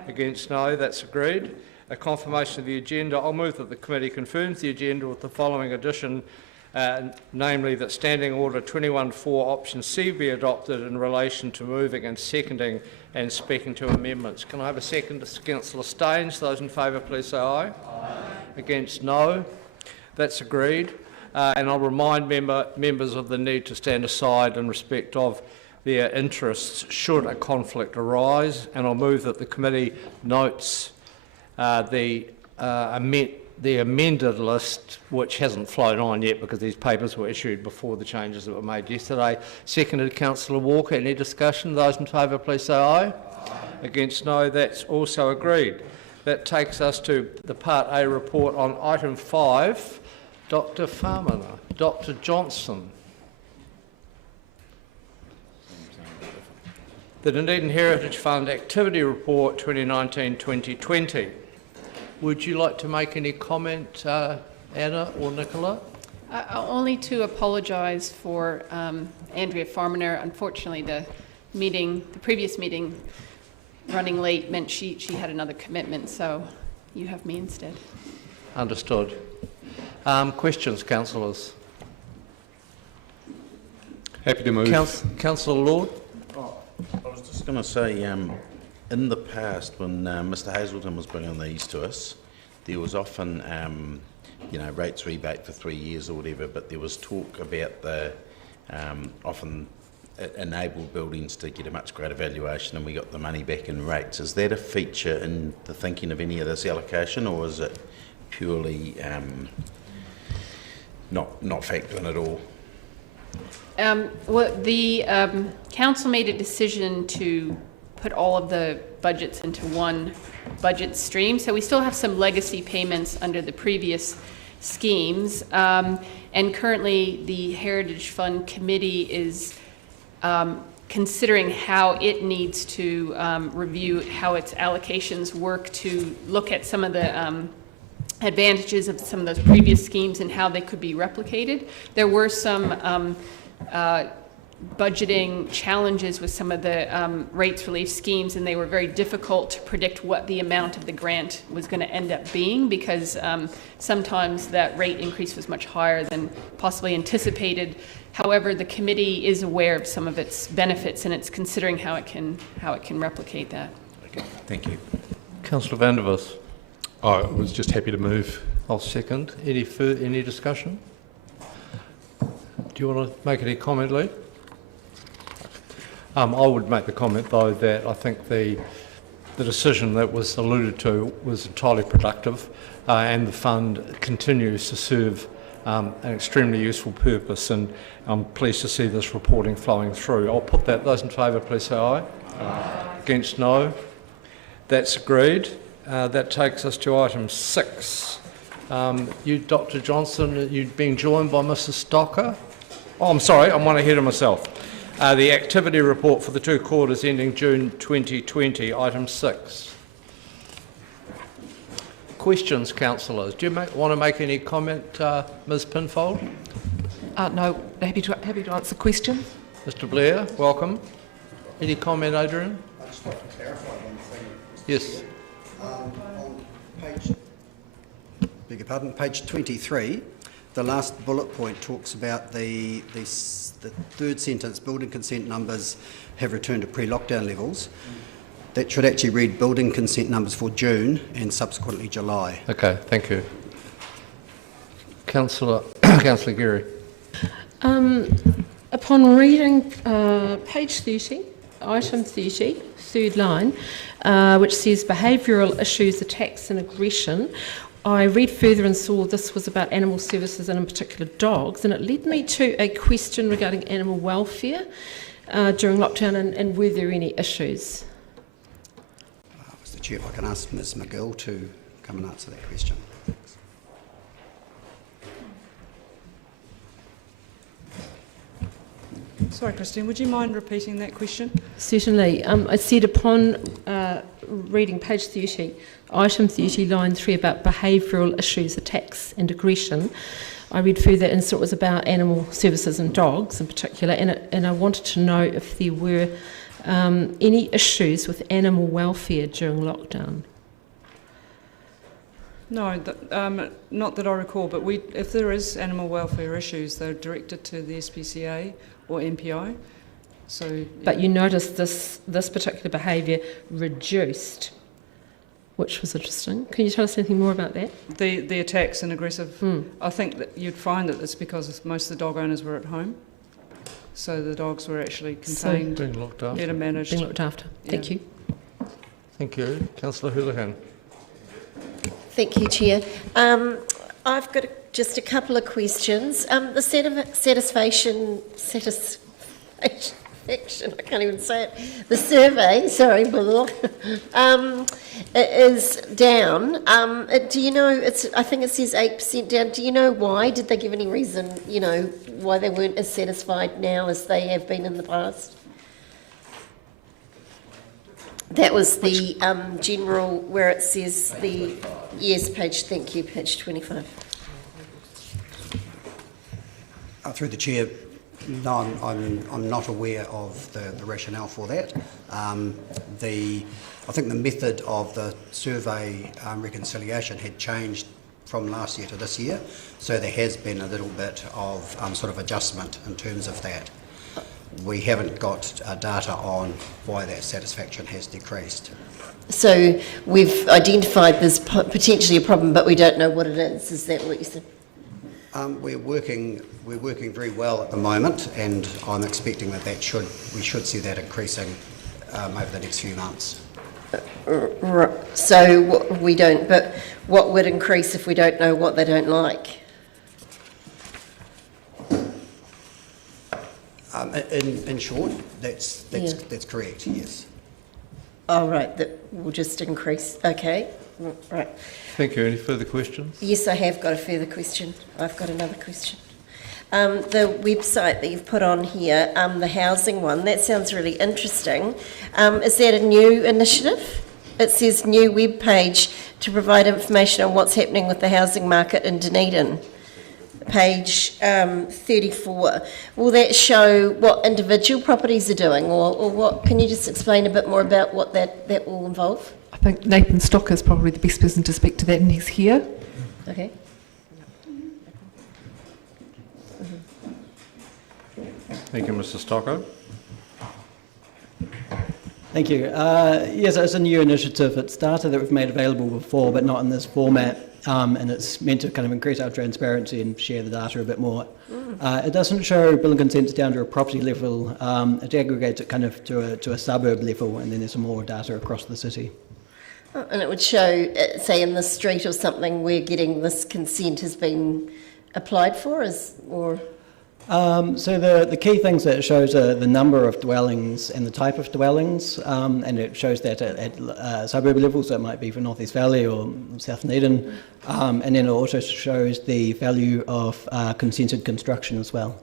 Against, no. That's agreed. A confirmation of the agenda. I'll move that the committee confirms the agenda with the following addition, namely that Standing Order 21.4 Option C be adopted in relation to moving and seconding and speaking to amendments. Can I have a second? Councillor Staines. Those in favour, please say aye. Against, no. That's agreed. And I'll remind members of the need to stand aside in respect of their interests should a conflict arise. And I'll move that the committee notes the amended list, which hasn't flown on yet because these papers were issued before the changes that were made yesterday. Seconded, Councillor Walker. Any discussion? Those in favour, please say aye. Against, no. That's also agreed. That takes us to the Part A report on item 5. Dr. Farmer, Dr. Johnson. The Dunedin Heritage Fund Activity Report 2019-2020. Would you like to make any comment, Anna or Nicola? Only to apologise for Andrea Farmer. Unfortunately, the previous meeting, running late meant she had another commitment, so you have me instead. Understood. Questions, councillors? Happy to move. Councillor Lord? I was just going to say, in the past, when Mr Hazelton was bringing these to us, there was often, rates rebate for 3 years or whatever, but there was talk about the often it enabled buildings to get a much greater valuation and we got the money back in rates. Is that a feature in the thinking of any of this allocation, or is it purely not factoring at all? Well, the council made a decision to put all of the budgets into one budget stream, so we still have some legacy payments under the previous schemes, and currently the Heritage Fund Committee is considering how it needs to review how its allocations work to look at some of the advantages of some of those previous schemes and how they could be replicated. There were some budgeting challenges with some of the rates relief schemes, and they were very difficult to predict what the amount of the grant was going to end up being, because sometimes that rate increase was much higher than possibly anticipated. However, the committee is aware of some of its benefits, and it's considering how it can replicate that. Okay, thank you. Councillor van der Vos. I was just happy to move. I'll second. Any discussion? Do you want to make any comment, Lee? I would make the comment, though, that I think the decision that was alluded to was entirely productive, and the fund continues to serve an extremely useful purpose, and I'm pleased to see this reporting flowing through. I'll put that. Those in favour, please say aye. Against, no. That's agreed. That takes us to item 6. You, Dr. Johnson, you're being joined by Mrs. Stocker. Oh, I'm sorry, I'm one ahead of myself. The activity report for the 2 quarters ending June 2020, item 6. Questions, councillors? Do you want to make any comment, Ms. Pinfold? No, happy to answer questions. Mr. Blair, welcome. Any comment, Adrian? I'd just like to clarify one thing. Yes. On page 23, the last bullet point talks about the third sentence, building consent numbers have returned to pre-lockdown levels. That should actually read building consent numbers for June and subsequently July. Okay, thank you. Councillor Geary. Upon reading page 30, item 30, third line, which says behavioural issues, attacks and aggression, I read further and saw this was about animal services and in particular dogs, and it led me to a question regarding animal welfare during lockdown and were there any issues? Mr. Chair, if I can ask Ms McGill to come and answer that question. Sorry, Christine, would you mind repeating that question? Certainly. I said upon reading page 30, item 30, line 3, about behavioural issues, attacks and aggression, I read further and saw it was about animal services and dogs in particular, and I wanted to know if there were any issues with animal welfare during lockdown. No, not that I recall, but if there is animal welfare issues, they're directed to the SPCA or MPI. So, but you noticed this particular behaviour reduced, which was interesting. Can you tell us anything more about that? The attacks and aggressive, I think that you'd find that it's because most of the dog owners were at home. So the dogs were actually contained, being looked after. better managed. Being looked after. Thank you. Thank you. Councillor Houlihan. Thank you, Chair. I've got just a couple of questions. The satisfaction, I can't even say it. The survey, sorry, is down. Do you know, I think it says 8% down. Do you know why? Did they give any reason, you know, why they weren't as satisfied now as they have been in the past? That was the general, where it says the, yes, page, thank you, page 25. Through the Chair, no, I'm not aware of the rationale for that. I think the method of the survey reconciliation had changed from last year to this year, so there has been a little bit of sort of adjustment in terms of that. We haven't got data on why that satisfaction has decreased. So we've identified there's potentially a problem, but we don't know what it is. Is that what you said? We're working very well at the moment, and I'm expecting that we should see that increasing over the next few months. So we don't. But what would increase if we don't know what they don't like? In short, that's correct. Yes. Oh, right. That will just increase. Okay. Right. Thank you. Any further questions? Yes, I have got a further question. I've got another question. The website that you've put on here, the housing one, that sounds really interesting. Is that a new initiative? It says new web page to provide information on what's happening with the housing market in Dunedin. Page 34. Will that show what individual properties are doing, or what? Can you just explain a bit more about what that will involve? I think Nathan Stocker is probably the best person to speak to that, and he's here. Okay. Thank you, Mr. Stocker. Thank you. Yes, it's a new initiative. It's data that we've made available before, but not in this format, and it's meant to kind of increase our transparency and share the data a bit more. It doesn't show bill and consents down to a property level. It aggregates it kind of to a suburb level, and then there's some more data across the city. Oh, and it would show, say, in the street or something, where getting this consent has been applied for, So the key things that it shows are the number of dwellings and the type of dwellings, and it shows that at suburb level, so it might be for North East Valley or South Dunedin, and then it also shows the value of consented construction as well.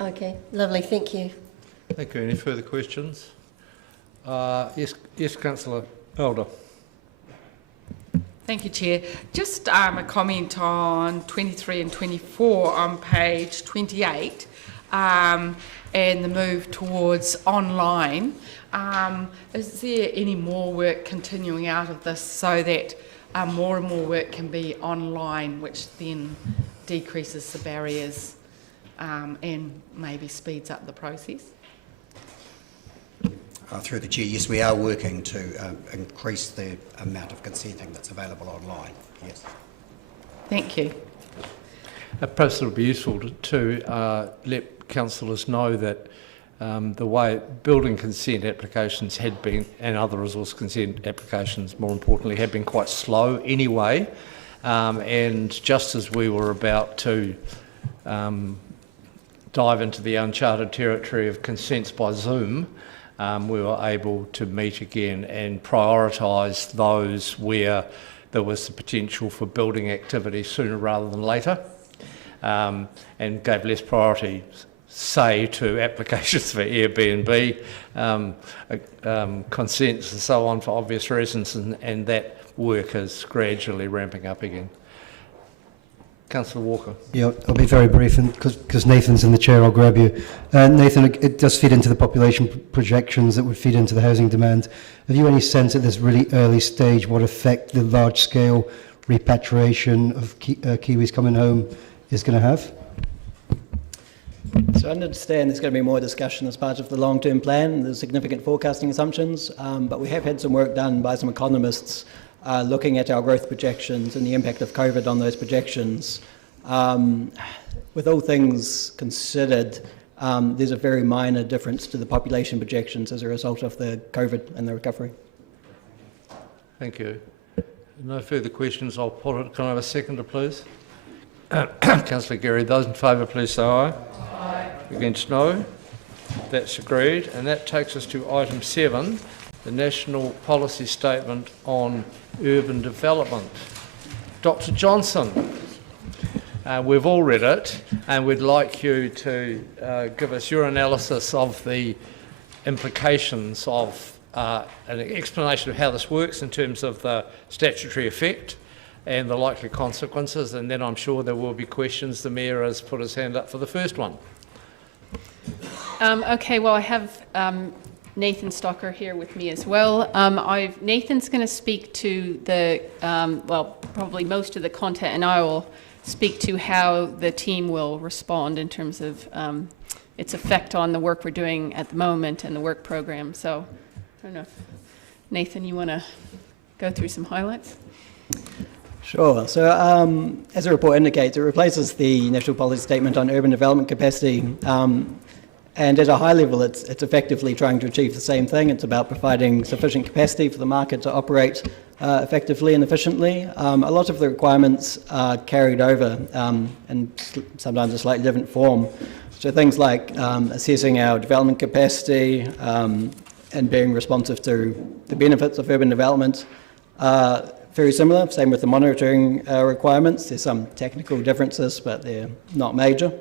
Okay, lovely, thank you. Thank you. Any further questions? Yes, Councillor Elder. Thank you, Chair. Just a comment on 23 and 24 on page 28 and the move towards online. Is there any more work continuing out of this so that more and more work can be online, which then decreases the barriers and maybe speeds up the process? Through the Chair, yes, we are working to increase the amount of consenting that's available online, yes. Thank you. Perhaps it would be useful to let councillors know that the way building consent applications had been, and other resource consent applications, more importantly, had been quite slow anyway. And just as we were about to dive into the uncharted territory of consents by Zoom, we were able to meet again and prioritise those where there was the potential for building activity sooner rather than later, and gave less priority, say, to applications for Airbnb, consents and so on for obvious reasons, and that work is gradually ramping up again. Councillor Walker. Yeah, I'll be very brief, and because Nathan's in the chair, I'll grab you. Nathan, it does feed into the population projections that would feed into the housing demand. Have you any sense at this really early stage what effect the large-scale repatriation of Kiwis coming home is going to have? So I understand there's going to be more discussion as part of the long-term plan. There's significant forecasting assumptions, but we have had some work done by some economists looking at our growth projections and the impact of COVID on those projections. With all things considered, there's a very minor difference to the population projections as a result of the COVID and the recovery. Thank you. No further questions. I'll put it. Can I have a seconder, please? Councillor Geary. Those in favour, please say aye. Aye. Against, no. That's agreed. And that takes us to item 7, the National Policy Statement on Urban Development. Dr. Johnson, we've all read it, and we'd like you to give us your analysis of the implications of an explanation of how this works in terms of the statutory effect and the likely consequences, and then I'm sure there will be questions. The Mayor has put his hand up for the first one. Okay, well, I have Nathan Stocker here with me as well. Nathan's going to speak to the, well, probably most of the content, and I will speak to how the team will respond in terms of its effect on the work we're doing at the moment and the work program. So I don't know if, Nathan, you want to go through some highlights? Sure. So as the report indicates, it replaces the National Policy Statement on Urban Development Capacity. And at a high level, it's effectively trying to achieve the same thing. It's about providing sufficient capacity for the market to operate effectively and efficiently. A lot of the requirements are carried over and sometimes a slightly different form. So things like assessing our development capacity and being responsive to the benefits of urban development are very similar. Same with the monitoring requirements. There's some technical differences, but they're not major.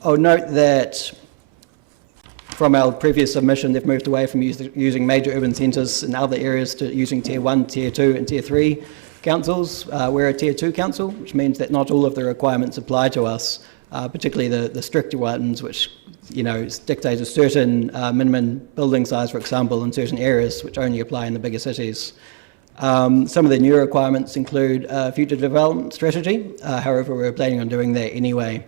I'll note that from our previous submission, they've moved away from using major urban centres in other areas to using Tier 1, Tier 2 and Tier 3 councils. We're a Tier 2 council, which means that not all of the requirements apply to us, particularly the stricter ones, which dictate a certain minimum building size, for example, in certain areas, which only apply in the bigger cities. Some of the new requirements include a future development strategy. However, we're planning on doing that anyway.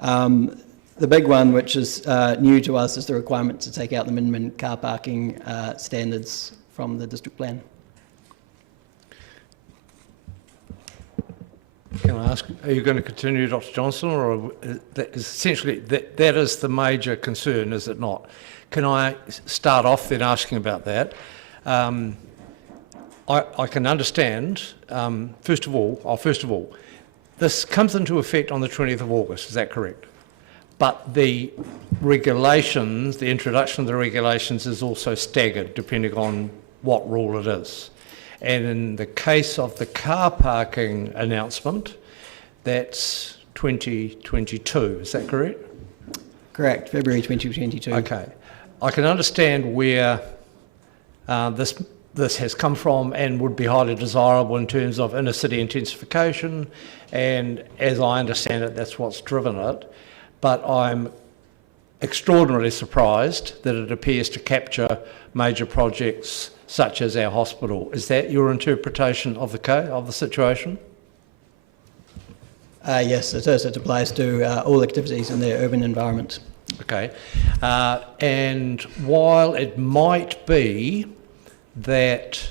The big one, which is new to us, is the requirement to take out the minimum car parking standards from the district plan. Can I ask, are you going to continue, Dr. Johnson, or essentially that is the major concern, is it not? Can I start off then asking about that? I can understand, first of all, this comes into effect on the 20th of August, is that correct? But the regulations, the introduction of the regulations is also staggered depending on what rule it is. And in the case of the car parking announcement, that's 2022, is that correct? Correct, February 2022. Okay. I can understand where this has come from and would be highly desirable in terms of inner city intensification, and as I understand it, that's what's driven it. But I'm extraordinarily surprised that it appears to capture major projects such as our hospital. Is that your interpretation of the situation? Yes, it is. It applies to all activities in the urban environment. Okay. And while it might be that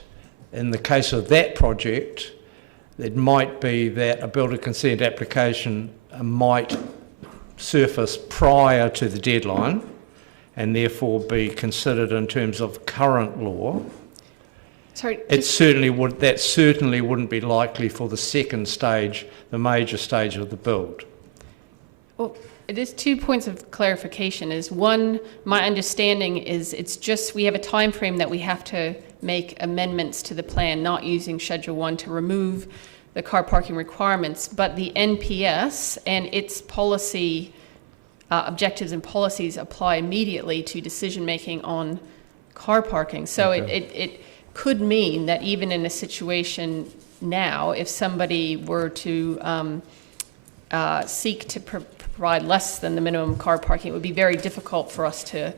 in the case of that project, it might be that a builder consent application might surface prior to the deadline and therefore be considered in terms of current law, Sorry, that certainly wouldn't be likely for the second stage, the major stage of the build. Well, it is 2 points of clarification. Is one, my understanding is it's just we have a time frame that we have to make amendments to the plan, not using Schedule 1 to remove the car parking requirements, but the NPS and its policy objectives and policies apply immediately to decision making on car parking. So it could mean that even in a situation now, if somebody were to seek to provide less than the minimum car parking, it would be very difficult for us to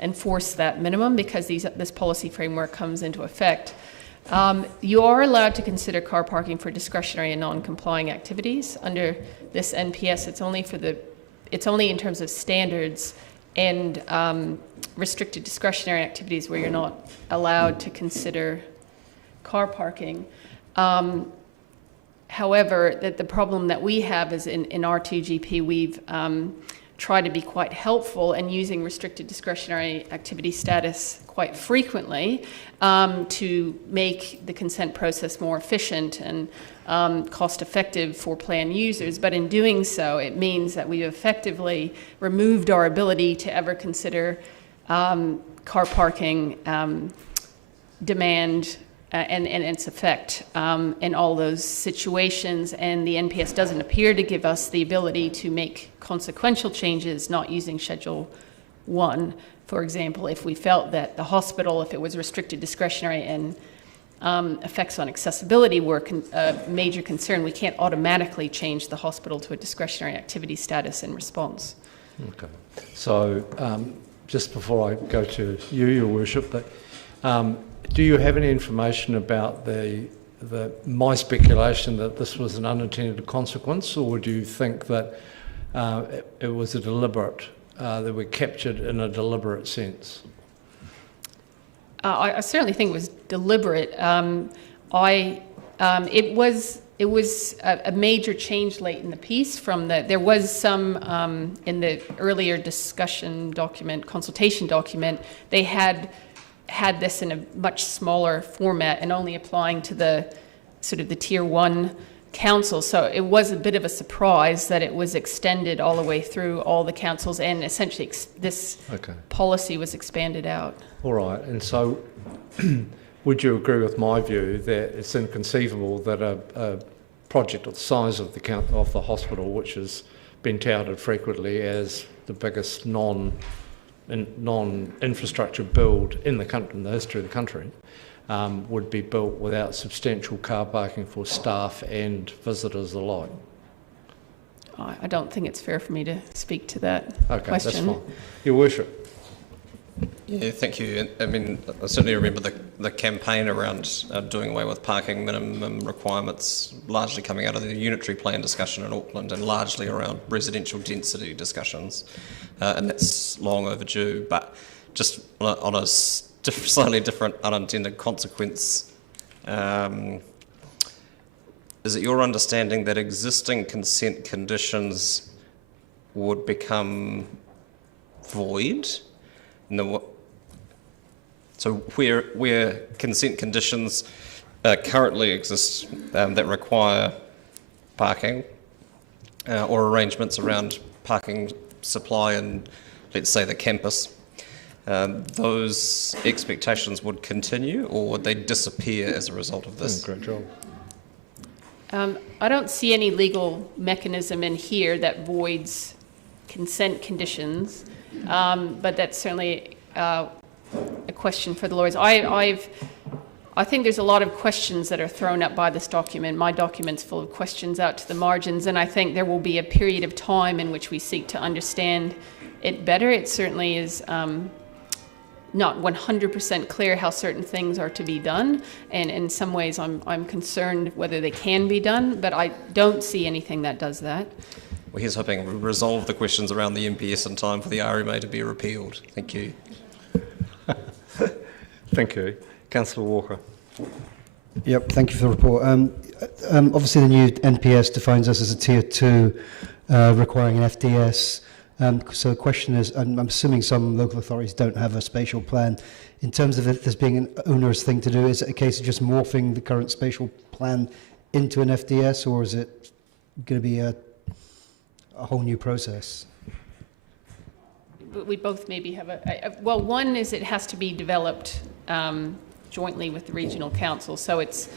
enforce that minimum because this policy framework comes into effect. You are allowed to consider car parking for discretionary and non-complying activities under this NPS. It's only in terms of standards and restricted discretionary activities where you're not allowed to consider car parking. However, the problem that we have is in R2GP, we've tried to be quite helpful in using restricted discretionary activity status quite frequently to make the consent process more efficient and cost-effective for plan users. But in doing so, it means that we've effectively removed our ability to ever consider car parking demand and its effect in all those situations, and the NPS doesn't appear to give us the ability to make consequential changes not using Schedule 1. For example, if we felt that the hospital, if it was restricted discretionary and effects on accessibility were a major concern, we can't automatically change the hospital to a discretionary activity status in response. Okay. So just before I go to you, Your Worship, do you have any information about my speculation that this was an unintended consequence, or do you think that it was a deliberate, that were captured in a deliberate sense? I certainly think it was deliberate. It was a major change late in the piece. There was some in the earlier discussion document, consultation document. They had this in a much smaller format and only applying to the sort of the Tier 1 council. So it was a bit of a surprise that it was extended all the way through all the councils, and essentially this policy was expanded out. All right. And so would you agree with my view that it's inconceivable that a project of the size of the hospital, which has been touted frequently as the biggest non-infrastructure build in the country, in the history of the country, would be built without substantial car parking for staff and visitors alike? I don't think it's fair for me to speak to that question. That's fine. Your Worship. Yeah, thank you. I mean, I certainly remember the campaign around doing away with parking minimum requirements, largely coming out of the unitary plan discussion in Auckland and largely around residential density discussions. And that's long overdue, but just on a slightly different unintended consequence, is it your understanding that existing consent conditions would become void? So where consent conditions currently exist that require parking or arrangements around parking supply and, let's say, the campus, those expectations would continue, or would they disappear as a result of this? Great job. I don't see any legal mechanism in here that voids consent conditions, but that's certainly a question for the lawyers. I think there's a lot of questions that are thrown up by this document. My document's full of questions out to the margins, and I think there will be a period of time in which we seek to understand it better. It certainly is not 100% clear how certain things are to be done, and in some ways I'm concerned whether they can be done, but I don't see anything that does that. Well, here's hoping we resolve the questions around the NPS in time for the RMA to be repealed. Thank you. Thank you. Councillor Walker. Yep, thank you for the report. Obviously the new NPS defines us as a Tier 2 requiring an FDS So the question is, I'm assuming some local authorities don't have a spatial plan. In terms of it, this being an onerous thing to do, is it a case of just morphing the current spatial plan into an FDS, or is it going to be a whole new process? We both maybe have well, one is it has to be developed jointly with the regional council, so it's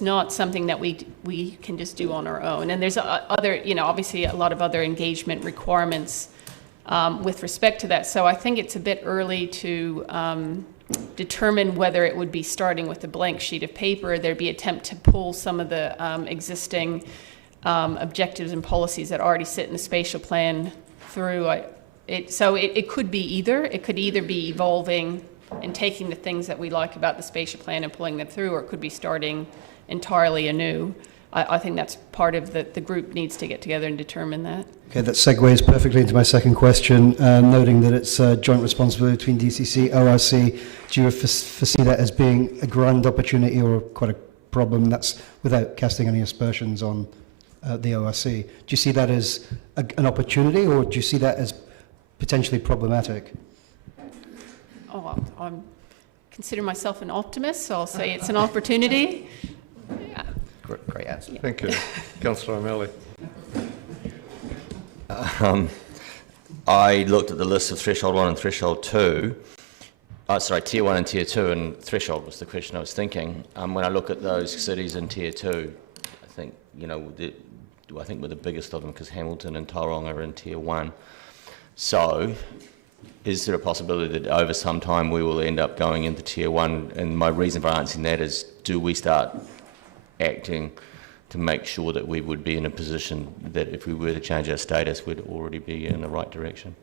not something that we can just do on our own. And there's other, obviously a lot of other engagement requirements with respect to that. So I think it's a bit early to determine whether it would be starting with a blank sheet of paper. There'd be an attempt to pull some of the existing objectives and policies that already sit in the spatial plan through. So it could be either. It could either be evolving and taking the things that we like about the spatial plan and pulling them through, or it could be starting entirely anew. I think that's part of the group needs to get together and determine that. Okay, that segues perfectly into my second question, noting that it's a joint responsibility between DCC, ORC. Do you foresee that as being a grand opportunity or quite a problem? That's without casting any aspersions on the ORC. Do you see that as an opportunity, or do you see that as potentially problematic? Oh, I consider myself an optimist, so I'll say it's an opportunity. Great answer. Thank you. Councillor O'Malley. I looked at the list of Threshold 1 and Threshold 2. Tier 1 and Tier 2, and Threshold was the question I was thinking. When I look at those cities in Tier 2, I think, I think we're the biggest of them because Hamilton and Tauranga are in Tier 1. So, is there a possibility that over some time we will end up going into Tier 1? And my reason for answering that is, do we start acting to make sure that we would be in a position that if we were to change our status, we'd already be in the right direction?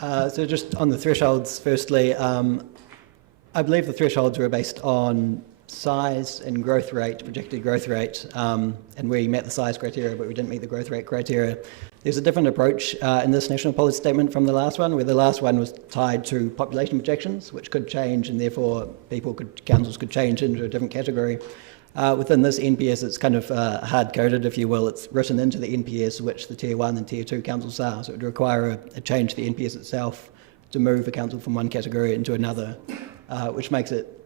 So just on the thresholds, firstly, I believe the thresholds were based on size and growth rate, projected growth rate, and we met the size criteria, but we didn't meet the growth rate criteria. There's a different approach in this national policy statement from the last one, where the last one was tied to population projections, which could change, and therefore councils could change into a different category. Within this NPS, it's kind of hard-coded, if you will. It's written into the NPS, which the Tier 1 and Tier 2 councils are, so it would require a change to the NPS itself to move a council from one category into another, which makes it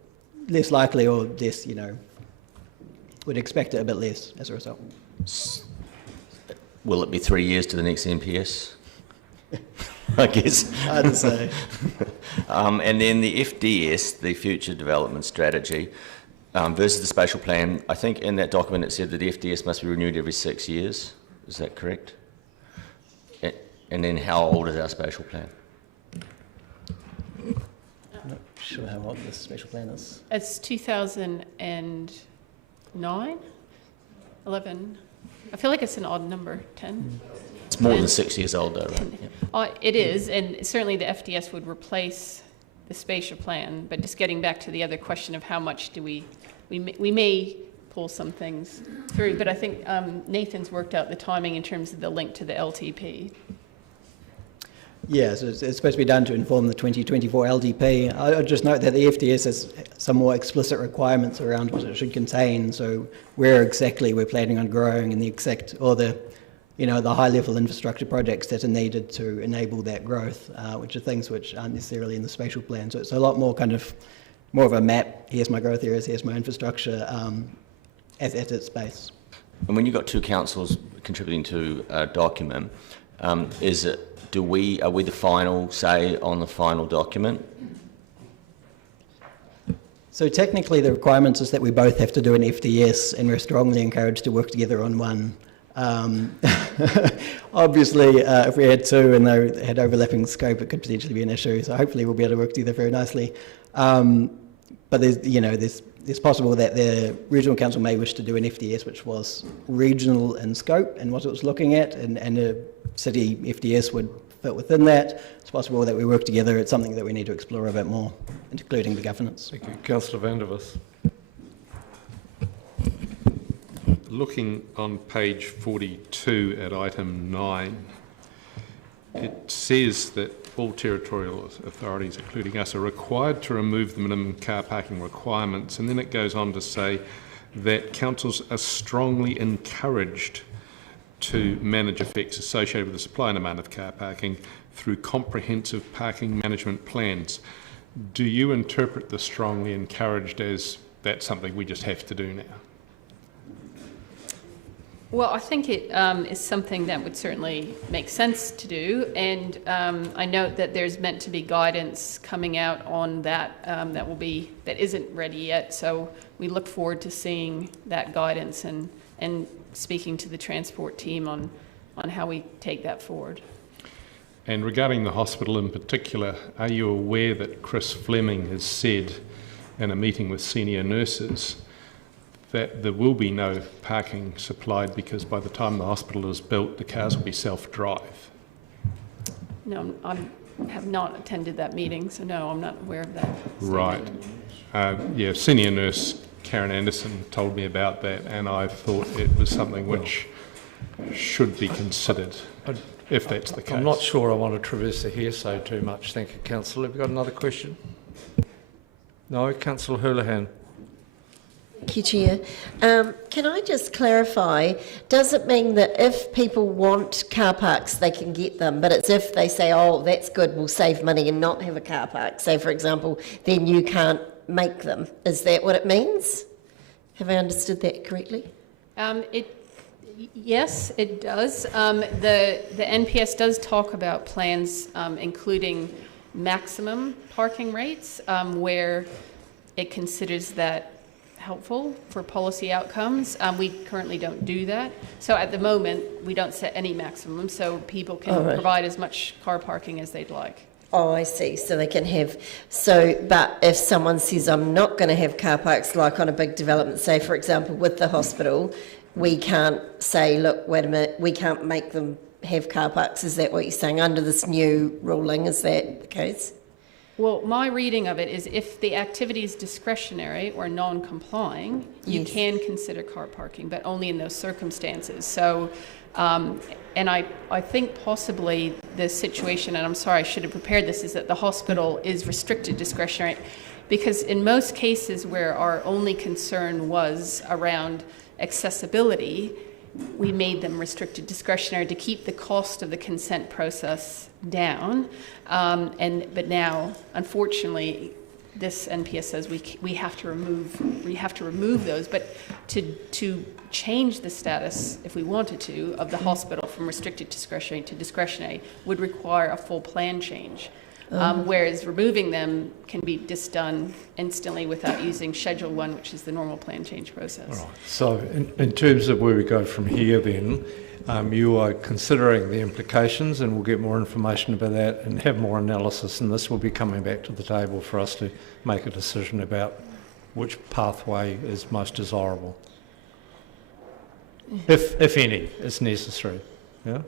less likely, or less, would expect it a bit less as a result. Will it be 3 years to the next NPS? I guess. Hard to say. And then the FDS, the Future Development Strategy, versus the spatial plan, I think in that document it said that the FDS must be renewed every 6 years. Is that correct? And then how old is our spatial plan? I'm not sure how old this spatial plan is. It's 2009, 11. I feel like it's an odd number, 10. It's more than 6 years old though, right? Yeah. It is, and certainly the FDS would replace the spatial plan, but just getting back to the other question of how much do we may pull some things through, but I think Nathan's worked out the timing in terms of the link to the LTP. Yeah, so it's supposed to be done to inform the 2024 LDP. I'll just note that the FDS has some more explicit requirements around what it should contain, so where exactly we're planning on growing and the exact, or the high-level infrastructure projects that are needed to enable that growth, which are things which aren't necessarily in the spatial plan. So it's a lot more more of a map. Here's my growth areas, here's my infrastructure at its base. And when you've got two councils contributing to a document, are we the final say on the final document? So technically the requirement is that we both have to do an FDS, and we're strongly encouraged to work together on one. Obviously, if we had two and they had overlapping scope, it could potentially be an issue. So hopefully we'll be able to work together very nicely. But it's possible that the regional council may wish to do an FDS which was regional in scope and what it was looking at, and a city FDS would fit within that. It's possible that we work together. It's something that we need to explore a bit more, including the governance. Thank you. Councillor Vandervis. Looking on page 42 at item 9, it says that all territorial authorities, including us, are required to remove the minimum car parking requirements, and then it goes on to say that councils are strongly encouraged to manage effects associated with the supply and demand of car parking through comprehensive parking management plans. Do you interpret the strongly encouraged as that's something we just have to do now? Well, I think it is something that would certainly make sense to do, and I note that there's meant to be guidance coming out on that that isn't ready yet. So we look forward to seeing that guidance and speaking to the transport team on how we take that forward. And regarding the hospital in particular, are you aware that Chris Fleming has said in a meeting with senior nurses that there will be no parking supplied because by the time the hospital is built, the cars will be self-drive? No, I have not attended that meeting, so no, I'm not aware of that. Right. Yeah, senior nurse Karen Anderson told me about that, and I thought it was something which should be considered, if that's the case. I'm not sure I want to traverse the hearsay too much. Thank you, Councillor. Have you got another question? No? Councillor Houlihan. Thank you, Chair. Can I just clarify, does it mean that if people want car parks, they can get them, but it's if they say, oh, that's good, we'll save money and not have a car park, say, for example, then you can't make them? Is that what it means? Have I understood that correctly? Yes, it does. The NPS does talk about plans including maximum parking rates where it considers that helpful for policy outcomes. We currently don't do that. So at the moment, we don't set any maximum, so people can provide as much car parking as they'd like. Oh, I see. So they can have, but if someone says, I'm not going to have car parks, like on a big development, say, for example, with the hospital, we can't say, look, wait a minute, we can't make them have car parks. Is that what you're saying? Under this new ruling, is that the case? Well, my reading of it is if the activity is discretionary or non-complying, you can consider car parking, but only in those circumstances. So, and I think possibly the situation, and I'm sorry, I should have prepared this, is that the hospital is restricted discretionary, because in most cases where our only concern was around accessibility, we made them restricted discretionary to keep the cost of the consent process down. But now, unfortunately, this NPS says we have to remove those. But to change the status, if we wanted to, of the hospital from restricted discretionary to discretionary would require a full plan change. Whereas removing them can be just done instantly without using Schedule 1, which is the normal plan change process. All right. So in terms of where we go from here then, you are considering the implications, and we'll get more information about that and have more analysis, and this will be coming back to the table for us to make a decision about which pathway is most desirable, if any is necessary. Yeah.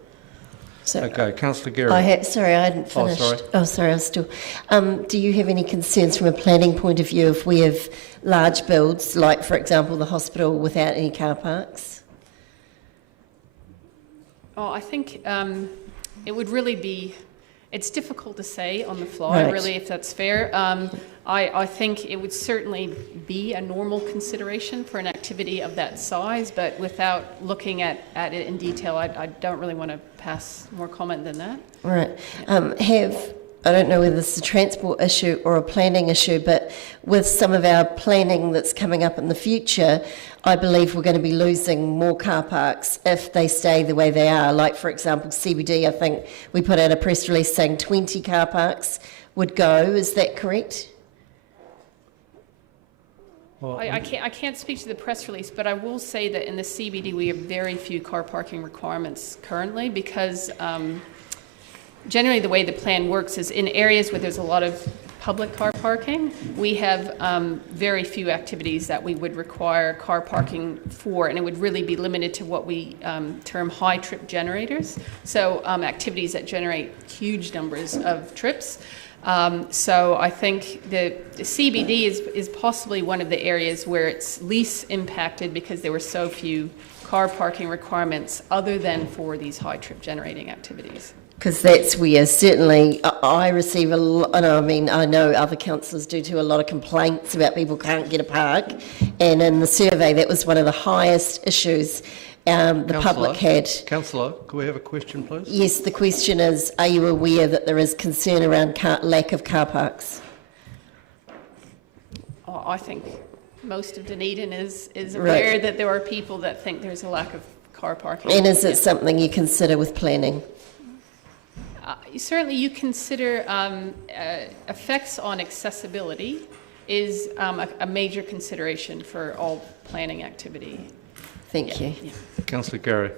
So, okay, Councillor Gary. I hadn't finished. I was still. Do you have any concerns from a planning point of view if we have large builds, like, for example, the hospital without any car parks? Oh, I think it would really be, it's difficult to say on the fly, really, if that's fair. I think it would certainly be a normal consideration for an activity of that size, but without looking at it in detail, I don't really want to pass more comment than that. Right. I don't know whether this is a transport issue or a planning issue, but with some of our planning that's coming up in the future, I believe we're going to be losing more car parks if they stay the way they are. Like, for example, CBD, I think we put out a press release saying 20 car parks would go. Is that correct? Well, I can't speak to the press release, but I will say that in the CBD we have very few car parking requirements currently, because generally the way the plan works is in areas where there's a lot of public car parking, we have very few activities that we would require car parking for, and it would really be limited to what we term high trip generators, so activities that generate huge numbers of trips. So I think the CBD is possibly one of the areas where it's least impacted because there were so few car parking requirements other than for these high trip generating activities. Because that's where certainly I receive a lot, and I mean, I know other councillors do too, a lot of complaints about people can't get a park. And in the survey, that was one of the highest issues Councillor, public had. Councillor, could we have a question, please? Yes, the question is, are you aware that there is concern around lack of car parks? Oh, I think most of Dunedin is aware Right. that there are people that think there's a lack of car parking. And is it something you consider with planning? Certainly you consider effects on accessibility is a major consideration for all planning activity. Thank you. Yeah. Councillor Gary.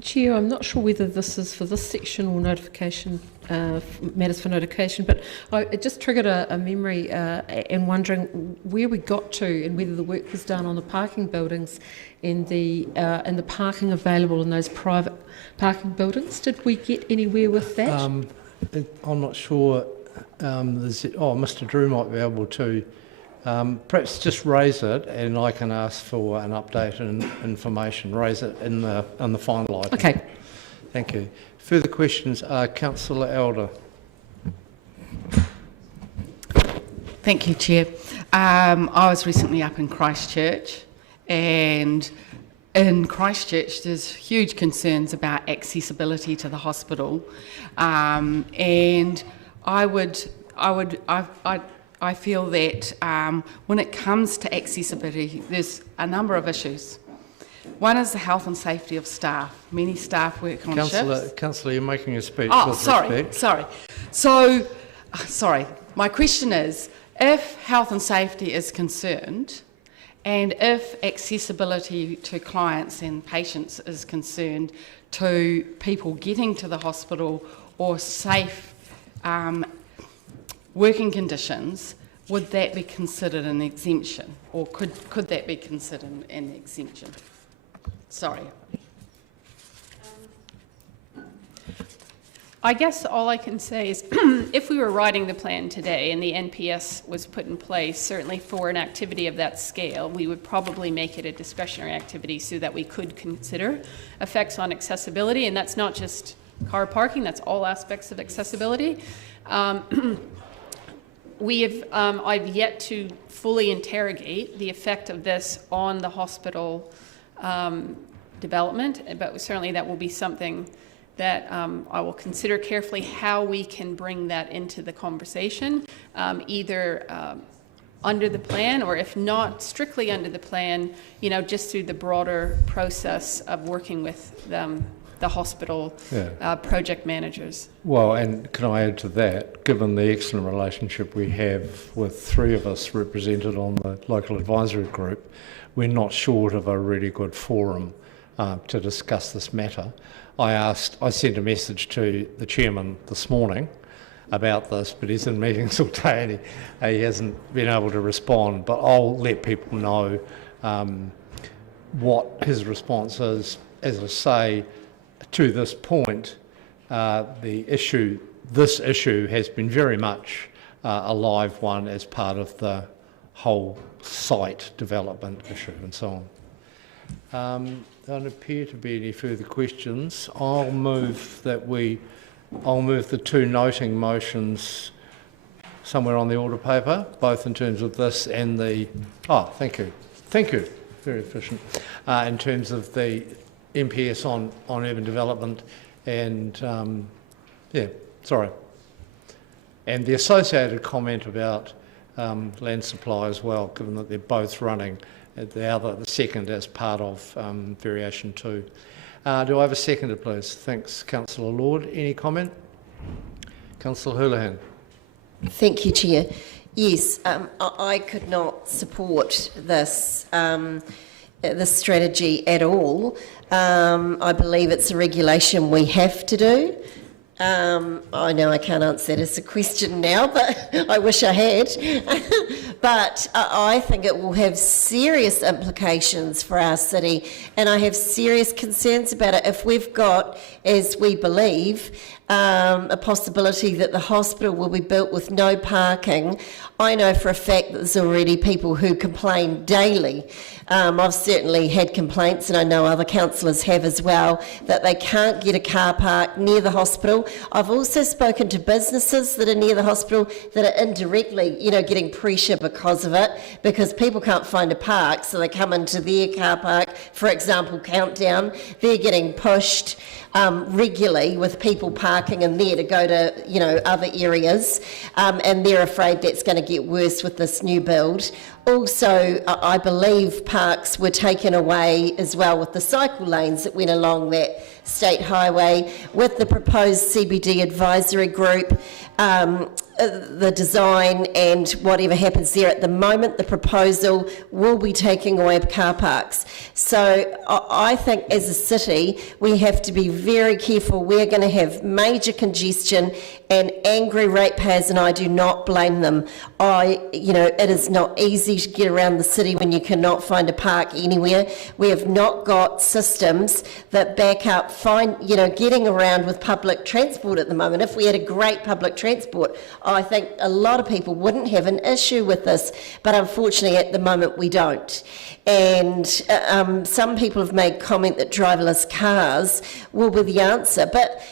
Chair, I'm not sure whether this is for this section or notification, matters for notification, but it just triggered a memory and wondering where we got to and whether the work was done on the parking buildings and the parking available in those private parking buildings. Did we get anywhere with that? I'm not sure. Mr. Drew might be able to. Perhaps just raise it, and I can ask for an update and information. Raise it in the final item. Okay. Thank you. Further questions? Councillor Elder. Thank you, Chair. I was recently up in Christchurch, and in Christchurch there's huge concerns about accessibility to the hospital, and I feel that when it comes to accessibility, there's a number of issues. One is the health and safety of staff. Many staff work on shifts. Councillor, you're making a speech. Oh, with sorry. respect. So, my question is, if health and safety is concerned, and if accessibility to clients and patients is concerned, to people getting to the hospital or safe working conditions, would that be considered an exemption, or could that be considered an exemption? Sorry. I guess all I can say is if we were writing the plan today and the NPS was put in place, certainly for an activity of that scale, we would probably make it a discretionary activity so that we could consider effects on accessibility, and that's not just car parking, that's all aspects of accessibility. I've yet to fully interrogate the effect of this on the hospital development, but certainly that will be something that I will consider carefully how we can bring that into the conversation, either under the plan, or if not strictly under the plan, just through the broader process of working with the hospital project managers. Well, and can I add to that, given the excellent relationship we have with three of us represented on the local advisory group, we're not short of a really good forum to discuss this matter. I sent a message to the chairman this morning about this, but he's in meetings all day and he hasn't been able to respond, but I'll let people know what his response is. As I say, to this point, this issue has been very much a live one as part of the whole site development issue and so on. There don't appear to be any further questions. I'll move the two noting motions somewhere on the order paper, both in terms of this and the. Oh, thank you, very efficient. In terms of the MPS on urban development and and the associated comment about land supply as well, given that they're both running. The second as part of variation 2. Do I have a seconder, please? Thanks, Councillor Lord. Any comment? Councillor Houlihan. Thank you, Chair. Yes, I could not support this strategy at all. I believe it's a regulation we have to do. I know I can't answer that as a question now, but I wish I had. But I think it will have serious implications for our city, and I have serious concerns about it. If we've got, as we believe, a possibility that the hospital will be built with no parking, I know for a fact that there's already people who complain daily. I've certainly had complaints, and I know other councillors have as well, that they can't get a car park near the hospital. I've also spoken to businesses that are near the hospital that are indirectly, getting pressure because of it, because people can't find a park, so they come into their car park. For example, Countdown, they're getting pushed regularly with people parking in there to go to, other areas, and they're afraid that's going to get worse with this new build. Also, I believe parks were taken away as well with the cycle lanes that went along that state highway. With the proposed CBD advisory group, the design and whatever happens there at the moment, the proposal will be taking away car parks. So I think as a city, we have to be very careful. We're going to have major congestion and angry ratepayers, and I do not blame them. It is not easy to get around the city when you cannot find a park anywhere. We have not got systems that back up getting around with public transport at the moment. If we had a great public transport, I think a lot of people wouldn't have an issue with this, but unfortunately at the moment we don't. And some people have made comment that driverless cars will be the answer, but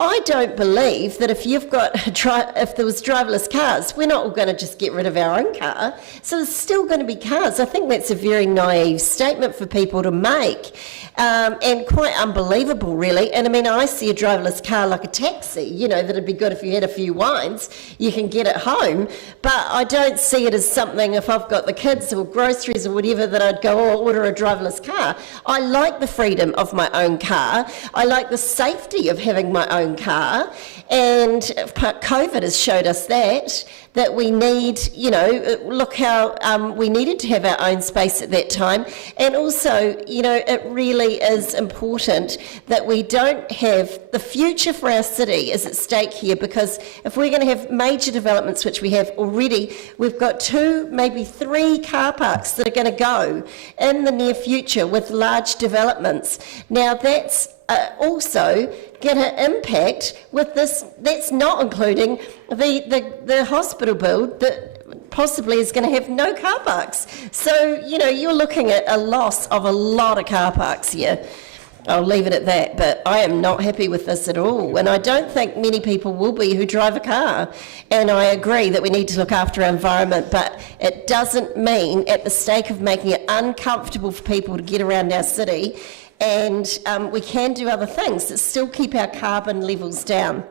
I don't believe that if there was driverless cars, we're not all going to just get rid of our own car. So there's still going to be cars. I think that's a very naive statement for people to make, and quite unbelievable, really. And I mean, I see a driverless car like a taxi, that'd be good if you had a few wines, you can get it home. But I don't see it as something, if I've got the kids or groceries or whatever, that I'd go order a driverless car. I like the freedom of my own car. I like the safety of having my own car, and COVID has showed us that we need, look how we needed to have our own space at that time. And also, it really is important that we don't have the future for our city is at stake here, because if we're going to have major developments, which we have already, we've got 2, maybe 3 car parks that are going to go in the near future with large developments. Now that's also going to impact with this. That's not including the hospital build that possibly is going to have no car parks. So, you're looking at a loss of a lot of car parks here. I'll leave it at that, but I am not happy with this at all, and I don't think many people will be who drive a car. And I agree that we need to look after our environment, but it doesn't mean at the stake of making it uncomfortable for people to get around our city. And we can do other things that still keep our carbon levels down.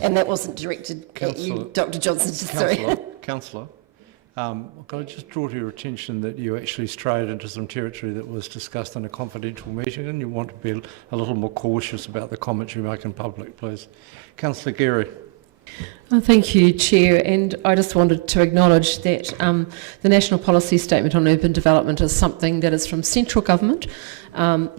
And that wasn't directed at you, Dr. Johnson. Councillor, can I just draw to your attention that you actually strayed into some territory that was discussed in a confidential meeting, and you want to be a little more cautious about the comments you make in public, please. Councillor Geary. Thank you, Chair, and I just wanted to acknowledge that the National Policy Statement on Urban Development is something that is from central government.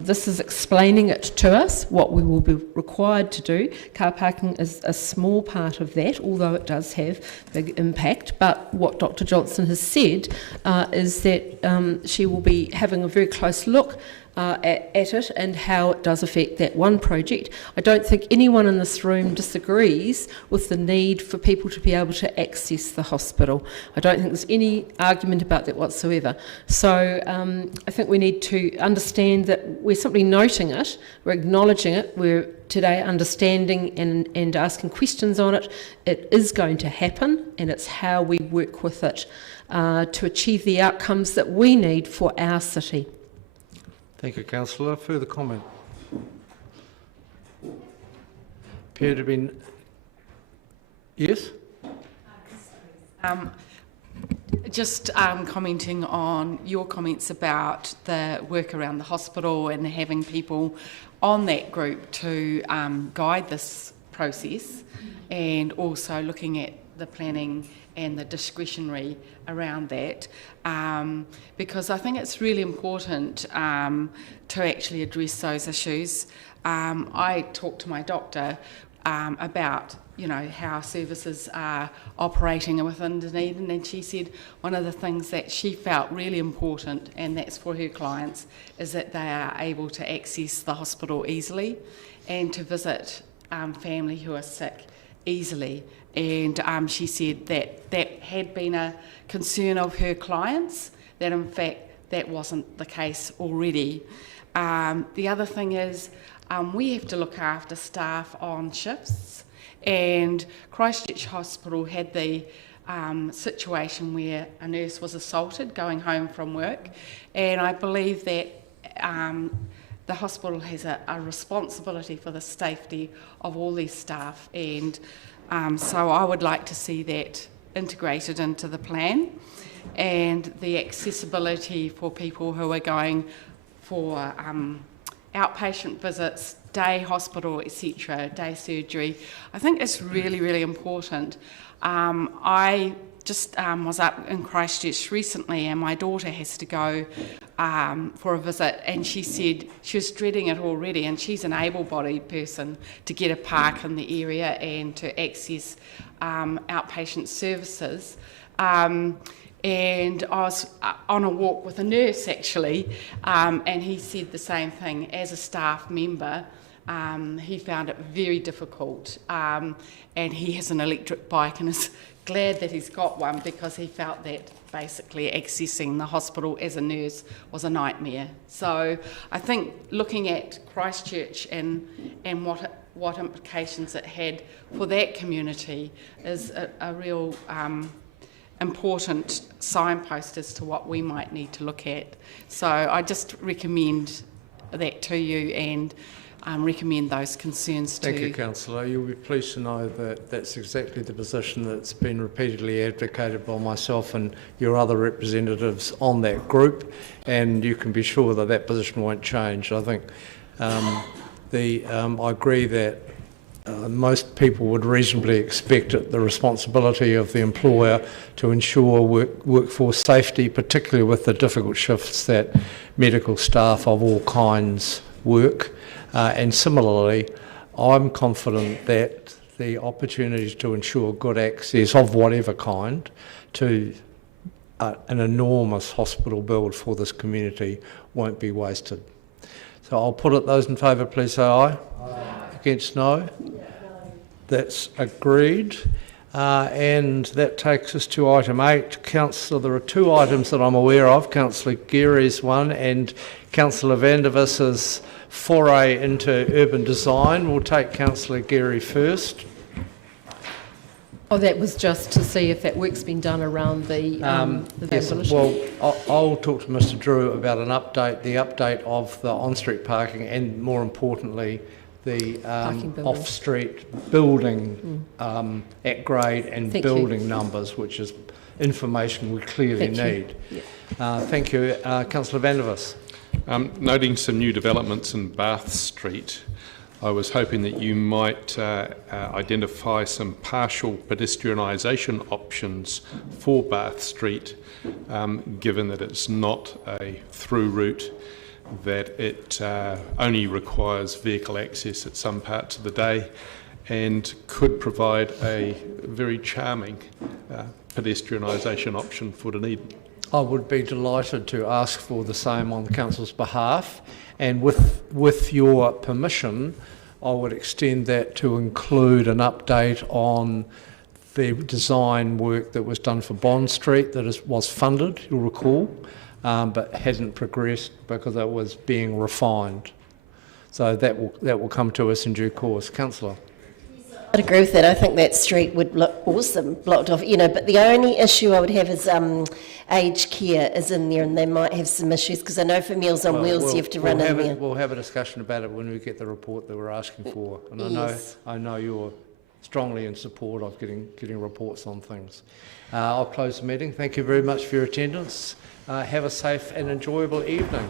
This is explaining it to us, what we will be required to do. Car parking is a small part of that, although it does have big impact. But what Dr. Johnson has said is that she will be having a very close look at it and how it does affect that one project. I don't think anyone in this room disagrees with the need for people to be able to access the hospital. I don't think there's any argument about that whatsoever. So I think we need to understand that we're simply noting it, we're acknowledging it, we're today understanding and asking questions on it. It is going to happen, and it's how we work with it to achieve the outcomes that we need for our city. Thank you, Councillor. Further comment? Appear to be... Yes? Just commenting on your comments about the work around the hospital and having people on that group to guide this process, and also looking at the planning and the discretionary around that, because I think it's really important to actually address those issues. I talked to my doctor about how services are operating within Dunedin, and she said one of the things that she felt really important, and that's for her clients, is that they are able to access the hospital easily and to visit family who are sick easily. And she said that that had been a concern of her clients, that in fact that wasn't the case already. The other thing is we have to look after staff on shifts, and Christchurch Hospital had the situation where a nurse was assaulted going home from work, and I believe that the hospital has a responsibility for the safety of all these staff, and so I would like to see that integrated into the plan, and the accessibility for people who are going for outpatient visits, day hospital, etc., day surgery. I think it's really, really important. I just was up in Christchurch recently, and my daughter has to go for a visit, and she said she was dreading it already, and she's an able-bodied person, to get a park in the area and to access outpatient services. And I was on a walk with a nurse actually, and he said the same thing. As a staff member, he found it very difficult, and he has an electric bike and is glad that he's got one, because he felt that basically accessing the hospital as a nurse was a nightmare. So I think looking at Christchurch and what implications it had for that community is a real important signpost as to what we might need to look at. So I just recommend that to you, and recommend those concerns to you. Thank you, Councillor. You'll be pleased to know that that's exactly the position that's been repeatedly advocated by myself and your other representatives on that group, and you can be sure that that position won't change. I think I agree that most people would reasonably expect it the responsibility of the employer to ensure workforce safety, particularly with the difficult shifts that medical staff of all kinds work. And similarly, I'm confident that the opportunities to ensure good access of whatever kind to an enormous hospital build for this community won't be wasted. So I'll put it, those in favour please say aye. Aye. Against no? That's agreed. And that takes us to item 8. Councillor, there are 2 items that I'm aware of. Councillor Geary's one and Councillor Vandervis's foray into urban design. We'll take Councillor Geary first. Oh, that was just to see if that work's been done around the availability. Yes, well, I'll talk to Mr Drew about an update, the update of the on-street parking, and more importantly, the off-street building at grade and Thank building you. numbers, which is information we clearly Thank you. need. Yeah. Thank you. Councillor Vandervis. Noting some new developments in Bath Street, I was hoping that you might identify some partial pedestrianisation options for Bath Street, given that it's not a through route, that it only requires vehicle access at some parts of the day, and could provide a very charming pedestrianisation option for Dunedin. I would be delighted to ask for the same on the Council's behalf, and with your permission, I would extend that to include an update on the design work that was done for Bond Street that was funded, you'll recall, but hasn't progressed because it was being refined. So that will come to us in due course. Councillor. I'd agree with that. I think that street would look awesome, blocked off, but the only issue I would have is aged care is in there, and they might have some issues, because I know for Meals on Wheels you have to run in there. We'll have a discussion about it when we get the report that we're asking for, and Yes. I know you're strongly in support of getting reports on things. I'll close the meeting. Thank you very much for your attendance. Have a safe and enjoyable evening.